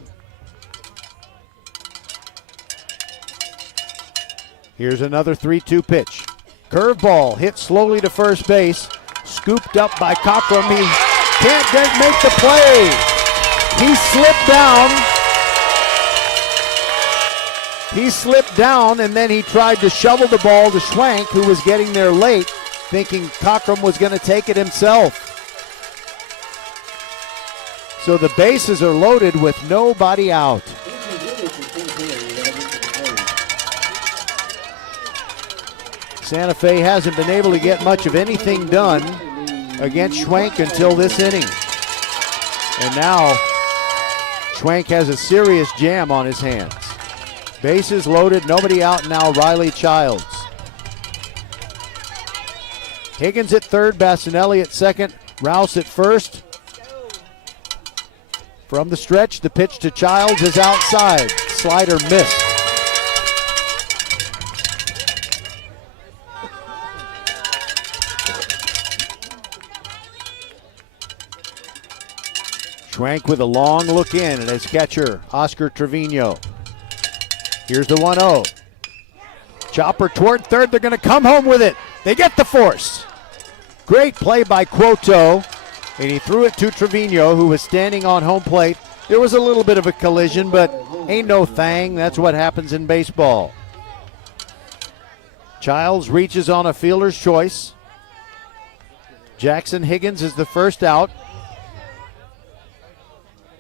Here's another 3-2 pitch. Curveball hit slowly to first base. Scooped up by Cockrum. He can't make the play. He slipped down. And then he tried to shovel the ball to Schwank, who was getting there late, thinking Cockrum was going to take it himself. So the bases are loaded with nobody out. Santa Fe hasn't been able to get much of anything done against Schwank until this inning. And now Schwank has a serious jam on his hands. Bases loaded, nobody out now. Riley Childs. Higgins at third, Bassinelli at second, Rouse at first. From the stretch, the pitch to Childs is outside. Slider missed. Schwank with a long look in at his catcher, Oscar Trevino. Here's the 1-0. Chopper toward third. They're going to come home with it. They get the force. Great play by Quoto, and he threw it to Trevino, who was standing on home plate. There was a little bit of a collision, but ain't no thing. That's what happens in baseball. Childs reaches on a fielder's choice. Jackson Higgins is the first out.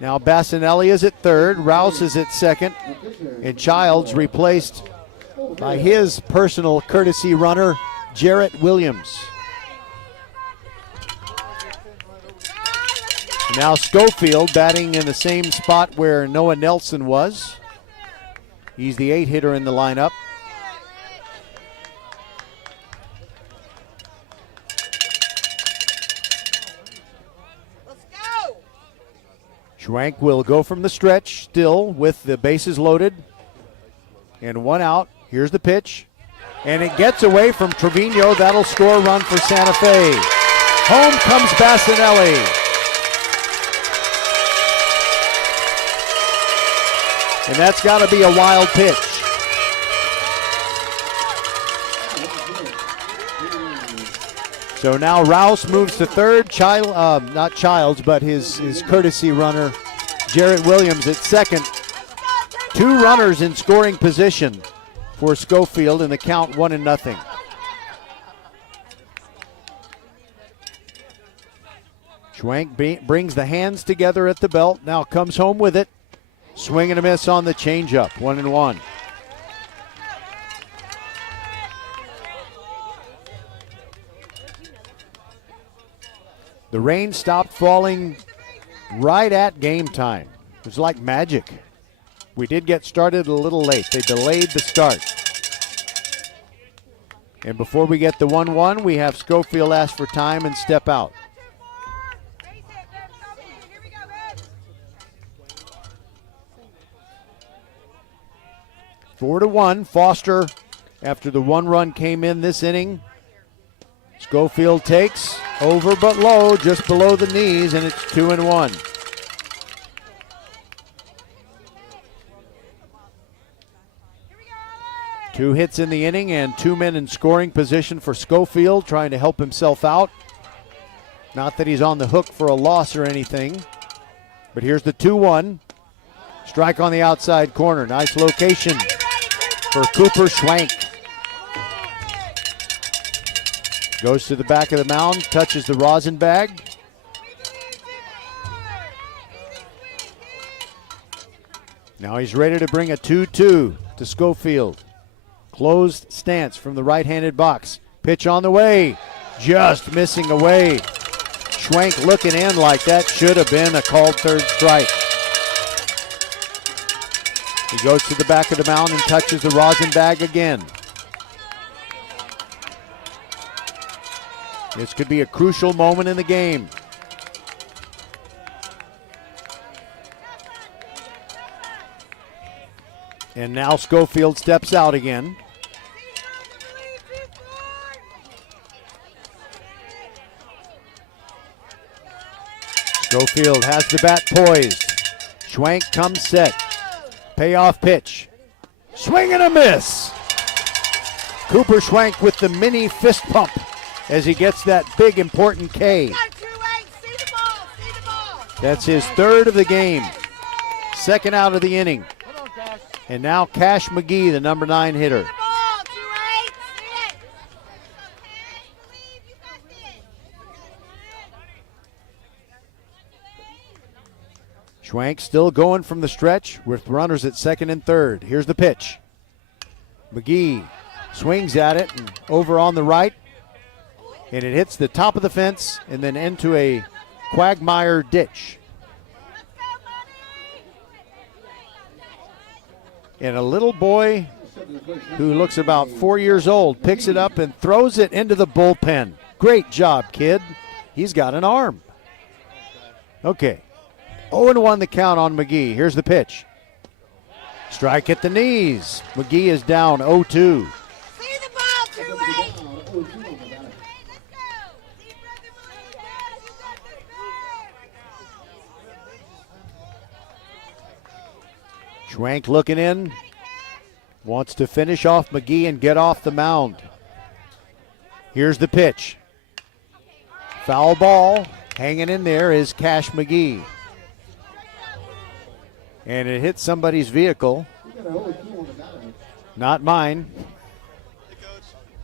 Now Bassinelli is at third, Rouse is at second, and Childs replaced by his personal courtesy runner, Jarrett Williams. Now Schofield batting in the same spot where Noah Nelson was. He's the 8-hitter in the lineup. Schwank will go from the stretch, still with the bases loaded. And one out. Here's the pitch. And it gets away from Trevino. That'll score a run for Santa Fe. Home comes Bassinelli. And that's got to be a wild pitch. So now Rouse moves to third. Not Childs, but his courtesy runner, Jarrett Williams at second. Two runners in scoring position for Schofield, and the count 1-0. Schwank brings the hands together at the belt. Now comes home with it. Swing and a miss on the changeup. 1-1. The rain stopped falling right at game time. It was like magic. We did get started a little late. They delayed the start. And before we get the 1-1, we have Schofield ask for time and step out. Four to 1, Foster, after the one run came in this inning. Schofield takes over but low, just below the knees, and it's 2-1. Two hits in the inning and two men in scoring position for Schofield, trying to help himself out. Not that he's on the hook for a loss or anything, but here's the 2-1. Strike on the outside corner. Nice location for Cooper Schwank. Goes to the back of the mound, touches the rosin bag. Now he's ready to bring a 2-2 to Schofield. Closed stance from the right-handed box. Pitch on the way, just missing away. Schwank looking in like that should have been a called third strike. He goes to the back of the mound and touches the rosin bag again. This could be a crucial moment in the game. And now Schofield steps out again. Schofield has the bat poised. Schwank comes set. Payoff pitch. Swing and a miss. Cooper Schwank with the mini fist pump as he gets that big important K. That's his third of the game. Second out of the inning. And now Cash McGee, the number 9 hitter. Schwank still going from the stretch with runners at second and third. Here's the pitch. McGee swings at it and over on the right. And it hits the top of the fence and then into a quagmire ditch. And a little boy who looks about 4 years old picks it up and throws it into the bullpen. Great job, kid. He's got an arm. Okay. 0-1 the count on McGee. Here's the pitch. Strike at the knees. McGee is down 0-2. Schwank looking in. Wants to finish off McGee and get off the mound. Here's the pitch. Foul ball. Hanging in there is Cash McGee. And it hit somebody's vehicle. Not mine.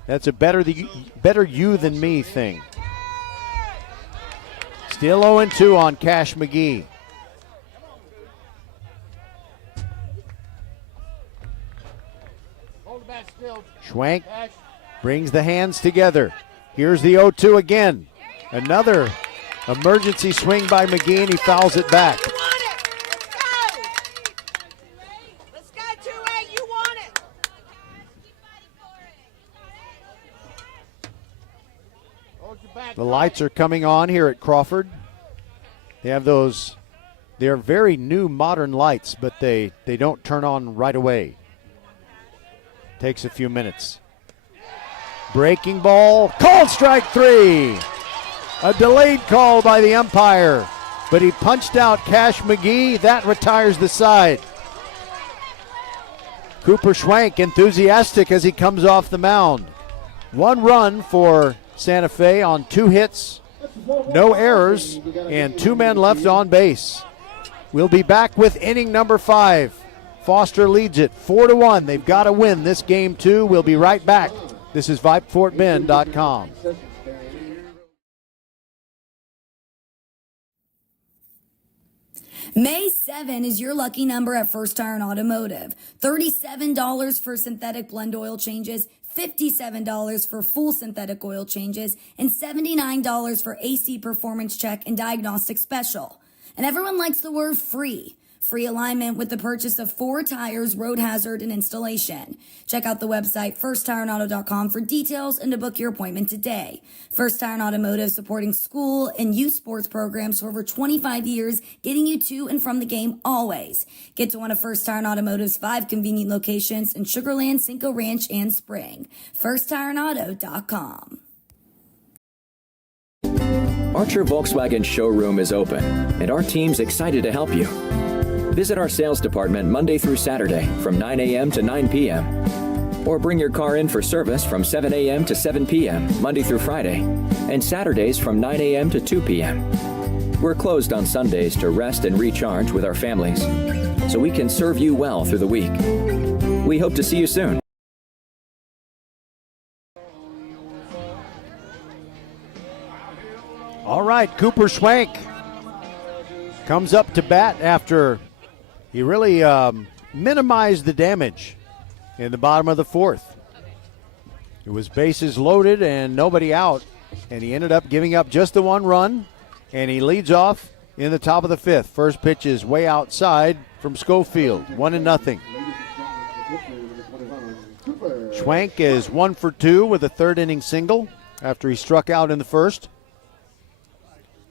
That's a better you than me thing. Still 0-2 on Cash McGee. Schwank brings the hands together. Here's the 0-2 again. Another emergency swing by McGee, and he fouls it back. The lights are coming on here at Crawford. They have those, they're very new modern lights, but they don't turn on right away. Takes a few minutes. Breaking ball, called strike 3. A delayed call by the umpire, but he punched out Cash McGee. That retires the side. Cooper Schwank enthusiastic as he comes off the mound. 1 run for Santa Fe on 2 hits, no errors, and 2 men left on base. We'll be back with inning number 5. Foster leads it 4-1. They've got to win this game too. We'll be right back. This is VypeFortBend.com. May 7 is your lucky number at First Iron Automotive. $37 for synthetic blend oil changes, $57 for full synthetic oil changes, and $79 for AC performance check and diagnostic special. And everyone likes the word free. Free alignment with the purchase of 4 tires, road hazard, and installation. Check out the website firstironauto.com for details and to book your appointment today. First Iron Automotive, supporting school and youth sports programs for over 25 years, getting you to and from the game always. Get to one of First Iron Automotive's 5 convenient locations in Sugar Land, Cinco Ranch, and Spring. firstironauto.com. Archer Volkswagen showroom is open, and our team's excited to help you. Visit our sales department Monday through Saturday from 9 a.m. to 9 p.m. Or bring your car in for service from 7 a.m. to 7 p.m. Monday through Friday, and Saturdays from 9 a.m. to 2 p.m. We're closed on Sundays to rest and recharge with our families, so we can serve you well through the week. We hope to see you soon. All right, Cooper Schwank comes up to bat after he really minimized the damage in the bottom of the 4th. It was bases loaded and nobody out, and he ended up giving up just the 1 run, and he leads off in the top of the 5th. First pitch is way outside from Schofield, 1-0. Schwank is 1 for 2 with a 3rd inning single after he struck out in the 1st.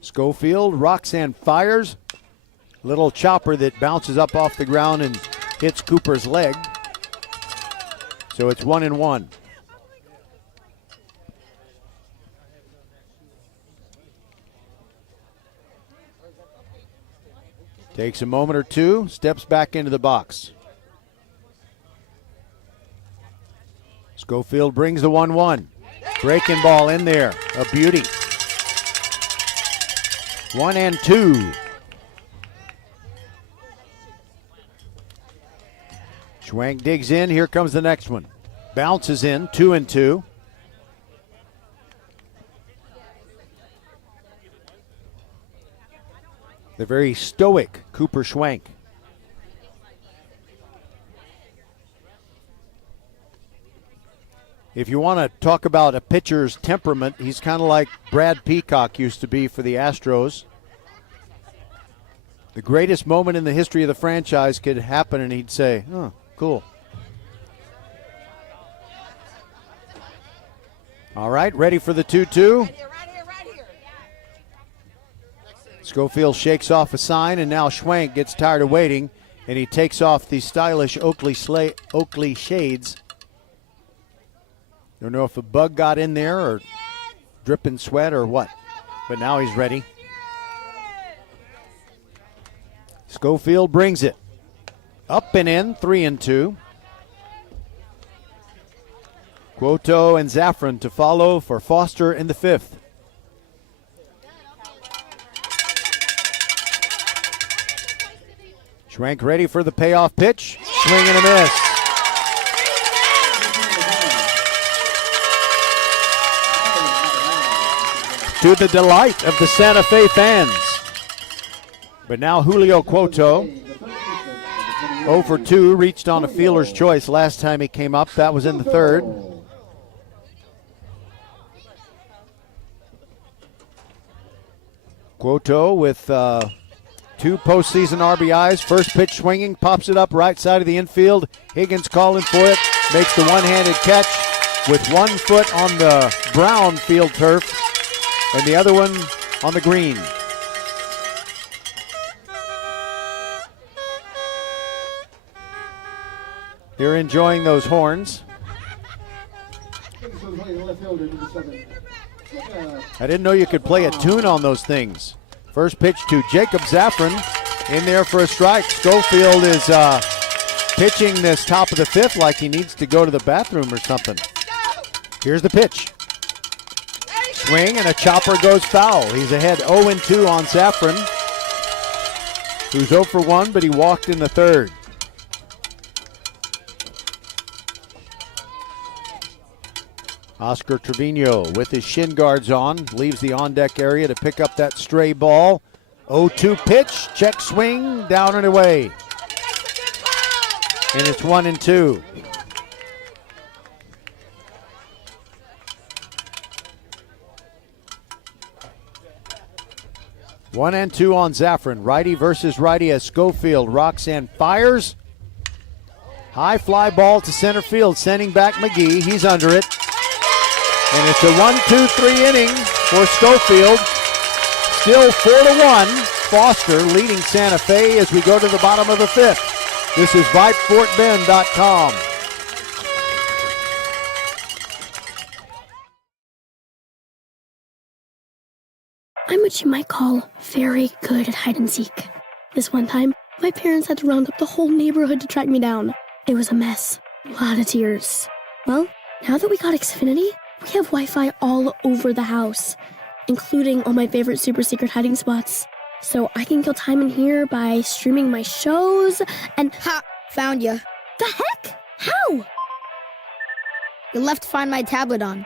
Schofield rocks and fires. Little chopper that bounces up off the ground and hits Cooper's leg. So it's 1-1. Takes a moment or two, steps back into the box. Schofield brings the 1-1. Breaking ball in there, a beauty. 1-2. Schwank digs in. Here comes the next one. Bounces in. 2-2. The very stoic Cooper Schwank. If you want to talk about a pitcher's temperament, he's kind of like Brad Peacock used to be for the Astros. The greatest moment in the history of the franchise could happen, and he'd say, "Oh, Cool. All right, ready for the 2-2. Schofield shakes off a sign, and now Schwank gets tired of waiting, and he takes off the stylish Oakley shades. Don't know if a bug got in there or dripping sweat or what, but now he's ready. Schofield brings it. Up and in, 3-2. Quoto and Zaffron to follow for Foster in the 5th. Schwank ready for the payoff pitch. Swing and a miss. To the delight of the Santa Fe fans. But now Julio Quoto, 0 for 2, reached on a fielder's choice last time he came up. That was in the 3rd. Quoto with 2 postseason RBIs. First pitch swinging, pops it up right side of the infield. Higgins calling for it, makes the one-handed catch with 1 foot on the brown field turf and the other one on the green. You're enjoying those horns. I didn't know you could play a tune on those things. First pitch to Jacob Zaffron, in there for a strike. Schofield is pitching this top of the 5th like he needs to go to the bathroom or something. Here's the pitch. Swing and a chopper goes foul. He's ahead 0-2 on Zaffron, who's 0 for 1, but he walked in the 3rd. Oscar Trevino with his shin guards on, leaves the on-deck area to pick up that stray ball. 0-2 pitch, check swing, down and away. And it's 1-2. One and two on Zaffron. Righty versus righty as Schofield rocks and fires. High fly ball to center field, sending back McGee. He's under it. And it's a 1-2-3 inning for Schofield. Still 4-1. Foster leading Santa Fe as we go to the bottom of the 5th. This is VypeFortBend.com. I'm what you might call very good at hide and seek. This one time, my parents had to round up the whole neighborhood to track me down. It was a mess. A lot of tears. Well, now that we got Xfinity, we have Wi-Fi all over the house, including all my favorite super secret hiding spots. So I can kill time in here by streaming my shows and... Ha! Found you. The heck? How? You left Find My tablet on.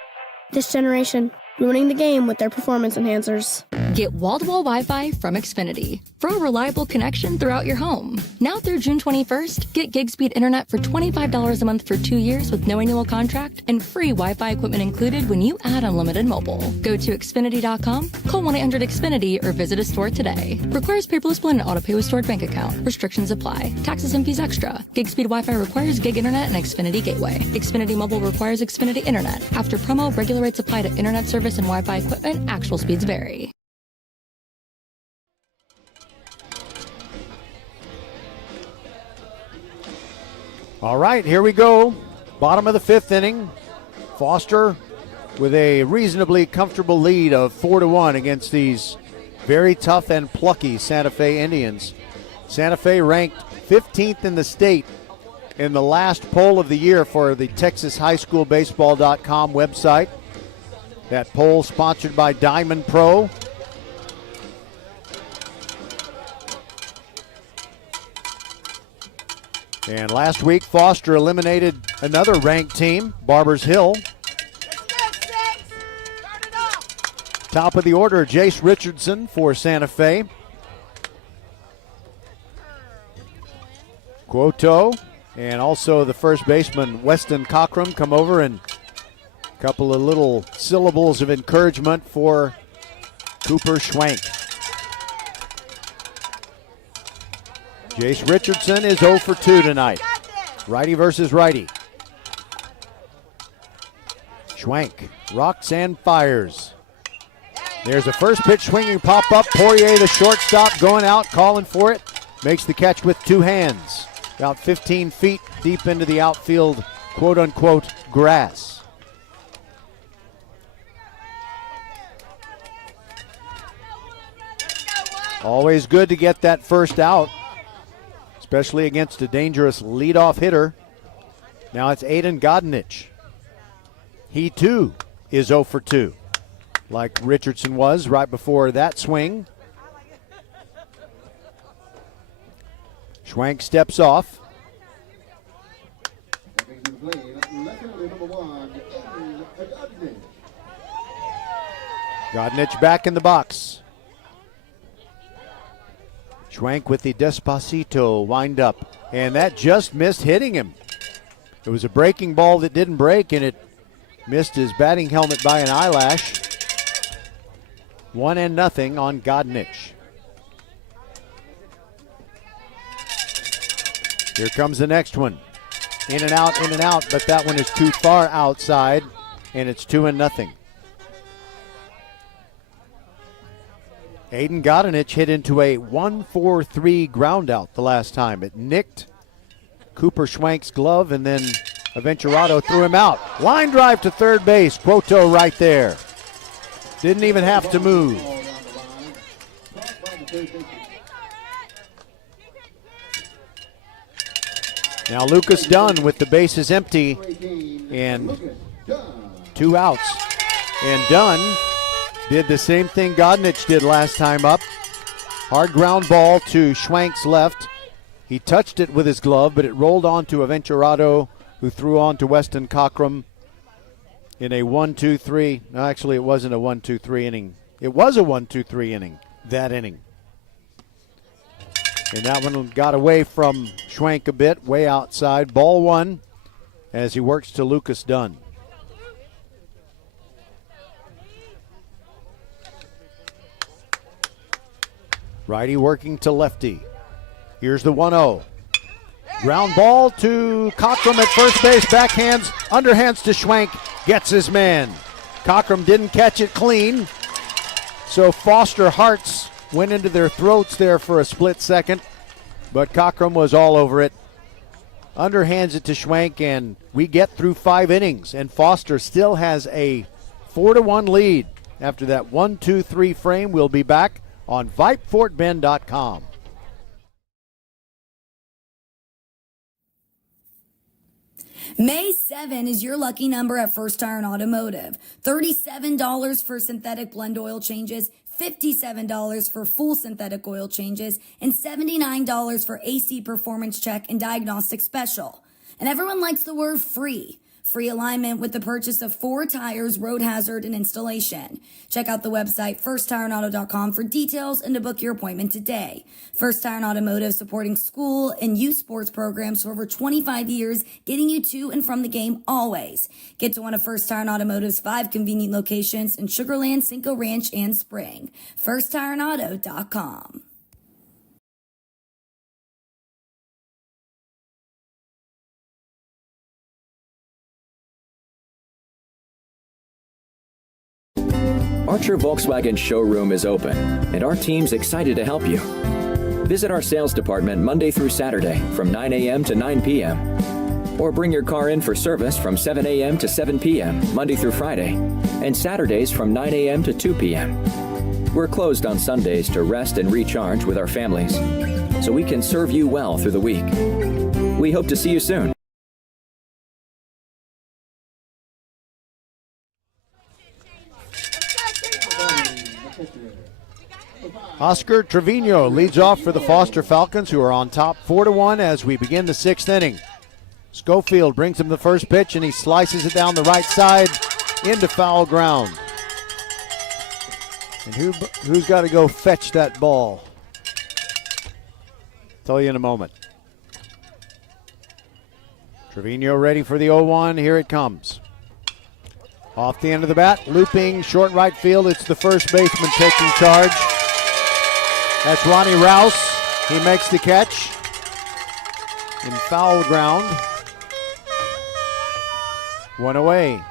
This generation, ruining the game with their performance enhancers. Get wall-to-wall Wi-Fi from Xfinity for a reliable connection throughout your home. Now through June 21st, get gig speed internet for $25 a month for 2 years with no annual contract and free Wi-Fi equipment included when you add unlimited mobile. Go to Xfinity.com, call 1-800-XFINITY, or visit a store today. Requires paperless bill and auto-pay with stored bank account. Restrictions apply. Taxes and fees extra. Gig speed Wi-Fi requires gig internet and Xfinity Gateway. Xfinity Mobile requires Xfinity Internet. After promo, regular rates apply to internet service and Wi-Fi equipment. Actual speeds vary. All right, here we go. Bottom of the 5th inning. Foster with a reasonably comfortable lead of 4-1 against these very tough and plucky Santa Fe Indians. Santa Fe ranked 15th in the state in the last poll of the year for the TexasHighSchoolBaseball.com website. That poll sponsored by Diamond Pro. And last week, Foster eliminated another ranked team, Barbers Hill. Top of the order, Jace Richardson for Santa Fe. Quoto and also the first baseman, Weston Cockrum, come over, and a couple of little syllables of encouragement for Cooper Schwank. Jace Richardson is 0 for 2 tonight. Righty versus righty. Schwank rocks and fires. There's a first pitch swinging pop-up. Poirier, the shortstop, going out, calling for it. Makes the catch with two hands. About 15 feet deep into the outfield, quote-unquote, grass. Always good to get that first out, especially against a dangerous leadoff hitter. Now it's Aiden Godinich. He, too, is 0 for 2, like Richardson was right before that swing. Schwank steps off. Godinich back in the box. Schwank with the Despacito wind up, and that just missed hitting him. It was a breaking ball that didn't break, and it missed his batting helmet by an eyelash. 1-0 on Godinich. Here comes the next one. In and out, but that one is too far outside, and it's 2-0. Aiden Godinich hit into a 1-4-3 ground out the last time. It nicked Cooper Schwank's glove, and then Aventurato threw him out. Line drive to third base. Quoto right there. Didn't even have to move. Now Lucas Dunn with the bases empty and 2 outs. And Dunn did the same thing Godinich did last time up. Hard ground ball to Schwank's left. He touched it with his glove, but it rolled on to Aventurato, who threw on to Weston Cockrum in a 1-2-3. No, actually, it wasn't a 1-2-3 inning. It was a 1-2-3 inning, that inning. And that one got away from Schwank a bit, way outside. Ball 1 as he works to Lucas Dunn. Righty working to lefty. Here's the 1-0. Ground ball to Cockrum at first base. Backhands, underhands to Schwank. Gets his man. Cockrum didn't catch it clean. So Foster hearts went into their throats there for a split second. But Cockrum was all over it. Underhands it to Schwank, and we get through 5 innings. And Foster still has a 4-1 lead. After that 1-2-3 frame, we'll be back on VypeFortBend.com. May 7 is your lucky number at First Iron Automotive. $37 for synthetic blend oil changes, $57 for full synthetic oil changes, and $79 for AC performance check and diagnostic special. And everyone likes the word free. Free alignment with the purchase of 4 tires, road hazard, and installation. Check out the website firstironauto.com for details and to book your appointment today. First Iron Automotive, supporting school and youth sports programs for over 25 years, getting you to and from the game always. Get to one of First Iron Automotive's 5 convenient locations in Sugar Land, Cinco Ranch, and Spring. firstironauto.com. Archer Volkswagen showroom is open, and our team's excited to help you. Visit our sales department Monday through Saturday from 9 a.m. to 9 p.m. Or bring your car in for service from 7 a.m. to 7 p.m. Monday through Friday, and Saturdays from 9 a.m. to 2 p.m. We're closed on Sundays to rest and recharge with our families, so we can serve you well through the week. We hope to see you soon. Oscar Trevino leads off for the Foster Falcons, who are on top 4-1 as we begin the 6th inning. Schofield brings him the first pitch, and he slices it down the right side into foul ground. And who's got to go fetch that ball? Tell you in a moment. Trevino ready for the 0-1. Here it comes. Off the end of the bat, looping short right field. It's the first baseman taking charge. That's Ronnie Rouse. He makes the catch in foul ground. One away.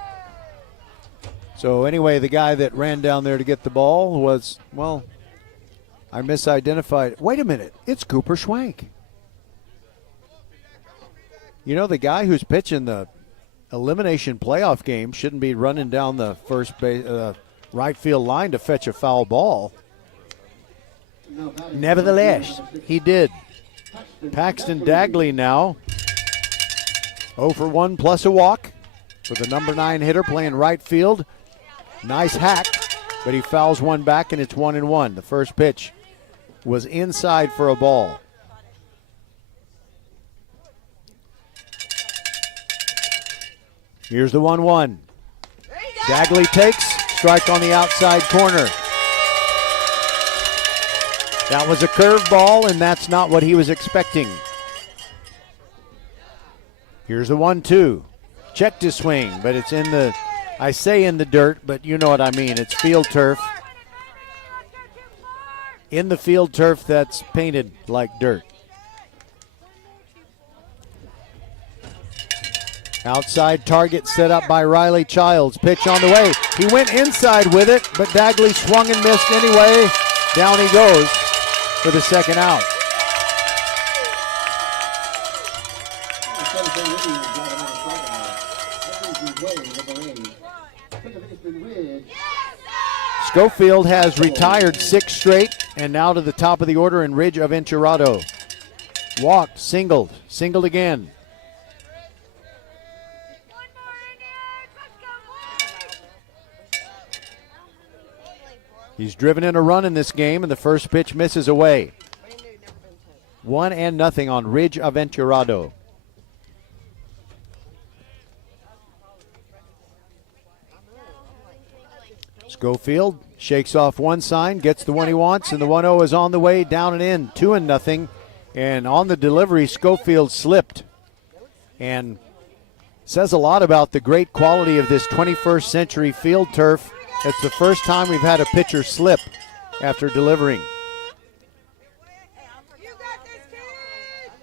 So anyway, the guy that ran down there to get the ball was, well, I misidentified. Wait a minute. It's Cooper Schwank. You know, the guy who's pitching the elimination playoff game shouldn't be running down the first base, right field line to fetch a foul ball. Nevertheless, he did. Paxton Dagley now 0 for 1 plus a walk with the number 9 hitter playing right field. Nice hack, but he fouls one back and it's 1-1. The first pitch was inside for a ball. Here's the 1-1. Dagley takes, strike on the outside corner. That was a curveball, and that's not what he was expecting. Here's the 1-2. Checked his swing, but it's in the, I say in the dirt, but you know what I mean. It's field turf. In the field turf that's painted like dirt. Outside target set up by Riley Childs. Pitch on the way. He went inside with it, but Dagley swung and missed anyway. Down he goes for the second out. Schofield has retired 6 straight, and now to the top of the order in Ridge Aventurado. Walked, singled again. He's driven in a run in this game, and the first pitch misses away. 1-0 on Ridge Aventurado. Schofield shakes off one sign, gets the one he wants, and the 1-0 is on the way, down and in, 2-0. And on the delivery, Schofield slipped. And says a lot about the great quality of this 21st century field turf. It's the first time we've had a pitcher slip after delivering.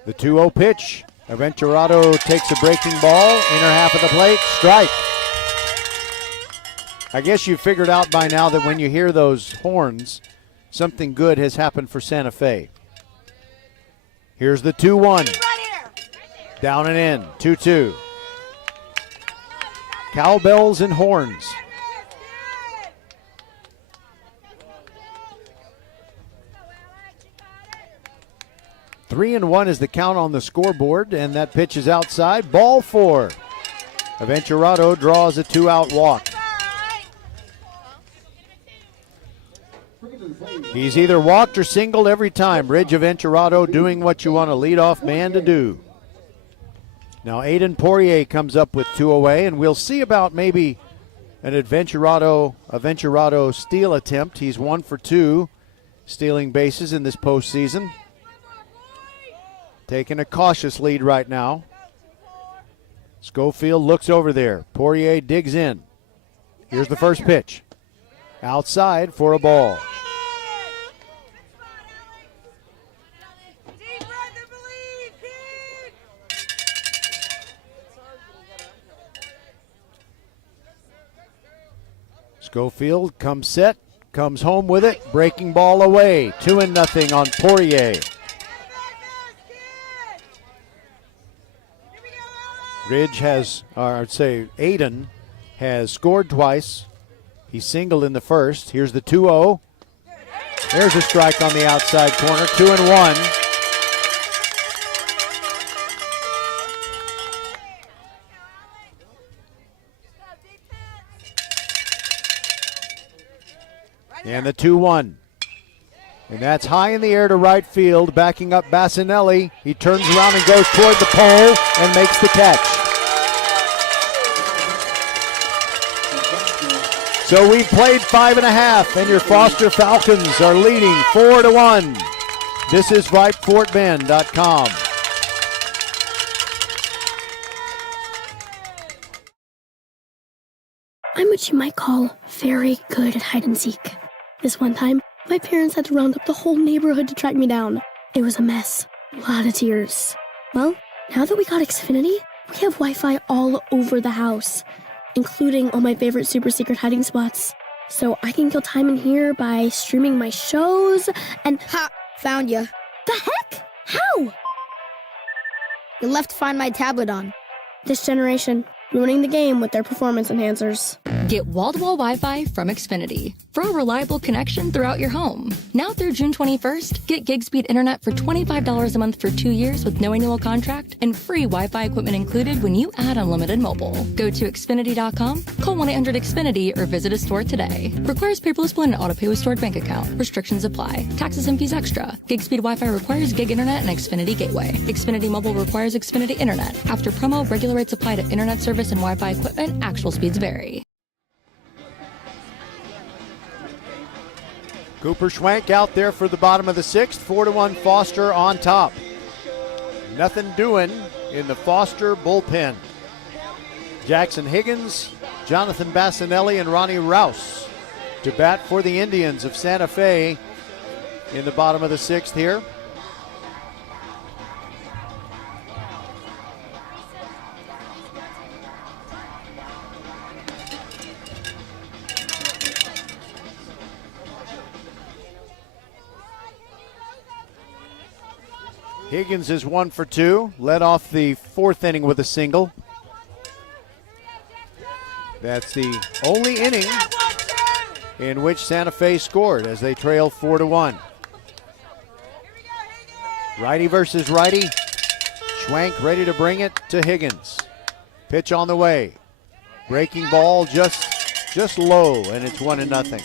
The 2-0 pitch. Aventurado takes a breaking ball, inner half of the plate, strike. I guess you figured out by now that when you hear those horns, something good has happened for Santa Fe. Here's the 2-1. Down and in, 2-2. Cowbells and horns. 3-1 is the count on the scoreboard, and that pitch is outside. Ball 4. Aventurado draws a 2-out walk. He's either walked or singled every time. Ridge Aventurado doing what you want a leadoff man to do. Now Aiden Poirier comes up with 2 away, and we'll see about maybe an Aventurado steal attempt. He's 1 for 2 stealing bases in this postseason. Taking a cautious lead right now. Schofield looks over there. Poirier digs in. Here's the first pitch. Outside for a ball. Schofield comes set, comes home with it, breaking ball away. 2-0 on Poirier. Ridge has, or I'd say Aiden has scored twice. He singled in the first. Here's the 2-0. There's a strike on the outside corner. 2-1. And the 2-1. And that's high in the air to right field, backing up Bassinelli. He turns around and goes toward the pole and makes the catch. So we've played 5.5, and your Foster Falcons are leading 4-1. This is VypeFortBend.com. I'm what you might call very good at hide and seek. This one time, my parents had to round up the whole neighborhood to track me down. It was a mess. A lot of tears. Well, now that we got Xfinity, We have Wi-Fi all over the house, including all my favorite super secret hiding spots. So I can kill time in here by streaming my shows and... Ha! Found you. The heck? How? You left Find My tablet on. This generation, ruining the game with their performance enhancers. Get wall-to-wall Wi-Fi from Xfinity for a reliable connection throughout your home. Now through June 21st, get gig speed internet for $25 a month for 2 years with no annual contract and free Wi-Fi equipment included when you add unlimited mobile. Go to Xfinity.com, call 1-800-XFINITY, or visit a store today. Requires paperless plan and autopay with stored bank account. Restrictions apply. Taxes and fees extra. Gig speed Wi-Fi requires gig internet and Xfinity gateway. Xfinity mobile requires Xfinity internet. After promo, regular rates apply to internet service and Wi-Fi equipment. Actual speeds vary. Cooper Schwank out there for the bottom of the sixth. 4-1 Foster on top. Nothing doing in the Foster bullpen. Jackson Higgins, Jonathan Bassinelli, and Ronnie Rouse to bat for the Indians of Santa Fe in the bottom of the sixth here. Higgins is 1 for 2, led off the fourth inning with a single. That's the only inning in which Santa Fe scored as they trail 4-1. Righty versus righty. Schwank ready to bring it to Higgins. Pitch on the way. Breaking ball just low, and it's 1-0.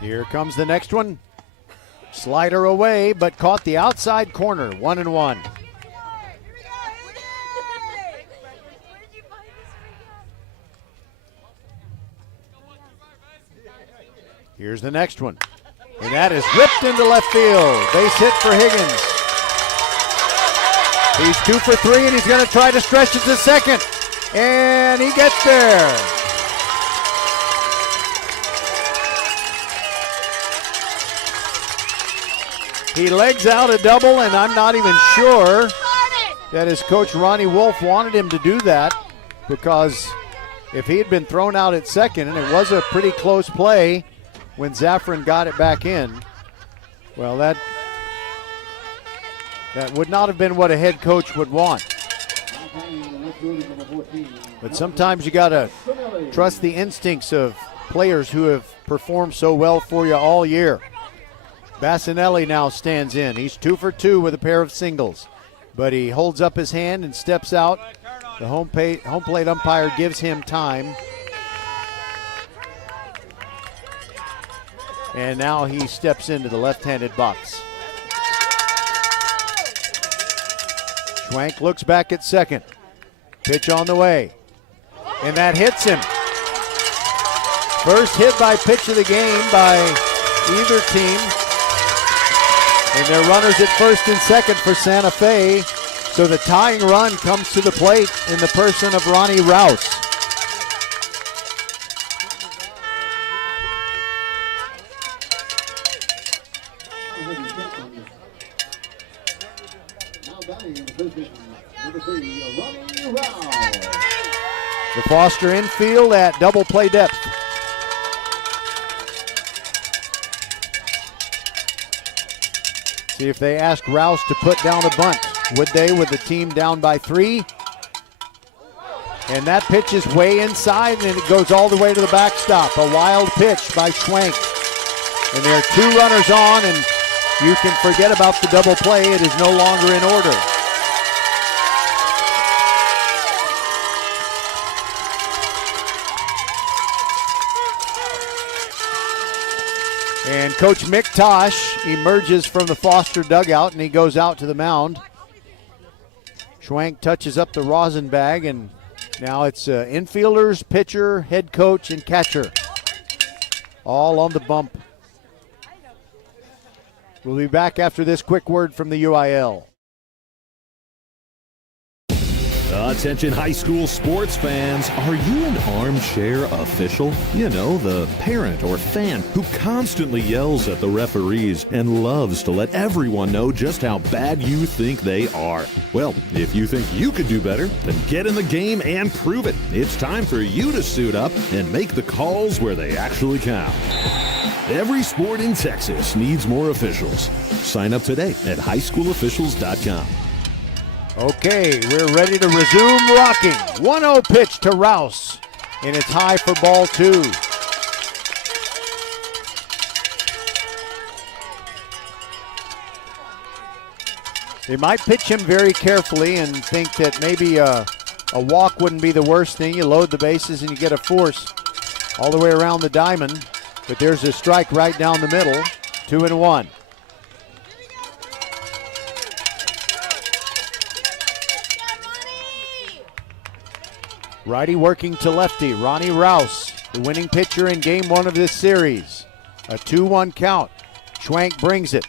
Here comes the next one. Slider away, but caught the outside corner. 1-1. Here's the next one. And that is ripped into left field. Base hit for Higgins. He's 2 for 3, and he's going to try to stretch it to second. And he gets there. He legs out a double, and I'm not even sure that his coach Ronnie Wolf wanted him to do that, because if he had been thrown out at second, and it was a pretty close play when Zaffron got it back in, well, that would not have been what a head coach would want. But sometimes you got to trust the instincts of players who have performed so well for you all year. Bassinelli now stands in. He's 2 for 2 with a pair of singles, but he holds up his hand and steps out. The home plate umpire gives him time. And now he steps into the left-handed box. Schwank looks back at second. Pitch on the way. And that hits him. First hit by pitch of the game by either team. And they're runners at first and second for Santa Fe. So the tying run comes to the plate in the person of Ronnie Rouse. The Foster infield at double play depth. See if they ask Rouse to put down a bunt. Would they, with the team down by 3? And that pitch is way inside, and it goes all the way to the backstop. A wild pitch by Schwank. And there are 2 runners on, and you can forget about the double play. It is no longer in order. And Coach Mick Tosh emerges from the Foster dugout, and he goes out to the mound. Schwank touches up the rosin bag, and now it's infielders, pitcher, head coach, and catcher all on the bump. We'll be back after this quick word from the UIL. Attention high school sports fans, are you an armchair official? You know, the parent or fan who constantly yells at the referees and loves to let everyone know just how bad you think they are. Well, if you think you could do better, then get in the game and prove it. It's time for you to suit up and make the calls where they actually count. Every sport in Texas needs more officials. Sign up today at highschoolofficials.com. Okay, we're ready to resume rocking. 1-0 pitch to Rouse, and it's high for ball 2. They might pitch him very carefully and think that maybe a walk wouldn't be the worst thing. You load the bases and you get a force all the way around the diamond. But there's a strike right down the middle, 2-1. Righty working to lefty, Ronnie Rouse, the winning pitcher in game 1 of this series. A 2-1 count. Schwank brings it.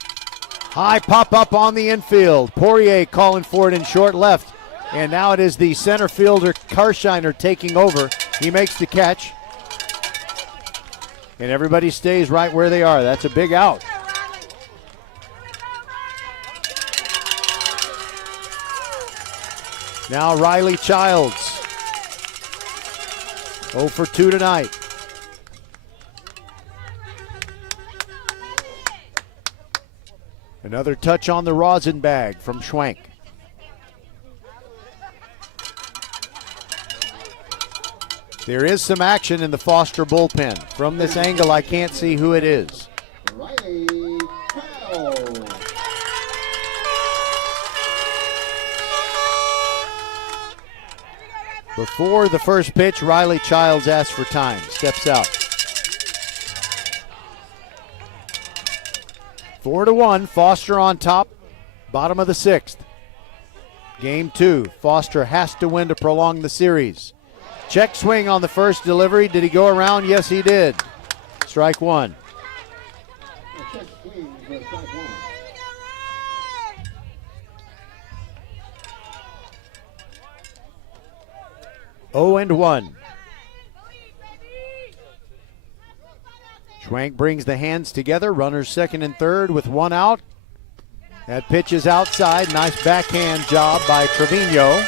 High pop up on the infield. Poirier calling for it in short left. And now it is the center fielder, Karshiner, taking over. He makes the catch. And everybody stays right where they are. That's a big out. Now Riley Childs. 0 for 2 tonight. Another touch on the rosin bag from Schwank. There is some action in the Foster bullpen. From this angle, I can't see who it is. Riley Childs. Before the first pitch, Riley Childs asks for time, steps out. 4-1, Foster on top, bottom of the 6th. Game 2, Foster has to win to prolong the series. Check swing on the first delivery. Did he go around? Yes, he did. Strike 1. Check swing for strike 1. 0-1. Schwank brings the hands together. Runners second and third with 1 out. That pitch is outside. Nice backhand job by Trevino.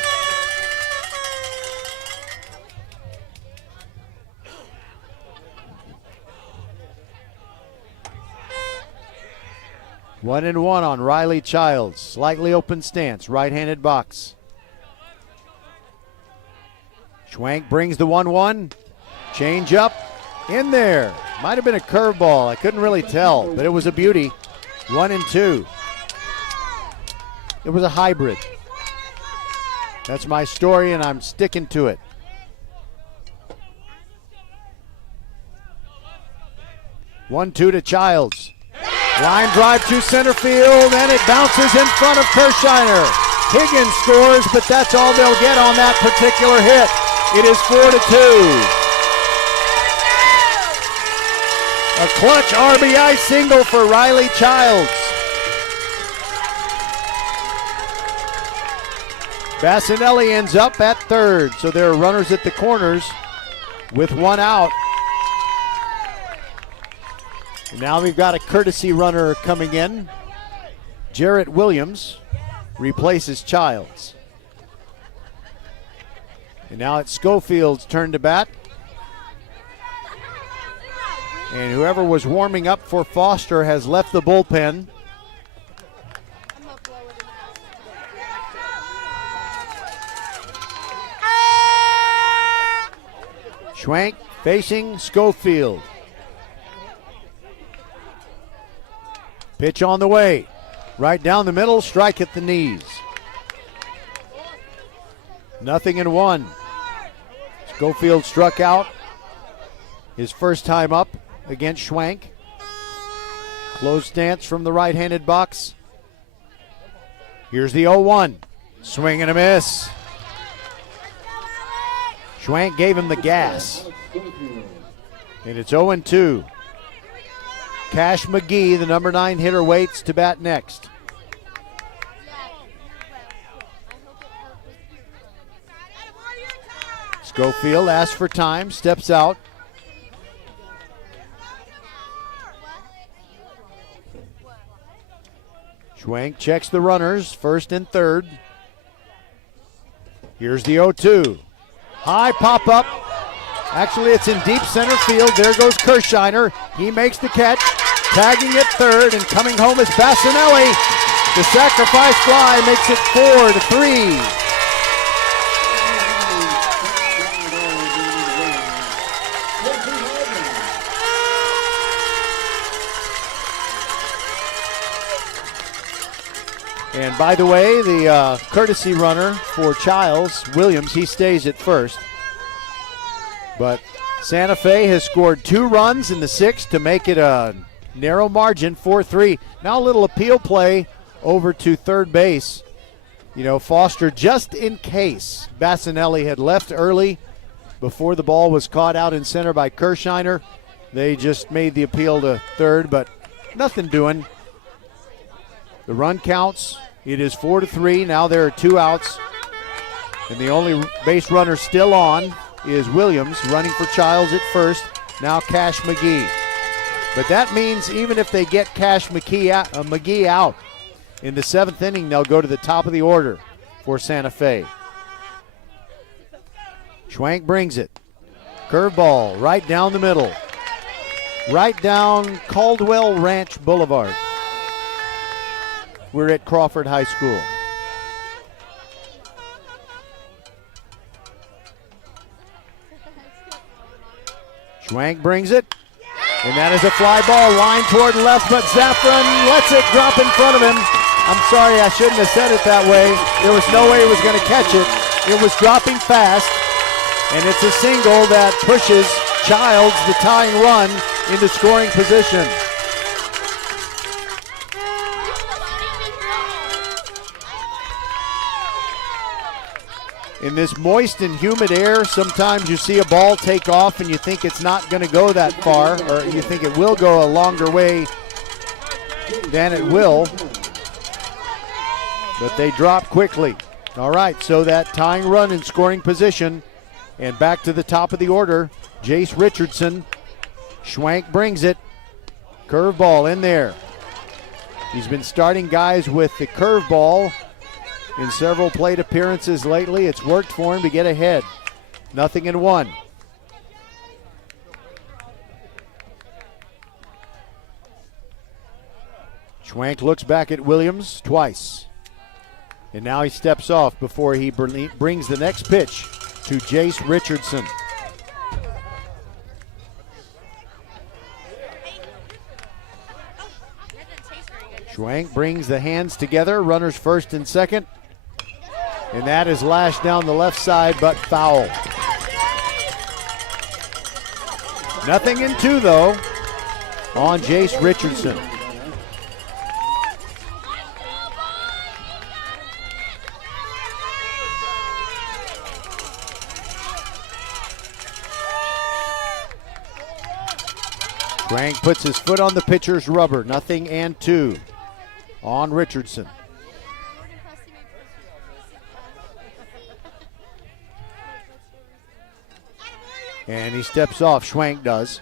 One and one on Riley Childs. Slightly open stance, right-handed box. Schwank brings the 1-1. Change up in there. Might have been a curveball. I couldn't really tell, but it was a beauty. 1-2. It was a hybrid. That's my story, and I'm sticking to it. One-two to Childs. Line drive to center field, and it bounces in front of Kirshiner. Higgins scores, but that's all they'll get on that particular hit. It is 4-2. A clutch RBI single for Riley Childs. Bassinelli ends up at third, so there are runners at the corners with 1 out. And now we've got a courtesy runner coming in. Jarrett Williams replaces Childs. And now it's Schofield's turn to bat. And whoever was warming up for Foster has left the bullpen. Schwank facing Schofield. Pitch on the way. Right down the middle, strike at the knees. 0-1. Schofield struck out his first time up against Schwank. Close stance from the right-handed box. Here's the 0-1. Swing and a miss. Schwank gave him the gas. And it's 0-2. Cash McGee, the number 9 hitter, waits to bat next. Schofield asks for time, steps out. Schwank checks the runners, first and third. Here's the 0-2. High pop-up. Actually, it's in deep center field. There goes Kirshiner. He makes the catch, tagging at third, and coming home is Bassinelli. The sacrifice fly makes it 4-3. And by the way, the courtesy runner for Childs, Williams, he stays at first. But Santa Fe has scored 2 runs in the 6th to make it a narrow margin, 4-3. Now a little appeal play over to third base. You know, Foster, just in case Bassinelli had left early before the ball was caught out in center by Kirshiner, they just made the appeal to third, but nothing doing. The run counts. It is 4-3. Now there are 2 outs. And the only base runner still on is Williams, running for Childs at first. Now Cash McGee. But that means even if they get Cash McGee out in the 7th inning, they'll go to the top of the order for Santa Fe. Schwank brings it. Curveball right down the middle. Right down Caldwell Ranch Boulevard. We're at Crawford High School. Schwank brings it, and that is a fly ball, line toward left, but Zafran lets it drop in front of him. I'm sorry, I shouldn't have said it that way. There was no way he was going to catch it. It was dropping fast, and it's a single that pushes Childs, the tying run, into scoring position. In this moist and humid air, sometimes you see a ball take off and you think it's not going to go that far, or you think it will go a longer way than it will. But they drop quickly. All right, so that tying run in scoring position. And back to the top of the order, Jace Richardson. Schwank brings it. Curveball in there. He's been starting guys with the curveball in several plate appearances lately. It's worked for him to get ahead. 0-1. Schwank looks back at Williams twice. And now he steps off before he brings the next pitch to Jace Richardson. Schwank brings the hands together, runners first and second. And that is lashed down the left side, but foul. 0-2, though, on Jace Richardson. Schwank puts his foot on the pitcher's rubber. 0-2 on Richardson. And he steps off, Schwank does.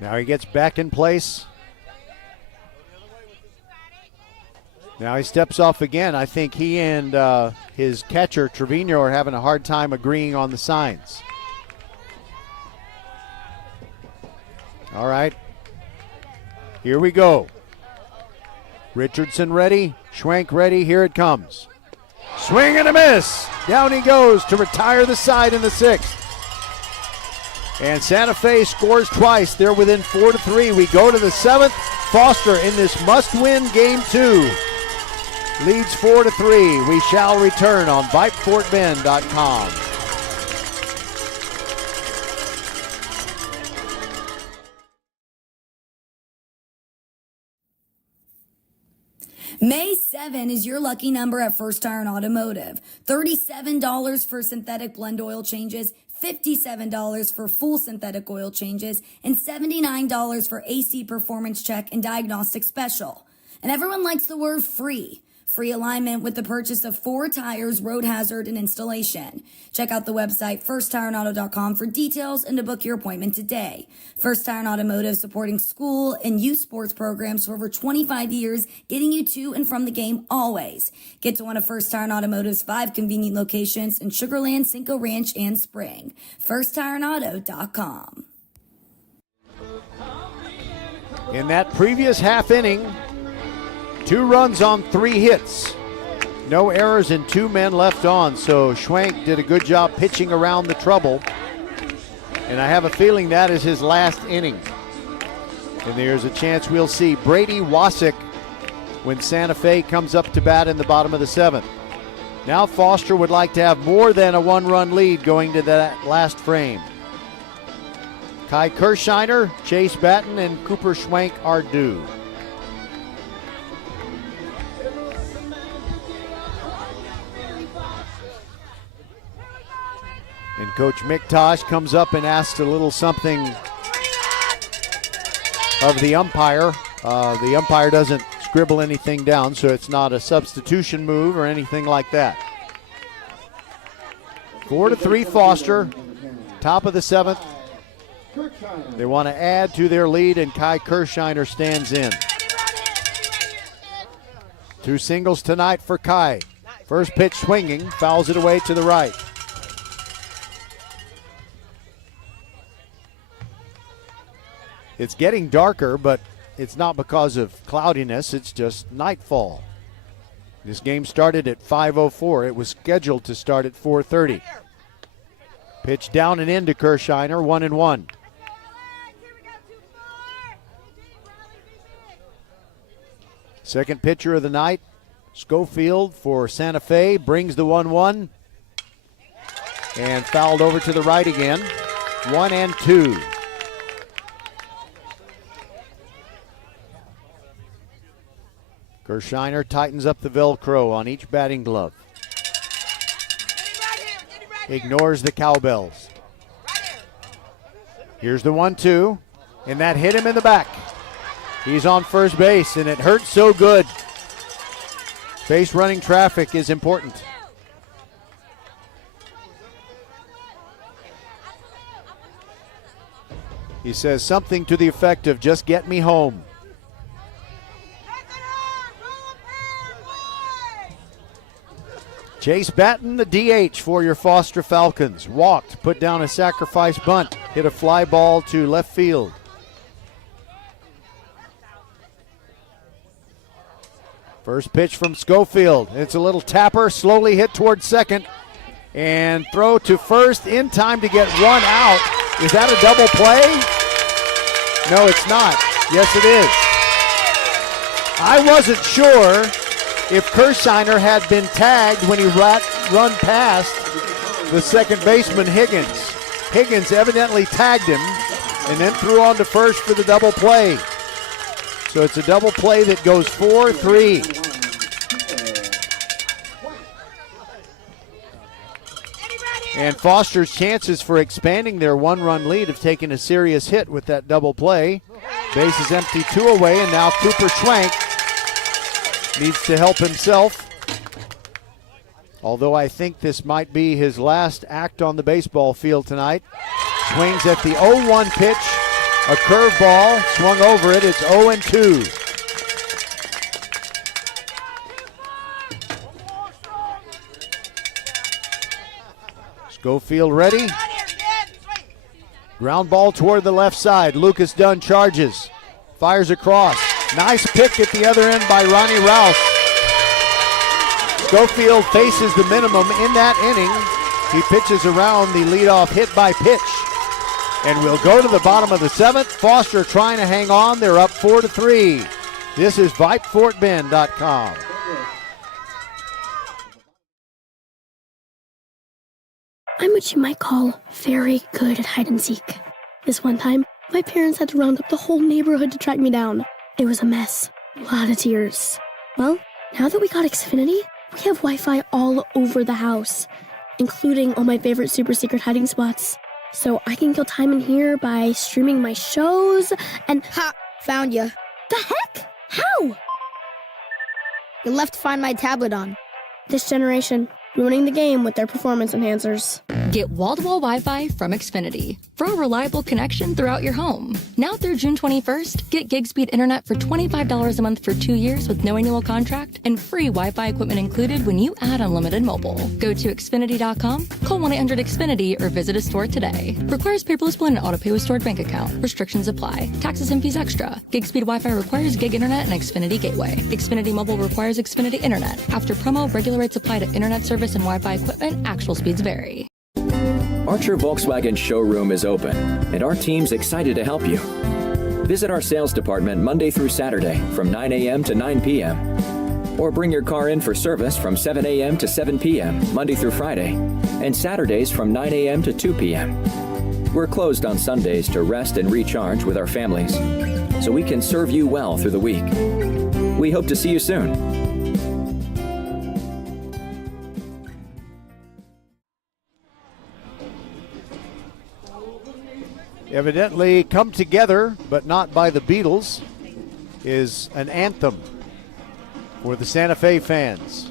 Now he gets back in place. Now he steps off again. I think he and his catcher, Trevino, are having a hard time agreeing on the signs. All right. Here we go. Richardson ready. Schwank ready. Here it comes. Swing and a miss. Down he goes to retire the side in the 6th. And Santa Fe scores twice. They're within 4-3. We go to the 7th. Foster in this must-win game 2. Leads 4-3. We shall return on VypeFortBend.com. May 7 is your lucky number at First Iron Automotive. $37 for synthetic blend oil changes, $57 for full synthetic oil changes, and $79 for AC performance check and diagnostic special. And everyone likes the word free. Free alignment with the purchase of 4 tires, road hazard, and installation. Check out the website firsttireandauto.com for details and to book your appointment today. First Tire and Automotive, supporting school and youth sports programs for over 25 years, getting you to and from the game always. Get to one of First Tire and Automotive's 5 convenient locations in Sugar Land, Cinco Ranch, and Spring. firsttireandauto.com. In that previous half inning, 2 runs on 3 hits. No errors and 2 men left on, so Schwank did a good job pitching around the trouble. And I have a feeling that is his last inning. And there's a chance we'll see Brady Wasik when Santa Fe comes up to bat in the bottom of the 7th. Now Foster would like to have more than a 1-run lead going to that last frame. Kai Kirshiner, Chase Batten, and Cooper Schwank are due. And Coach McTosh comes up and asks a little something of the umpire. The umpire doesn't scribble anything down, so it's not a substitution move or anything like that. 4-3 Foster, top of the 7th. They want to add to their lead, and Kai Kirshiner stands in. 2 singles tonight for Kai. First pitch swinging, fouls it away to the right. It's getting darker, but it's not because of cloudiness, it's just nightfall. This game started at 5:04. It was scheduled to start at 4:30. Pitch down and in to Kirshiner, 1-1. Second pitcher of the night, Schofield for Santa Fe, brings the 1-1. And fouled over to the right again. 1-2. Kirshiner tightens up the Velcro on each batting glove. Ignores the cowbells. Here's the 1-2, and that hit him in the back. He's on first base, and it hurts so good. Base running traffic is important. He says something to the effect of, just get me home. Chase Batten, the DH for your Foster Falcons. Walked, put down a sacrifice bunt, hit a fly ball to left field. First pitch from Schofield. It's a little tapper, slowly hit towards second, and throw to first in time to get 1 out. Is that a double play? No, it's not. Yes, it is. I wasn't sure if Kirshiner had been tagged when he run past the second baseman Higgins. Higgins evidently tagged him and then threw on to first for the double play. So it's a double play that goes 4-3. And Foster's chances for expanding their 1-run lead have taken a serious hit with that double play. Base is empty, 2 away, and now Cooper Schwank needs to help himself. Although I think this might be his last act on the baseball field tonight. Swings at the 0-1 pitch. A curveball, swung over it. It's 0-2. Schofield ready. Ground ball toward the left side. Lucas Dunn charges. Fires across. Nice pick at the other end by Ronnie Rouse. Schofield faces the minimum in that inning. He pitches around the leadoff hit by pitch. And we'll go to the bottom of the 7th. Foster trying to hang on. They're up 4-3. This is VypeFortBend.com. I'm what you might call very good at hide and seek. This one time, my parents had to round up the whole neighborhood to track me down. It was a mess. A lot of tears. Well, now that we got Xfinity, we have Wi-Fi all over the house, including all my favorite super secret hiding spots. So I can kill time in here by streaming my shows and... Ha! Found ya. The heck? How? You left to find my tablet on. This generation, ruining the game with their performance enhancers. Get wall-to-wall Wi-Fi from Xfinity for a reliable connection throughout your home. Now through June 21st, get gig speed internet for $25 a month for 2 years with no annual contract and free Wi-Fi equipment included when you add unlimited mobile. Go to Xfinity.com, call 1-800-XFINITY, or visit a store today. Requires paperless blend and auto-pay with stored bank account. Restrictions apply. Taxes and fees extra. Gig speed Wi-Fi requires gig internet and Xfinity gateway. Xfinity mobile requires Xfinity internet. After promo, regular rates apply to internet service and Wi-Fi equipment. Actual speeds vary. Archer Volkswagen showroom is open, and our team's excited to help you. Visit our sales department Monday through Saturday from 9 a.m. to 9 p.m. Or bring your car in for service from 7 a.m. to 7 p.m. Monday through Friday, and Saturdays from 9 a.m. to 2 p.m. We're closed on Sundays to rest and recharge with our families, so we can serve you well through the week. We hope to see you soon. Evidently Come Together, but not by the Beatles, is an anthem for the Santa Fe fans.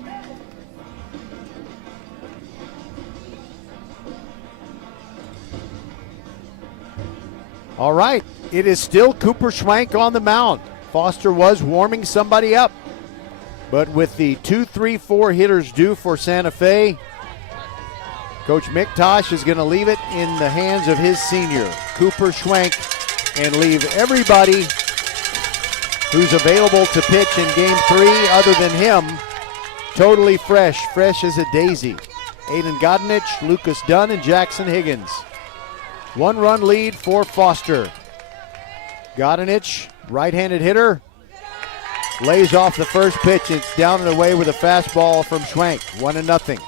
All right, it is still Cooper Schwank on the mound. Foster was warming somebody up, but with the 2-3-4 hitters due for Santa Fe, Coach McTosh is going to leave it in the hands of his senior, Cooper Schwank, and leave everybody who's available to pitch in Game 3 other than him totally fresh as a daisy. Aiden Godinich, Lucas Dunn, and Jackson Higgins. 1-run lead for Foster. Godinich, right-handed hitter, lays off the first pitch. It's down and away with a fastball from Schwank, 1-0.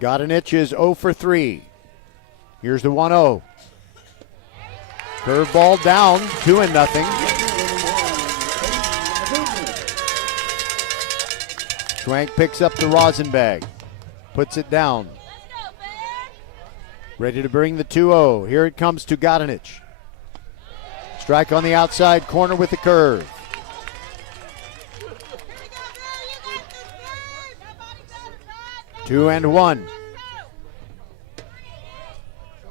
Godinich is 0 for 3. Here's the 1-0. Curveball down, 2-0. Schwank picks up the rosin bag, puts it down. Ready to bring the 2-0. Here it comes to Godinich. Strike on the outside corner with the curve. Two and one.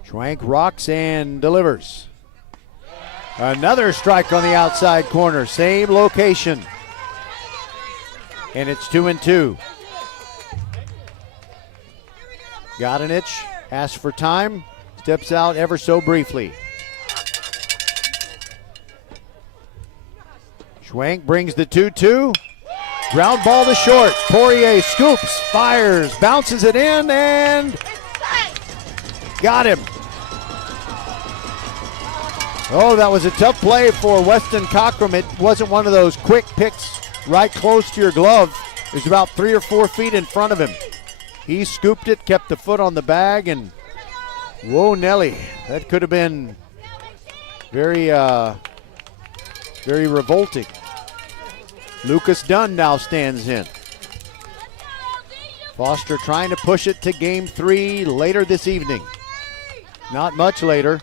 Schwank rocks and delivers. Another strike on the outside corner, same location. And it's 2-2. Godinich asks for time, steps out ever so briefly. Schwank brings the 2-2. Ground ball to short. Poirier scoops, fires, bounces it in, and got him. Oh, that was a tough play for Weston Cockrum. It wasn't one of those quick picks right close to your glove. It was about 3 or 4 feet in front of him. He scooped it, kept the foot on the bag, and whoa, Nelly. That could have been very revolting. Lucas Dunn now stands in. Foster trying to push it to Game 3 later this evening. Not much later.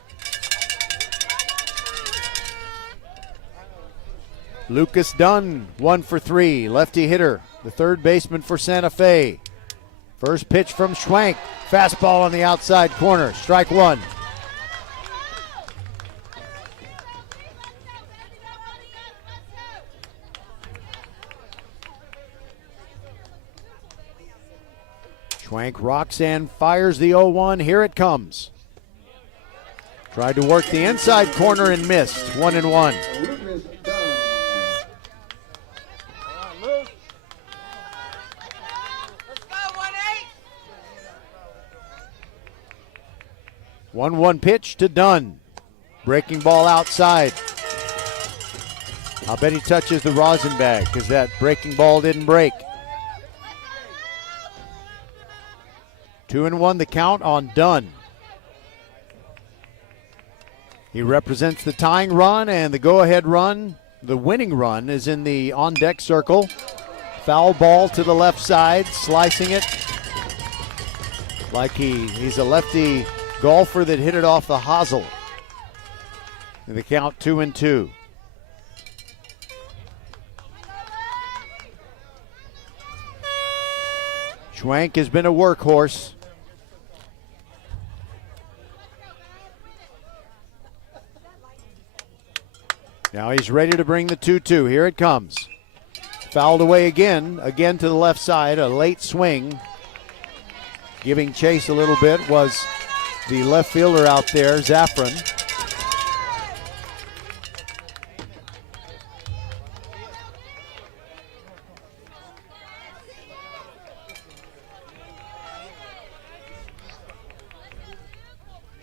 Lucas Dunn, 1 for 3, lefty hitter, the third baseman for Santa Fe. First pitch from Schwank, fastball on the outside corner, strike one. Schwank rocks and fires the 0-1. Here it comes. Tried to work the inside corner and missed. 1-1. One pitch to Dunn. Breaking ball outside. I'll bet he touches the rosin bag because that breaking ball didn't break. 2-1 the count on Dunn. He represents the tying run, and the go-ahead run, the winning run, is in the on-deck circle. Foul ball to the left side, slicing it like he's a lefty golfer that hit it off the hosel. And the count 2-2. Schwank has been a workhorse. Now he's ready to bring the 2-2. Here it comes. Fouled away again to the left side. A late swing. Giving chase a little bit was the left fielder out there, Zaffron.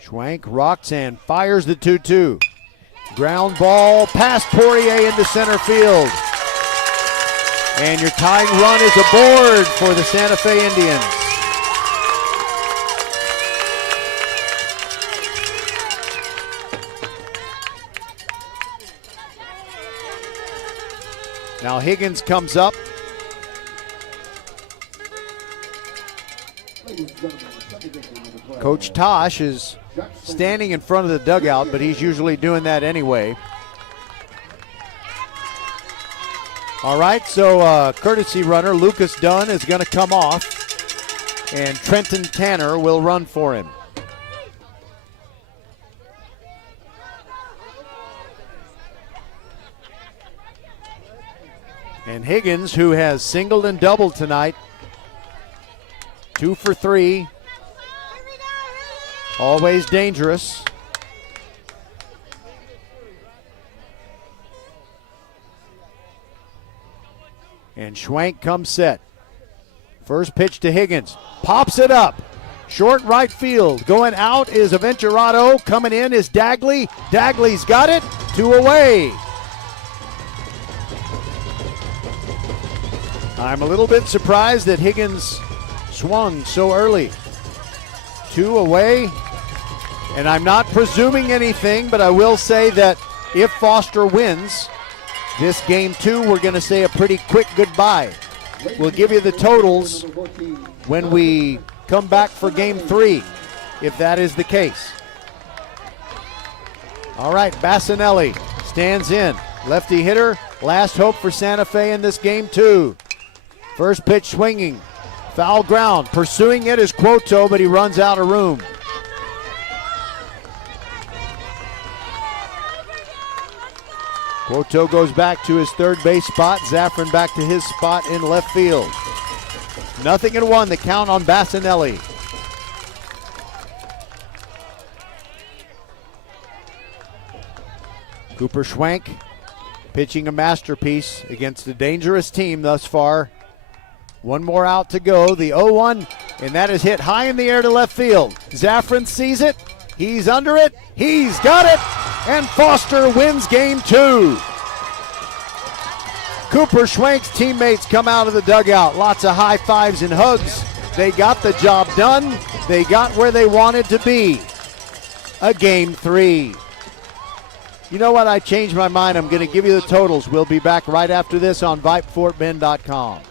Schwank rocks and fires the 2-2. Ground ball past Poirier into center field. And your tying run is aboard for the Santa Fe Indians. Now Higgins comes up. Coach Tosh is standing in front of the dugout, but he's usually doing that anyway. All right, so courtesy runner Lucas Dunn is going to come off, and Trenton Tanner will run for him. And Higgins, who has singled and doubled tonight, 2 for 3, always dangerous. And Schwank comes set. First pitch to Higgins. Pops it up. Short right field. Going out is Aventurato. Coming in is Dagley. Dagley's got it. 2 away. I'm a little bit surprised that Higgins swung so early. 2 away. And I'm not presuming anything, but I will say that if Foster wins this game 2, we're going to say a pretty quick goodbye. We'll give you the totals when we come back for game 3, if that is the case. All right, Bassinelli stands in. Lefty hitter, last hope for Santa Fe in this game 2. First pitch swinging. Foul ground. Pursuing it is Quoto, but he runs out of room. Quoto goes back to his third base spot. Zaffron back to his spot in left field. 0-1, the count on Bassinelli. Cooper Schwank pitching a masterpiece against a dangerous team thus far. One more out to go. The 0-1, and that is hit high in the air to left field. Zaffron sees it. He's under it. He's got it. And Foster wins game 2. Cooper Schwank's teammates come out of the dugout. Lots of high fives and hugs. They got the job done. They got where they wanted to be. A game 3. You know what? I changed my mind. I'm going to give you the totals. We'll be back right after this on VypeFortBend.com.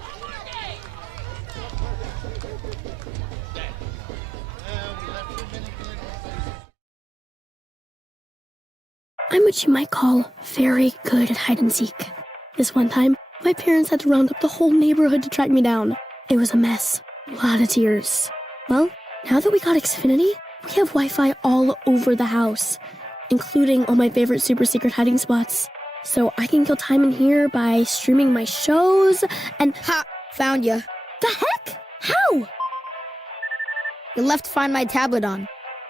I'm what you might call very good at hide and seek. This one time, my parents had to round up the whole neighborhood to track me down. It was a mess. A lot of tears. Well, now that we got Xfinity, we have Wi-Fi all over the house, including all my favorite super secret hiding spots. So I can kill time in here by streaming my shows and... Ha! Found you. The heck? How? You left Find My tablet on.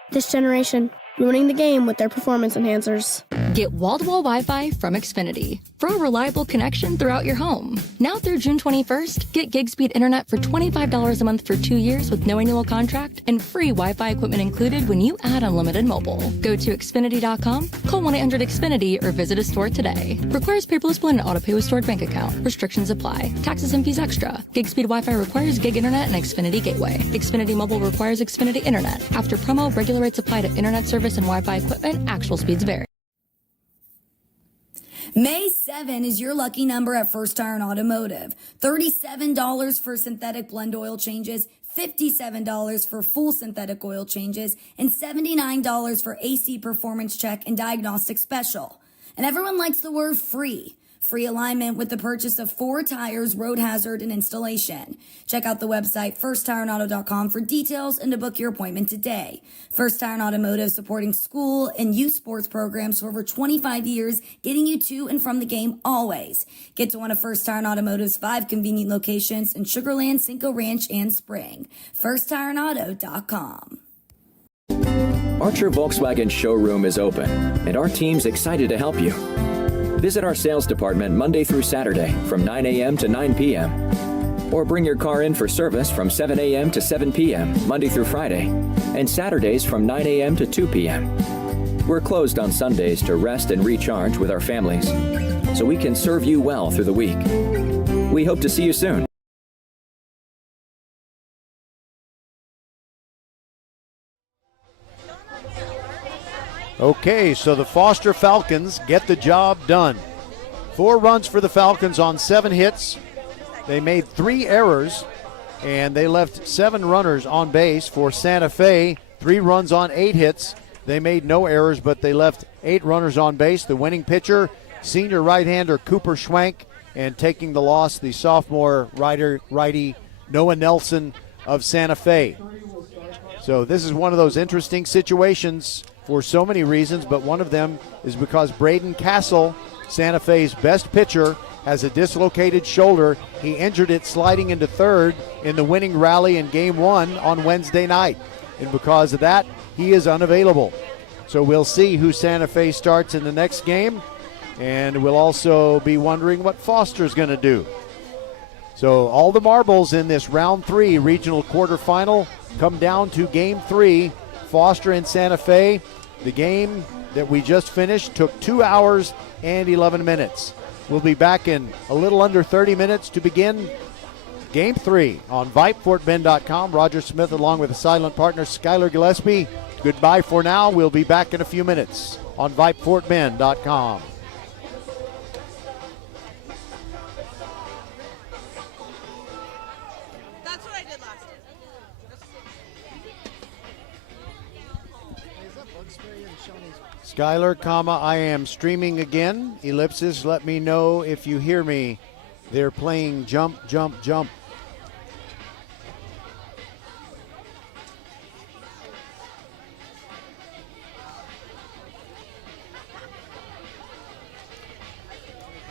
This generation, ruining the game with their performance enhancers. Get wall-to-wall Wi-Fi from Xfinity for a reliable connection throughout your home. Now through June 21st, get gig speed internet for $25 a month for 2 years with no annual contract and free Wi-Fi equipment included when you add unlimited mobile. Go to Xfinity.com, call 1-800-XFINITY, or visit a store today. Requires paperless bill and auto-pay with stored bank account. Restrictions apply. Taxes and fees extra. Gig speed Wi-Fi requires gig internet and Xfinity Gateway. Xfinity Mobile requires Xfinity Internet. After promo, regular rates apply to internet service and Wi-Fi equipment. Actual speeds vary. May 7 is your lucky number at First Iron Automotive. $37 for synthetic blend oil changes, $57 for full synthetic oil changes, and $79 for AC performance check and diagnostic special. And everyone likes the word free. Free alignment with the purchase of 4 tires, road hazard, and installation. Check out the website firsttireandauto.com for details and to book your appointment today. First Tire and Automotive, supporting school and youth sports programs for over 25 years, getting you to and from the game always. Get to one of First Tire and Automotive's 5 convenient locations in Sugar Land, Cinco Ranch, and Spring. firsttireandauto.com. Archer Volkswagen showroom is open, and our team's excited to help you. Visit our sales department Monday through Saturday from 9 a.m. to 9 p.m. Or bring your car in for service from 7 a.m. to 7 p.m. Monday through Friday, and Saturdays from 9 a.m. to 2 p.m. We're closed on Sundays to rest and recharge with our families, so we can serve you well through the week. We hope to see you soon. Okay, so the Foster Falcons get the job done. 4 runs for the Falcons on 7 hits. They made 3 errors, and they left 7 runners on base. For Santa Fe, 3 runs on 8 hits. They made no errors, but they left 8 runners on base. The winning pitcher, senior right-hander Cooper Schwank, and taking the loss, the sophomore righty Noah Nelson of Santa Fe. So this is one of those interesting situations for so many reasons, but one of them is because Braden Castle, Santa Fe's best pitcher, has a dislocated shoulder. He injured it sliding into third in the winning rally in Game 1 on Wednesday night. And because of that, he is unavailable. So we'll see who Santa Fe starts in the next game, and we'll also be wondering what Foster's going to do. So all the marbles in this round 3 regional quarterfinal come down to Game 3, Foster and Santa Fe. The game that we just finished took 2 hours and 11 minutes. We'll be back in a little under 30 minutes to begin Game 3 on VypeFortBend.com. Roger Smith along with a silent partner, Skylar Gillespie. Goodbye for now. We'll be back in a few minutes on VypeFortBend.com. Skylar, I am streaming again. Ellipsis, let me know if you hear me. They're playing jump, jump, jump.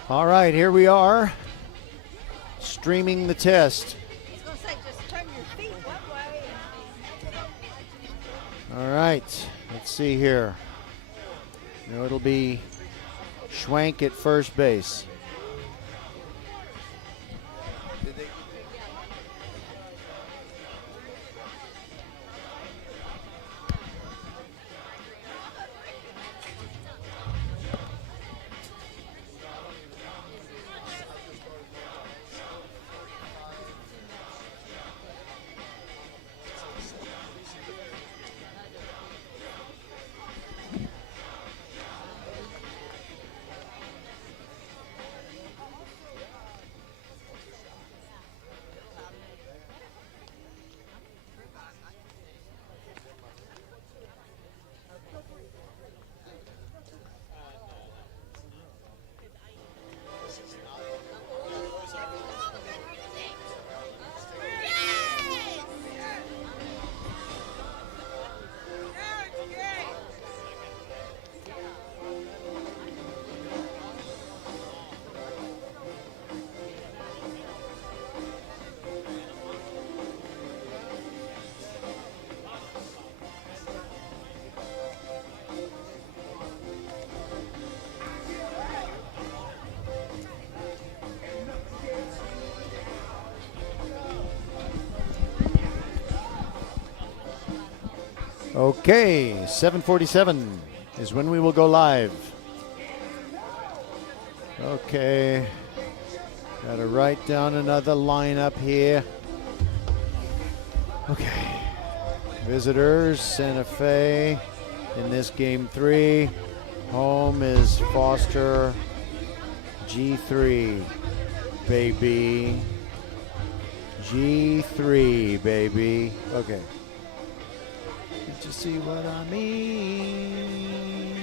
All right, here we are, streaming the test. All right, let's see here. No, it'll be Schwank at first base. Okay, 7:47 is when we will go live. Okay, got to write down another lineup here. Okay, visitors, Santa Fe in this game 3. Home is Foster, G3, baby. G3, baby. Okay. Did you see what I mean?